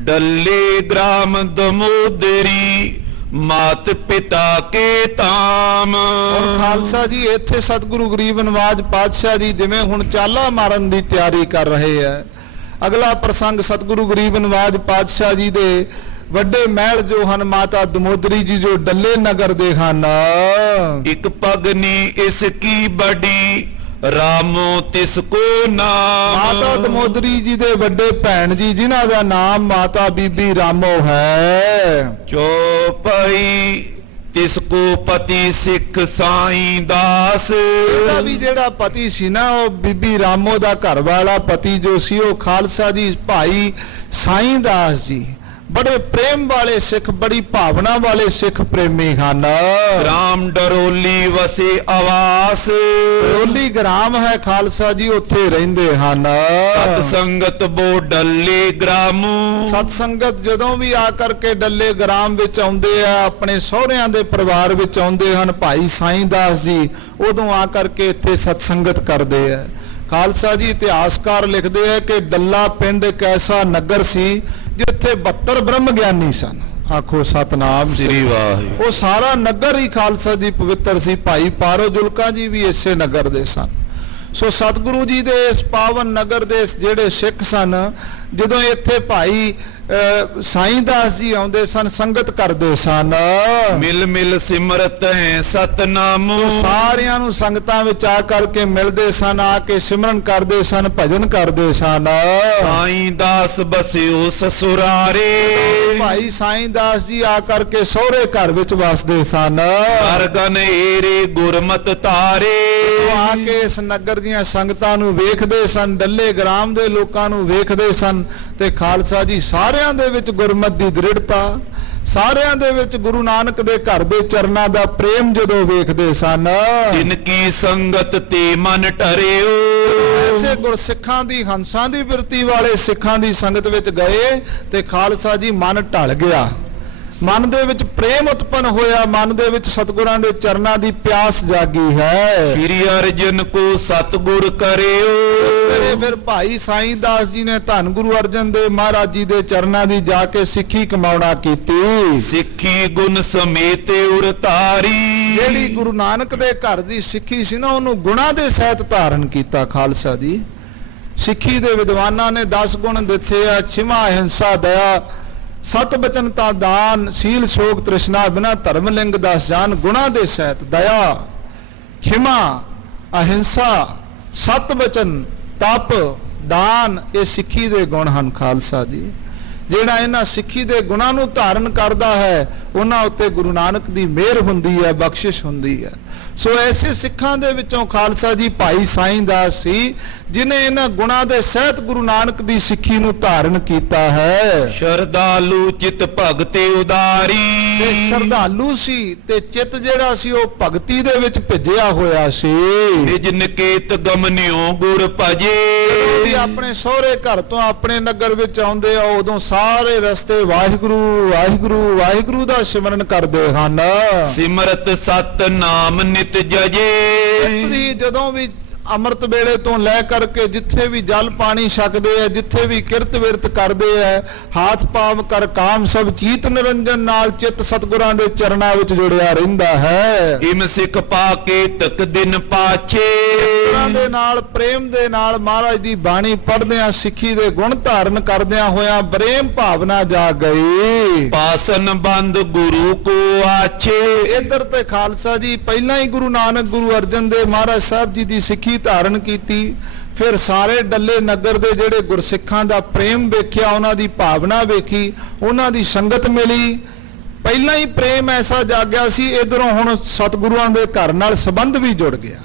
ਡੱਲੇ ਗ੍ਰਾਮ ਦਮੋਦਰੀ ਮਾਤ ਪਿਤਾ ਕੇ ਤਾਮ। ਹੁਣ ਖਾਲਸਾ ਜੀ ਇੱਥੇ ਸਤਿਗੁਰੂ ਗਰੀਬ ਨਵਾਜ ਪਾਤਸ਼ਾਹ ਜੀ ਜਿਵੇਂ ਹੁਣ ਚਾਲਾ ਮਾਰਨ ਦੀ ਤਿਆਰੀ ਕਰ ਰਹੇ ਹੈ। ਅਗਲਾ ਪ੍ਰਸੰਗ ਸਤਿਗੁਰੂ ਗਰੀਬ ਨਵਾਜ ਪਾਤਸ਼ਾਹ ਜੀ ਦੇ ਵੱਡੇ ਮਹਿਲ ਜੋ ਹਨ ਮਾਤਾ ਦਮੋਦਰੀ ਜੀ ਜੋ ਡੱਲੇ ਨਗਰ ਦੇ ਹਨ। ਇੱਕ ਪਗਨੀ ਇਸ ਕੀ ਬੜੀ ਰਾਮੋ ਤਿਸ ਕੋ ਨਾਮ। ਮਾਤਾ ਦਮੋਦਰੀ ਜੀ ਦੇ ਵੱਡੇ ਭੈਣ ਜੀ ਜਿਨ੍ਹਾਂ ਦਾ ਨਾਮ ਮਾਤਾ ਬੀਬੀ ਰਾਮੋ ਹੈ। ਚੋਪਈ ਤਿਸ ਕੋ ਪਤੀ ਸਿੱਖ ਸਾਈਂ ਦਾਸ। ਇਹਦਾ ਵੀ ਜਿਹੜਾ ਪਤੀ ਸੀ ਨਾ ਉਹ ਬੀਬੀ ਰਾਮੋ ਦਾ ਘਰ ਵਾਲਾ ਪਤੀ ਜੋ ਸੀ ਉਹ ਖਾਲਸਾ ਜੀ ਭਾਈ ਸਾਈਂ ਦਾਸ ਜੀ। ਬੜੇ ਪ੍ਰੇਮ ਵਾਲੇ ਸਿੱਖ, ਬੜੀ ਭਾਵਨਾ ਵਾਲੇ ਸਿੱਖ ਪ੍ਰੇਮੀ ਹਨ। ਰਾਮ ਡਰੋਲੀ ਵਸੇ ਆਵਾਸ, ਡਰੋਲੀ ਗ੍ਰਾਮ ਹੈ ਖਾਲਸਾ ਜੀ, ਉੱਥੇ ਰਹਿੰਦੇ ਹਨ। ਸਤ ਸੰਗਤ ਬੋ ਡੱਲੇ ਗ੍ਰਾਮੂ, ਸਤ ਸੰਗਤ ਜਦੋਂ ਵੀ ਆ ਕਰਕੇ ਡੱਲੇ ਗ੍ਰਾਮ ਵਿੱਚ ਆਉਂਦੇ ਆ, ਆਪਣੇ ਸਹੁਰਿਆਂ ਦੇ ਪਰਿਵਾਰ ਵਿੱਚ ਆਉਂਦੇ ਹਨ ਭਾਈ ਸਾਈਂ ਦਾਸ ਜੀ, ਉਦੋਂ ਆ ਕਰਕੇ ਇੱਥੇ ਸਤ ਸੰਗਤ ਕਰਦੇ ਆ। ਖਾਲਸਾ ਜੀ ਇਤਿਹਾਸਕਾਰ ਲਿਖਦੇ ਆ ਕਿ ਡੱਲਾ ਪਿੰਡ ਇੱਕ ਐਸਾ ਨਗਰ ਸੀ ਜਿੱਥੇ 72 ਬ੍ਰਹਮ ਗਿਆਨੀ ਸਨ। ਆਖੋ ਸਤਨਾਮ ਸ੍ਰੀ ਵਾਹਿਗੁਰੂ। ਉਹ ਸਾਰਾ ਨਗਰ ਹੀ ਖਾਲਸਾ ਜੀ ਪਵਿੱਤਰ ਸੀ। ਭਾਈ ਪਾਰੋ ਜੁਲਕਾ ਜੀ ਵੀ ਇਸੇ ਨਗਰ ਦੇ ਸਨ। ਸੋ ਸਤਿਗੁਰੂ ਜੀ ਦੇ ਇਸ ਪਾਵਨ ਨਗਰ ਦੇ ਜਿਹੜੇ ਸਿੱਖ ਸਨ, ਜਦੋਂ ਇੱਥੇ ਭਾਈ ਸਾਈਂ ਦਾਸ ਜੀ ਆਉਂਦੇ ਸਨ, ਸੰਗਤ ਕਰਦੇ ਸਨ। ਮਿਲ ਮਿਲ ਸਿਮਰਤ ਹੈ ਸਤਨਾਮ, ਸਾਰਿਆਂ ਨੂੰ ਸੰਗਤਾਂ ਵਿੱਚ ਆ ਕਰਕੇ ਮਿਲਦੇ ਸਨ, ਆ ਕੇ ਸਿਮਰਨ ਕਰਦੇ ਸਨ, ਭਜਨ ਕਰਦੇ ਸਨ। ਸਾਈਂ ਦਾਸ ਬਸਿਓ ਸਸੁਰਾਰੇ, ਭਾਈ ਸਾਈਂ ਦਾਸ ਜੀ ਆ ਕਰਕੇ ਸਹੁਰੇ ਘਰ ਵਿੱਚ ਵਸਦੇ ਸਨ। ਅਰਗਨ ਏਰੇ ਗੁਰਮਤ ਤਾਰੇ, ਆ ਕੇ ਇਸ ਨਗਰ ਦੀਆਂ ਸੰਗਤਾਂ ਨੂੰ ਵੇਖਦੇ ਸਨ, ਡੱਲੇ ਗ੍ਰਾਮ ਦੇ ਲੋਕਾਂ ਨੂੰ ਵੇਖਦੇ ਸਨ, ਤੇ ਖਾਲਸਾ ਜੀ ਸਾਰਿਆਂ ਦੇ ਵਿੱਚ ਗੁਰਮਤ ਦੀ ਦ੍ਰਿੜਤਾ, ਸਾਰਿਆਂ ਦੇ ਵਿੱਚ ਗੁਰੂ ਨਾਨਕ ਦੇ ਘਰ ਦੇ ਚਰਨਾਂ ਦਾ ਪ੍ਰੇਮ ਜਦੋਂ ਵੇਖਦੇ ਸਨ। ਜਿਨ ਕੀ ਸੰਗਤ ਤੇ ਮਨ ਟਰਿਓ, ਐਸੇ ਗੁਰਸਿੱਖਾਂ ਦੀ, ਹੰਸਾਂ ਦੀ ਬਿਰਤੀ ਵਾਲੇ ਸਿੱਖਾਂ ਦੀ ਸੰਗਤ ਵਿੱਚ ਗਏ ਤੇ ਖਾਲਸਾ ਜੀ ਮਨ ਢਲ ਗਿਆ, ਮਨ ਦੇ ਵਿੱਚ ਪ੍ਰੇਮ ਉਤਪਨ ਹੋਇਆ, ਮਨ ਦੇ ਵਿੱਚ ਸਤਿਗੁਰਾਂ ਦੇ ਚਰਨਾਂ ਦੀ ਪਿਆਸ ਜਾਗੀ ਹੈ। ਸ੍ਰੀ ਅਰਜਨ ਕੋ ਸਤਿਗੁਰ ਕਰਿਓ, ਫਿਰ ਭਾਈ ਸਾਈਂ ਦਾਸ ਜੀ ਨੇ ਧੰਨ ਗੁਰੂ ਅਰਜਨ ਦੇਵ ਮਹਾਰਾਜ ਜੀ ਦੇ ਚਰਨਾਂ ਦੀ ਜਾ ਕੇ ਸਿੱਖੀ ਕਮਾਉਣਾ ਕੀਤੀ। ਸਿੱਖੀ ਗੁਣ ਸਮੇਤ ਉਰਤਾਰੀ, ਜਿਹੜੀ ਗੁਰੂ ਨਾਨਕ ਦੇ ਘਰ ਦੀ ਸਿੱਖੀ ਸੀ ਨਾ, ਉਹਨੂੰ ਗੁਣਾਂ ਦੇ ਸਹਿਤ ਧਾਰਨ ਕੀਤਾ ਖਾਲਸਾ ਜੀ। ਸਿੱਖੀ ਦੇ ਵਿਦਵਾਨਾਂ ਨੇ 10 ਗੁਣ ਦੱਸੇ ਆ, ਛਿਮਾ, ਅਹਿੰਸਾ, ਦਇਆ, ਸਤ ਬਚਨਤਾ, ਦਾਨ, ਸੀਲ, ਸੋਗ, ਤ੍ਰਿਸ਼ਨਾ, ਬਿਨਾ ਧਰਮ ਲਿੰਗ ਦਸ ਜਾਨ। ਗੁਣਾਂ ਦੇ ਸਹਿਤ ਦਇਆ, ਖਿਮਾ, ਅਹਿੰਸਾ, ਸਤ ਬਚਨ, ਤਪ, ਦਾਨ, ਇਹ ਸਿੱਖੀ ਦੇ ਗੁਣ ਹਨ ਖਾਲਸਾ ਜੀ। ਜਿਹੜਾ ਇਹਨਾਂ ਸਿੱਖੀ ਦੇ ਗੁਣਾਂ ਨੂੰ ਧਾਰਨ ਕਰਦਾ ਹੈ, ਉਹਨਾਂ ਉੱਤੇ ਗੁਰੂ ਨਾਨਕ ਦੀ ਮਿਹਰ ਹੁੰਦੀ ਹੈ, ਬਖਸ਼ਿਸ਼ ਹੁੰਦੀ ਹੈ। ਸੋ ਐਸੇ ਸਿੱਖਾਂ ਦੇ ਵਿੱਚੋਂ ਖਾਲਸਾ ਜੀ ਭਾਈ ਸਾਈਂ ਦਾਸ ਸੀ, ਜਿਨੇ ਇਹਨਾਂ ਗੁਣਾਂ ਦੇ ਸਹਿਤ ਗੁਰੂ ਨਾਨਕ ਦੀ ਸਿੱਖੀ ਨੂੰ ਧਾਰਨ ਕੀਤਾ ਹੈ। ਸ਼ਰਧਾਲੂ ਚਿਤ ਭਗਤੇ ਉਦਾਰੀ, ਤੇ ਸ਼ਰਧਾਲੂ ਸੀ ਤੇ ਚਿੱਤ ਜਿਹੜਾ ਸੀ ਉਹ ਭਗਤੀ ਦੇ ਵਿੱਚ ਭਿੱਜਿਆ ਹੋਇਆ ਸੀ। ਨਿਜ ਨਿਕੇਤ ਗਮਨਿਓ ਗੁਰ ਭਜੇ, ਵੀ ਆਪਣੇ ਸਹੁਰੇ ਘਰ ਤੋਂ ਆਪਣੇ ਨਗਰ ਵਿੱਚ ਆਉਂਦੇ ਆ, ਉਦੋਂ ਸਾਰੇ ਰਸਤੇ ਵਾਹਿਗੁਰੂ ਵਾਹਿਗੁਰੂ ਵਾਹਿਗੁਰੂ ਦਾ ਸਿਮਰਨ ਕਰਦੇ ਹਨ। ਸਿਮਰਤ ਸਤ ਨਾਮ ਨਿਤ ਜਜੇ, ਜਦੋਂ ਵੀ ਅੰਮ੍ਰਿਤ ਵੇਲੇ ਤੋਂ ਲੈ ਕਰਕੇ ਜਿੱਥੇ ਵੀ ਜਲ ਪਾਣੀ ਛਕਦੇ ਆ, ਜਿੱਥੇ ਵੀ ਕਿਰਤ ਵਿਰਤ ਕਰਦੇ ਆ, ਹਾਥ ਪਾਵ ਕਰ ਕਾਮ ਸਭ ਚੀਤ ਨਿਰੰਜਨ, ਨਾਲ ਚਿੱਤ ਸਤਿਗੁਰਾਂ ਦੇ ਚਰਨਾਂ ਵਿੱਚ ਜੁੜਿਆ ਰਹਿੰਦਾ ਹੈ। ਇਮ ਸਿੱਖ ਪਾ ਕੇ ਤਕ ਦਿਨ ਪਾਛੇ, ਸਤਿਗੁਰਾਂ ਦੇ ਨਾਲ ਪ੍ਰੇਮ ਦੇ ਨਾਲ ਮਹਾਰਾਜ ਦੀ ਬਾਣੀ ਪੜ੍ਹਦਿਆਂ, ਸਿੱਖੀ ਦੇ ਗੁਣ ਧਾਰਨ ਕਰਦਿਆਂ ਹੋਇਆਂ ਪ੍ਰੇਮ ਭਾਵਨਾ ਜਾਗ ਗਈ। ਪਾਸਨ ਬੰਦ ਗੁਰੂ ਕੋ ਆਛੇ, ਇੱਧਰ ਤੇ ਖਾਲਸਾ ਜੀ ਪਹਿਲਾਂ ਹੀ ਗੁਰੂ ਨਾਨਕ ਗੁਰੂ ਅਰਜਨ ਦੇਵ ਮਹਾਰਾਜ ਸਾਹਿਬ ਜੀ ਦੀ ਸਿੱਖੀ ਧਾਰਨ ਕੀਤੀ, ਫਿਰ ਸਾਰੇ ਡੱਲੇ ਨਗਰ ਦੇ ਜਿਹੜੇ ਗੁਰਸਿੱਖਾਂ ਦਾ ਪ੍ਰੇਮ ਵੇਖਿਆ, ਉਹਨਾਂ ਦੀ ਭਾਵਨਾ ਵੇਖੀ, ਉਹਨਾਂ ਦੀ ਸੰਗਤ ਮਿਲੀ, ਪਹਿਲਾਂ ਹੀ ਪ੍ਰੇਮ ਐਸਾ ਜਾਗਿਆ ਸੀ। ਇਧਰੋਂ ਹੁਣ ਸਤਿਗੁਰਾਂ ਦੇ ਘਰ ਨਾਲ ਸੰਬੰਧ ਵੀ ਜੁੜ ਗਿਆ।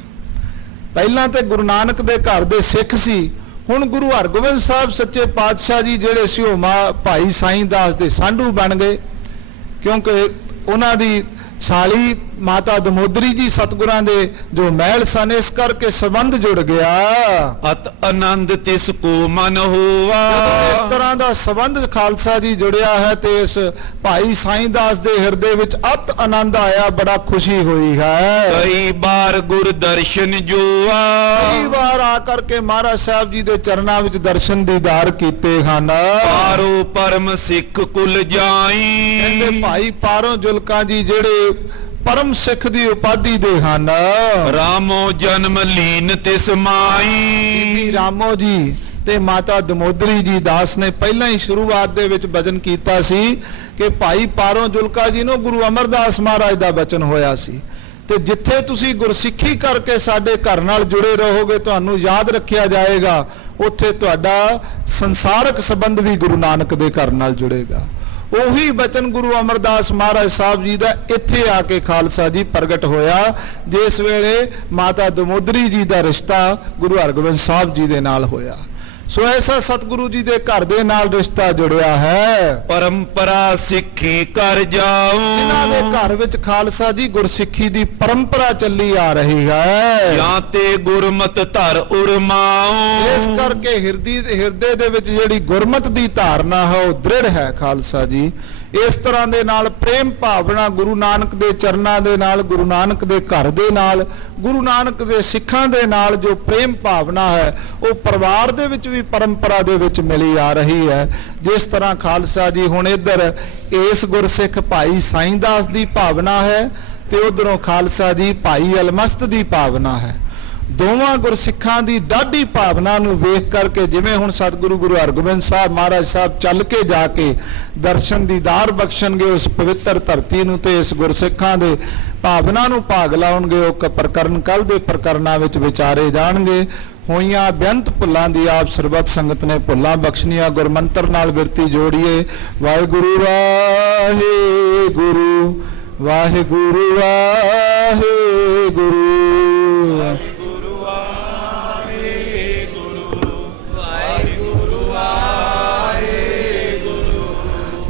ਪਹਿਲਾਂ ਤੇ ਗੁਰੂ ਨਾਨਕ ਦੇ ਘਰ ਦੇ ਸਿੱਖ ਸੀ, ਹੁਣ ਗੁਰੂ ਹਰਗੋਬਿੰਦ ਸਾਹਿਬ ਸੱਚੇ ਪਾਤਸ਼ਾਹ ਜੀ ਜਿਹੜੇ ਸੀ ਉਹ ਭਾਈ ਸਾਈਂ ਦਾਸ ਦੇ ਸਾਂਢੂ ਬਣ ਗਏ, ਕਿਉਂਕਿ ਉਹਨਾਂ ਦੀ ਸਾਲੀ ਮਾਤਾ ਦਮੋਦਰੀ ਜੀ ਸਤਿਗੁਰਾਂ ਦੇ ਜੋ ਮਹਿਲ ਸਨ, ਇਸ ਕਰਕੇ ਸੰਬੰਧ ਜੁੜ ਗਿਆ। ਅਤ ਆਨੰਦ ਤਿਸ ਕੋ ਮਨ ਹੋਵਾ, ਇਸ ਤਰ੍ਹਾਂ ਦਾ ਸੰਬੰਧ ਖਾਲਸਾ ਜੀ ਜੁੜਿਆ ਹੈ ਤੇ ਇਸ ਭਾਈ ਸਾਈਂ ਦਾਸ ਦੇ ਹਿਰਦੇ ਵਿੱਚ ਅਤ ਆਨੰਦ ਆਇਆ, ਬੜਾ ਖੁਸ਼ੀ ਹੋਈ ਹੈ। ਕਈ ਬਾਰ ਗੁਰ ਦਰਸ਼ਨ ਜੋਆ, ਕਈ ਵਾਰ ਆ ਕਰਕੇ ਮਹਾਰਾਜ ਸਾਹਿਬ ਜੀ ਦੇ ਚਰਨਾਂ ਵਿੱਚ ਦਰਸ਼ਨ ਦੀਦਾਰ ਕੀਤੇ ਹਨ। ਪਾਰੋ ਪਰਮ ਸਿੱਖ ਕੁਲ ਜਾਈ, ਕਹਿੰਦੇ ਭਾਈ ਪਾਰੋ ਜੁਲਕਾ ਜੀ ਜਿਹੜੇ ਪਰਮ ਸਿੱਖ ਦੀ ਉਪਾਧੀ ਦੇ ਹਨ। ਰਾਮੋ ਜਨਮ ਲੀਨ ਤਿਸ ਮਾਈ, ਬੀਬੀ ਰਾਮੋ ਜੀ ਤੇ ਮਾਤਾ ਦਮੋਦਰੀ ਜੀ ਦਾਸ ਨੇ ਪਹਿਲਾਂ ਹੀ ਸ਼ੁਰੂਆਤ ਦੇ ਵਿੱਚ ਬਚਨ ਕੀਤਾ ਸੀ ਕਿ ਭਾਈ ਪਾਰੋ ਜੁਲਕਾ ਜੀ ਨੂੰ ਗੁਰੂ ਅਮਰਦਾਸ ਮਹਾਰਾਜ ਦਾ ਬਚਨ ਹੋਇਆ ਸੀ, ਤੇ ਜਿੱਥੇ ਤੁਸੀਂ ਗੁਰਸਿੱਖੀ ਕਰਕੇ ਸਾਡੇ ਘਰ ਨਾਲ ਜੁੜੇ ਰਹੋਗੇ, ਤੁਹਾਨੂੰ ਯਾਦ ਰੱਖਿਆ ਜਾਏਗਾ, ਉੱਥੇ ਤੁਹਾਡਾ ਸੰਸਾਰਕ ਸੰਬੰਧ ਵੀ ਗੁਰੂ ਨਾਨਕ ਦੇ ਘਰ ਨਾਲ ਜੁੜੇਗਾ। ਉਹੀ ਬਚਨ ਗੁਰੂ ਅਮਰਦਾਸ ਮਹਾਰਾਜ ਸਾਹਿਬ ਜੀ ਦਾ ਇੱਥੇ ਆ ਕੇ ਖਾਲਸਾ ਜੀ ਪ੍ਰਗਟ ਹੋਇਆ, ਜਿਸ ਵੇਲੇ ਮਾਤਾ ਦਮੋਦਰੀ ਜੀ ਦਾ ਰਿਸ਼ਤਾ ਗੁਰੂ ਹਰਗੋਬਿੰਦ ਸਾਹਿਬ ਜੀ ਦੇ ਨਾਲ ਹੋਇਆ। ਸੋ ਐਸਾ ਸਤਿਗੁਰੂ ਜੀ ਦੇ ਘਰ ਦੇ ਨਾਲ ਰਿਸ਼ਤਾ ਜੁੜਿਆ ਹੈ। ਪਰੰਪਰਾ ਸਿੱਖੀ ਕਰ ਜਾਉ, ਜਿਨ੍ਹਾਂ ਦੇ ਘਰ ਵਿੱਚ ਖਾਲਸਾ ਜੀ ਗੁਰਸਿੱਖੀ ਦੀ ਪਰੰਪਰਾ ਚੱਲੀ ਆ ਰਹੀ ਹੈ। ਜਾਂ ਤੇ ਗੁਰਮਤ ਧਰ ਉਰਮਾਉ, ਇਸ ਕਰਕੇ ਹਿਰਦੇ ਦੇ ਵਿੱਚ ਜਿਹੜੀ ਗੁਰਮਤ ਦੀ ਧਾਰਨਾ ਹੈ ਉਹ ਦ੍ਰਿੜ ਹੈ ਖਾਲਸਾ ਜੀ। ਇਸ ਤਰ੍ਹਾਂ ਦੇ ਨਾਲ ਪ੍ਰੇਮ ਭਾਵਨਾ ਗੁਰੂ ਨਾਨਕ ਦੇ ਚਰਨਾਂ ਦੇ ਨਾਲ, ਗੁਰੂ ਨਾਨਕ ਦੇ ਘਰ ਦੇ ਨਾਲ, ਗੁਰੂ ਨਾਨਕ ਦੇ ਸਿੱਖਾਂ ਦੇ ਨਾਲ ਜੋ ਪ੍ਰੇਮ ਭਾਵਨਾ ਹੈ ਉਹ ਪਰਿਵਾਰ ਦੇ ਵਿੱਚ ਵੀ ਪਰੰਪਰਾ ਦੇ ਵਿੱਚ ਮਿਲੀ ਆ ਰਹੀ ਹੈ। ਜਿਸ ਤਰ੍ਹਾਂ ਖਾਲਸਾ ਜੀ ਹੁਣ ਇੱਧਰ ਇਸ ਗੁਰਸਿੱਖ ਭਾਈ ਸਾਈਂ ਦਾਸ ਦੀ ਭਾਵਨਾ ਹੈ ਤੇ ਉਧਰੋਂ ਖਾਲਸਾ ਜੀ ਭਾਈ ਅਲਮਸਤ ਦੀ ਭਾਵਨਾ ਹੈ। ਦੋਵਾਂ ਗੁਰਸਿੱਖਾਂ ਦੀ ਡਾਢੀ ਭਾਵਨਾ ਨੂੰ ਵੇਖ ਕਰਕੇ ਜਿਵੇਂ ਹੁਣ ਸਤਿਗੁਰੂ ਗੁਰੂ ਹਰਗੋਬਿੰਦ ਸਾਹਿਬ ਮਹਾਰਾਜ ਸਾਹਿਬ ਚੱਲ ਕੇ ਜਾ ਕੇ ਦਰਸ਼ਨ ਦੀਦਾਰ ਬਖਸ਼ਣਗੇ ਉਸ ਪਵਿੱਤਰ ਧਰਤੀ ਨੂੰ ਤੇ ਇਸ ਗੁਰਸਿੱਖਾਂ ਦੇ ਭਾਵਨਾ ਨੂੰ ਭਾਗ ਲਾਉਣਗੇ। ਉਹ ਪ੍ਰਕਰਨ ਕੱਲ ਦੇ ਪ੍ਰਕਰਨਾਂ ਵਿੱਚ ਵਿਚਾਰੇ ਜਾਣਗੇ। ਹੋਈਆਂ ਬੇਅੰਤ ਭੁੱਲਾਂ ਦੀ ਆਪ ਸਰਬੱਤ ਸੰਗਤ ਨੇ ਭੁੱਲਾਂ ਬਖਸ਼ਣੀਆਂ। ਗੁਰਮੰਤਰ ਨਾਲ ਬਿਰਤੀ ਜੋੜੀਏ। ਵਾਹਿਗੁਰੂ ਵਾਹਿਗੁਰੂ ਵਾਹਿਗੁਰੂ ਵਾਹਿਗੁਰੂ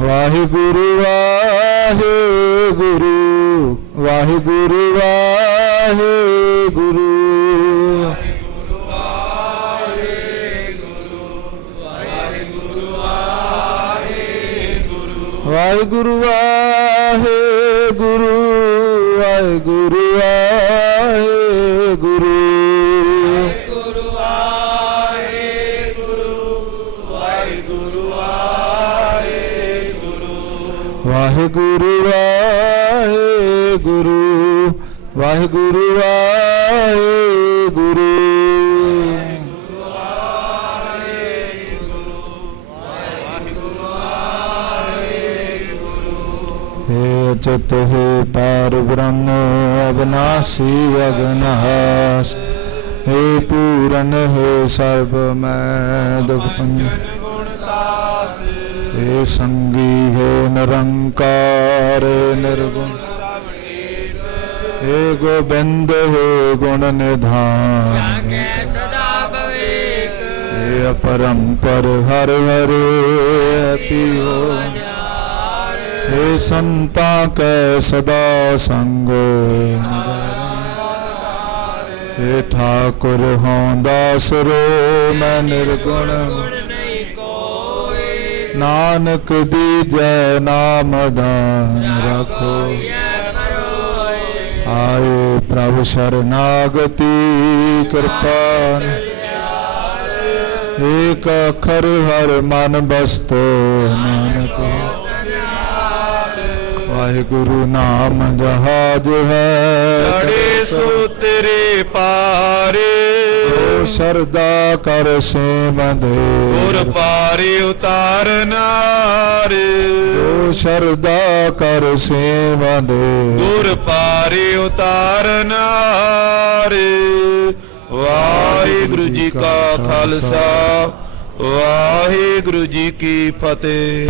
ਵਾਹਿਗੁਰੂ ਵਾਹਿਗੁਰੂ ਵਾਹਿਗੁਰੂ ਵਾਹਿਗੁਰੂ ਵਾਹਿਗੁਰੂ ਵਾਹਿਗੁਰੂ ਵਾਹਿਗੁਰੂ ਵਾਹਿਗੁਰੂ ਵਾਹਿਗੁਰੂ ਵਾਹਿਗੁਰੂ ਵਾਹਿਗੁਰੂ ਵਾਹਿਗੁਰੂ हे अच्युत हे पार ब्रह्म अविनाशी अगनाश हे पूरन हे सर्व मैं दुख हे संगी हे निरंकार निर्गुण हे गोबिंद हे गुण निधान हे अपरंपर हर हरे पियो हे संता कै सदा संगो हे ठाकुर हों दासरो मैं निर्गुण नानक दीजै नाम दान रखो आए प्रभु शरणागति कृपान एक अखर हर मन बसतो नानक वाहिगुरु नाम जहाज है लड़े सो तेरे पारे, शरदा कर से बंधे गुर पारे उतारनारे, शरदा कर से बंधे गुर पारे उतारनारे। वाहिगुरु जी का खालसा, वाहिगुरु जी की फतेह।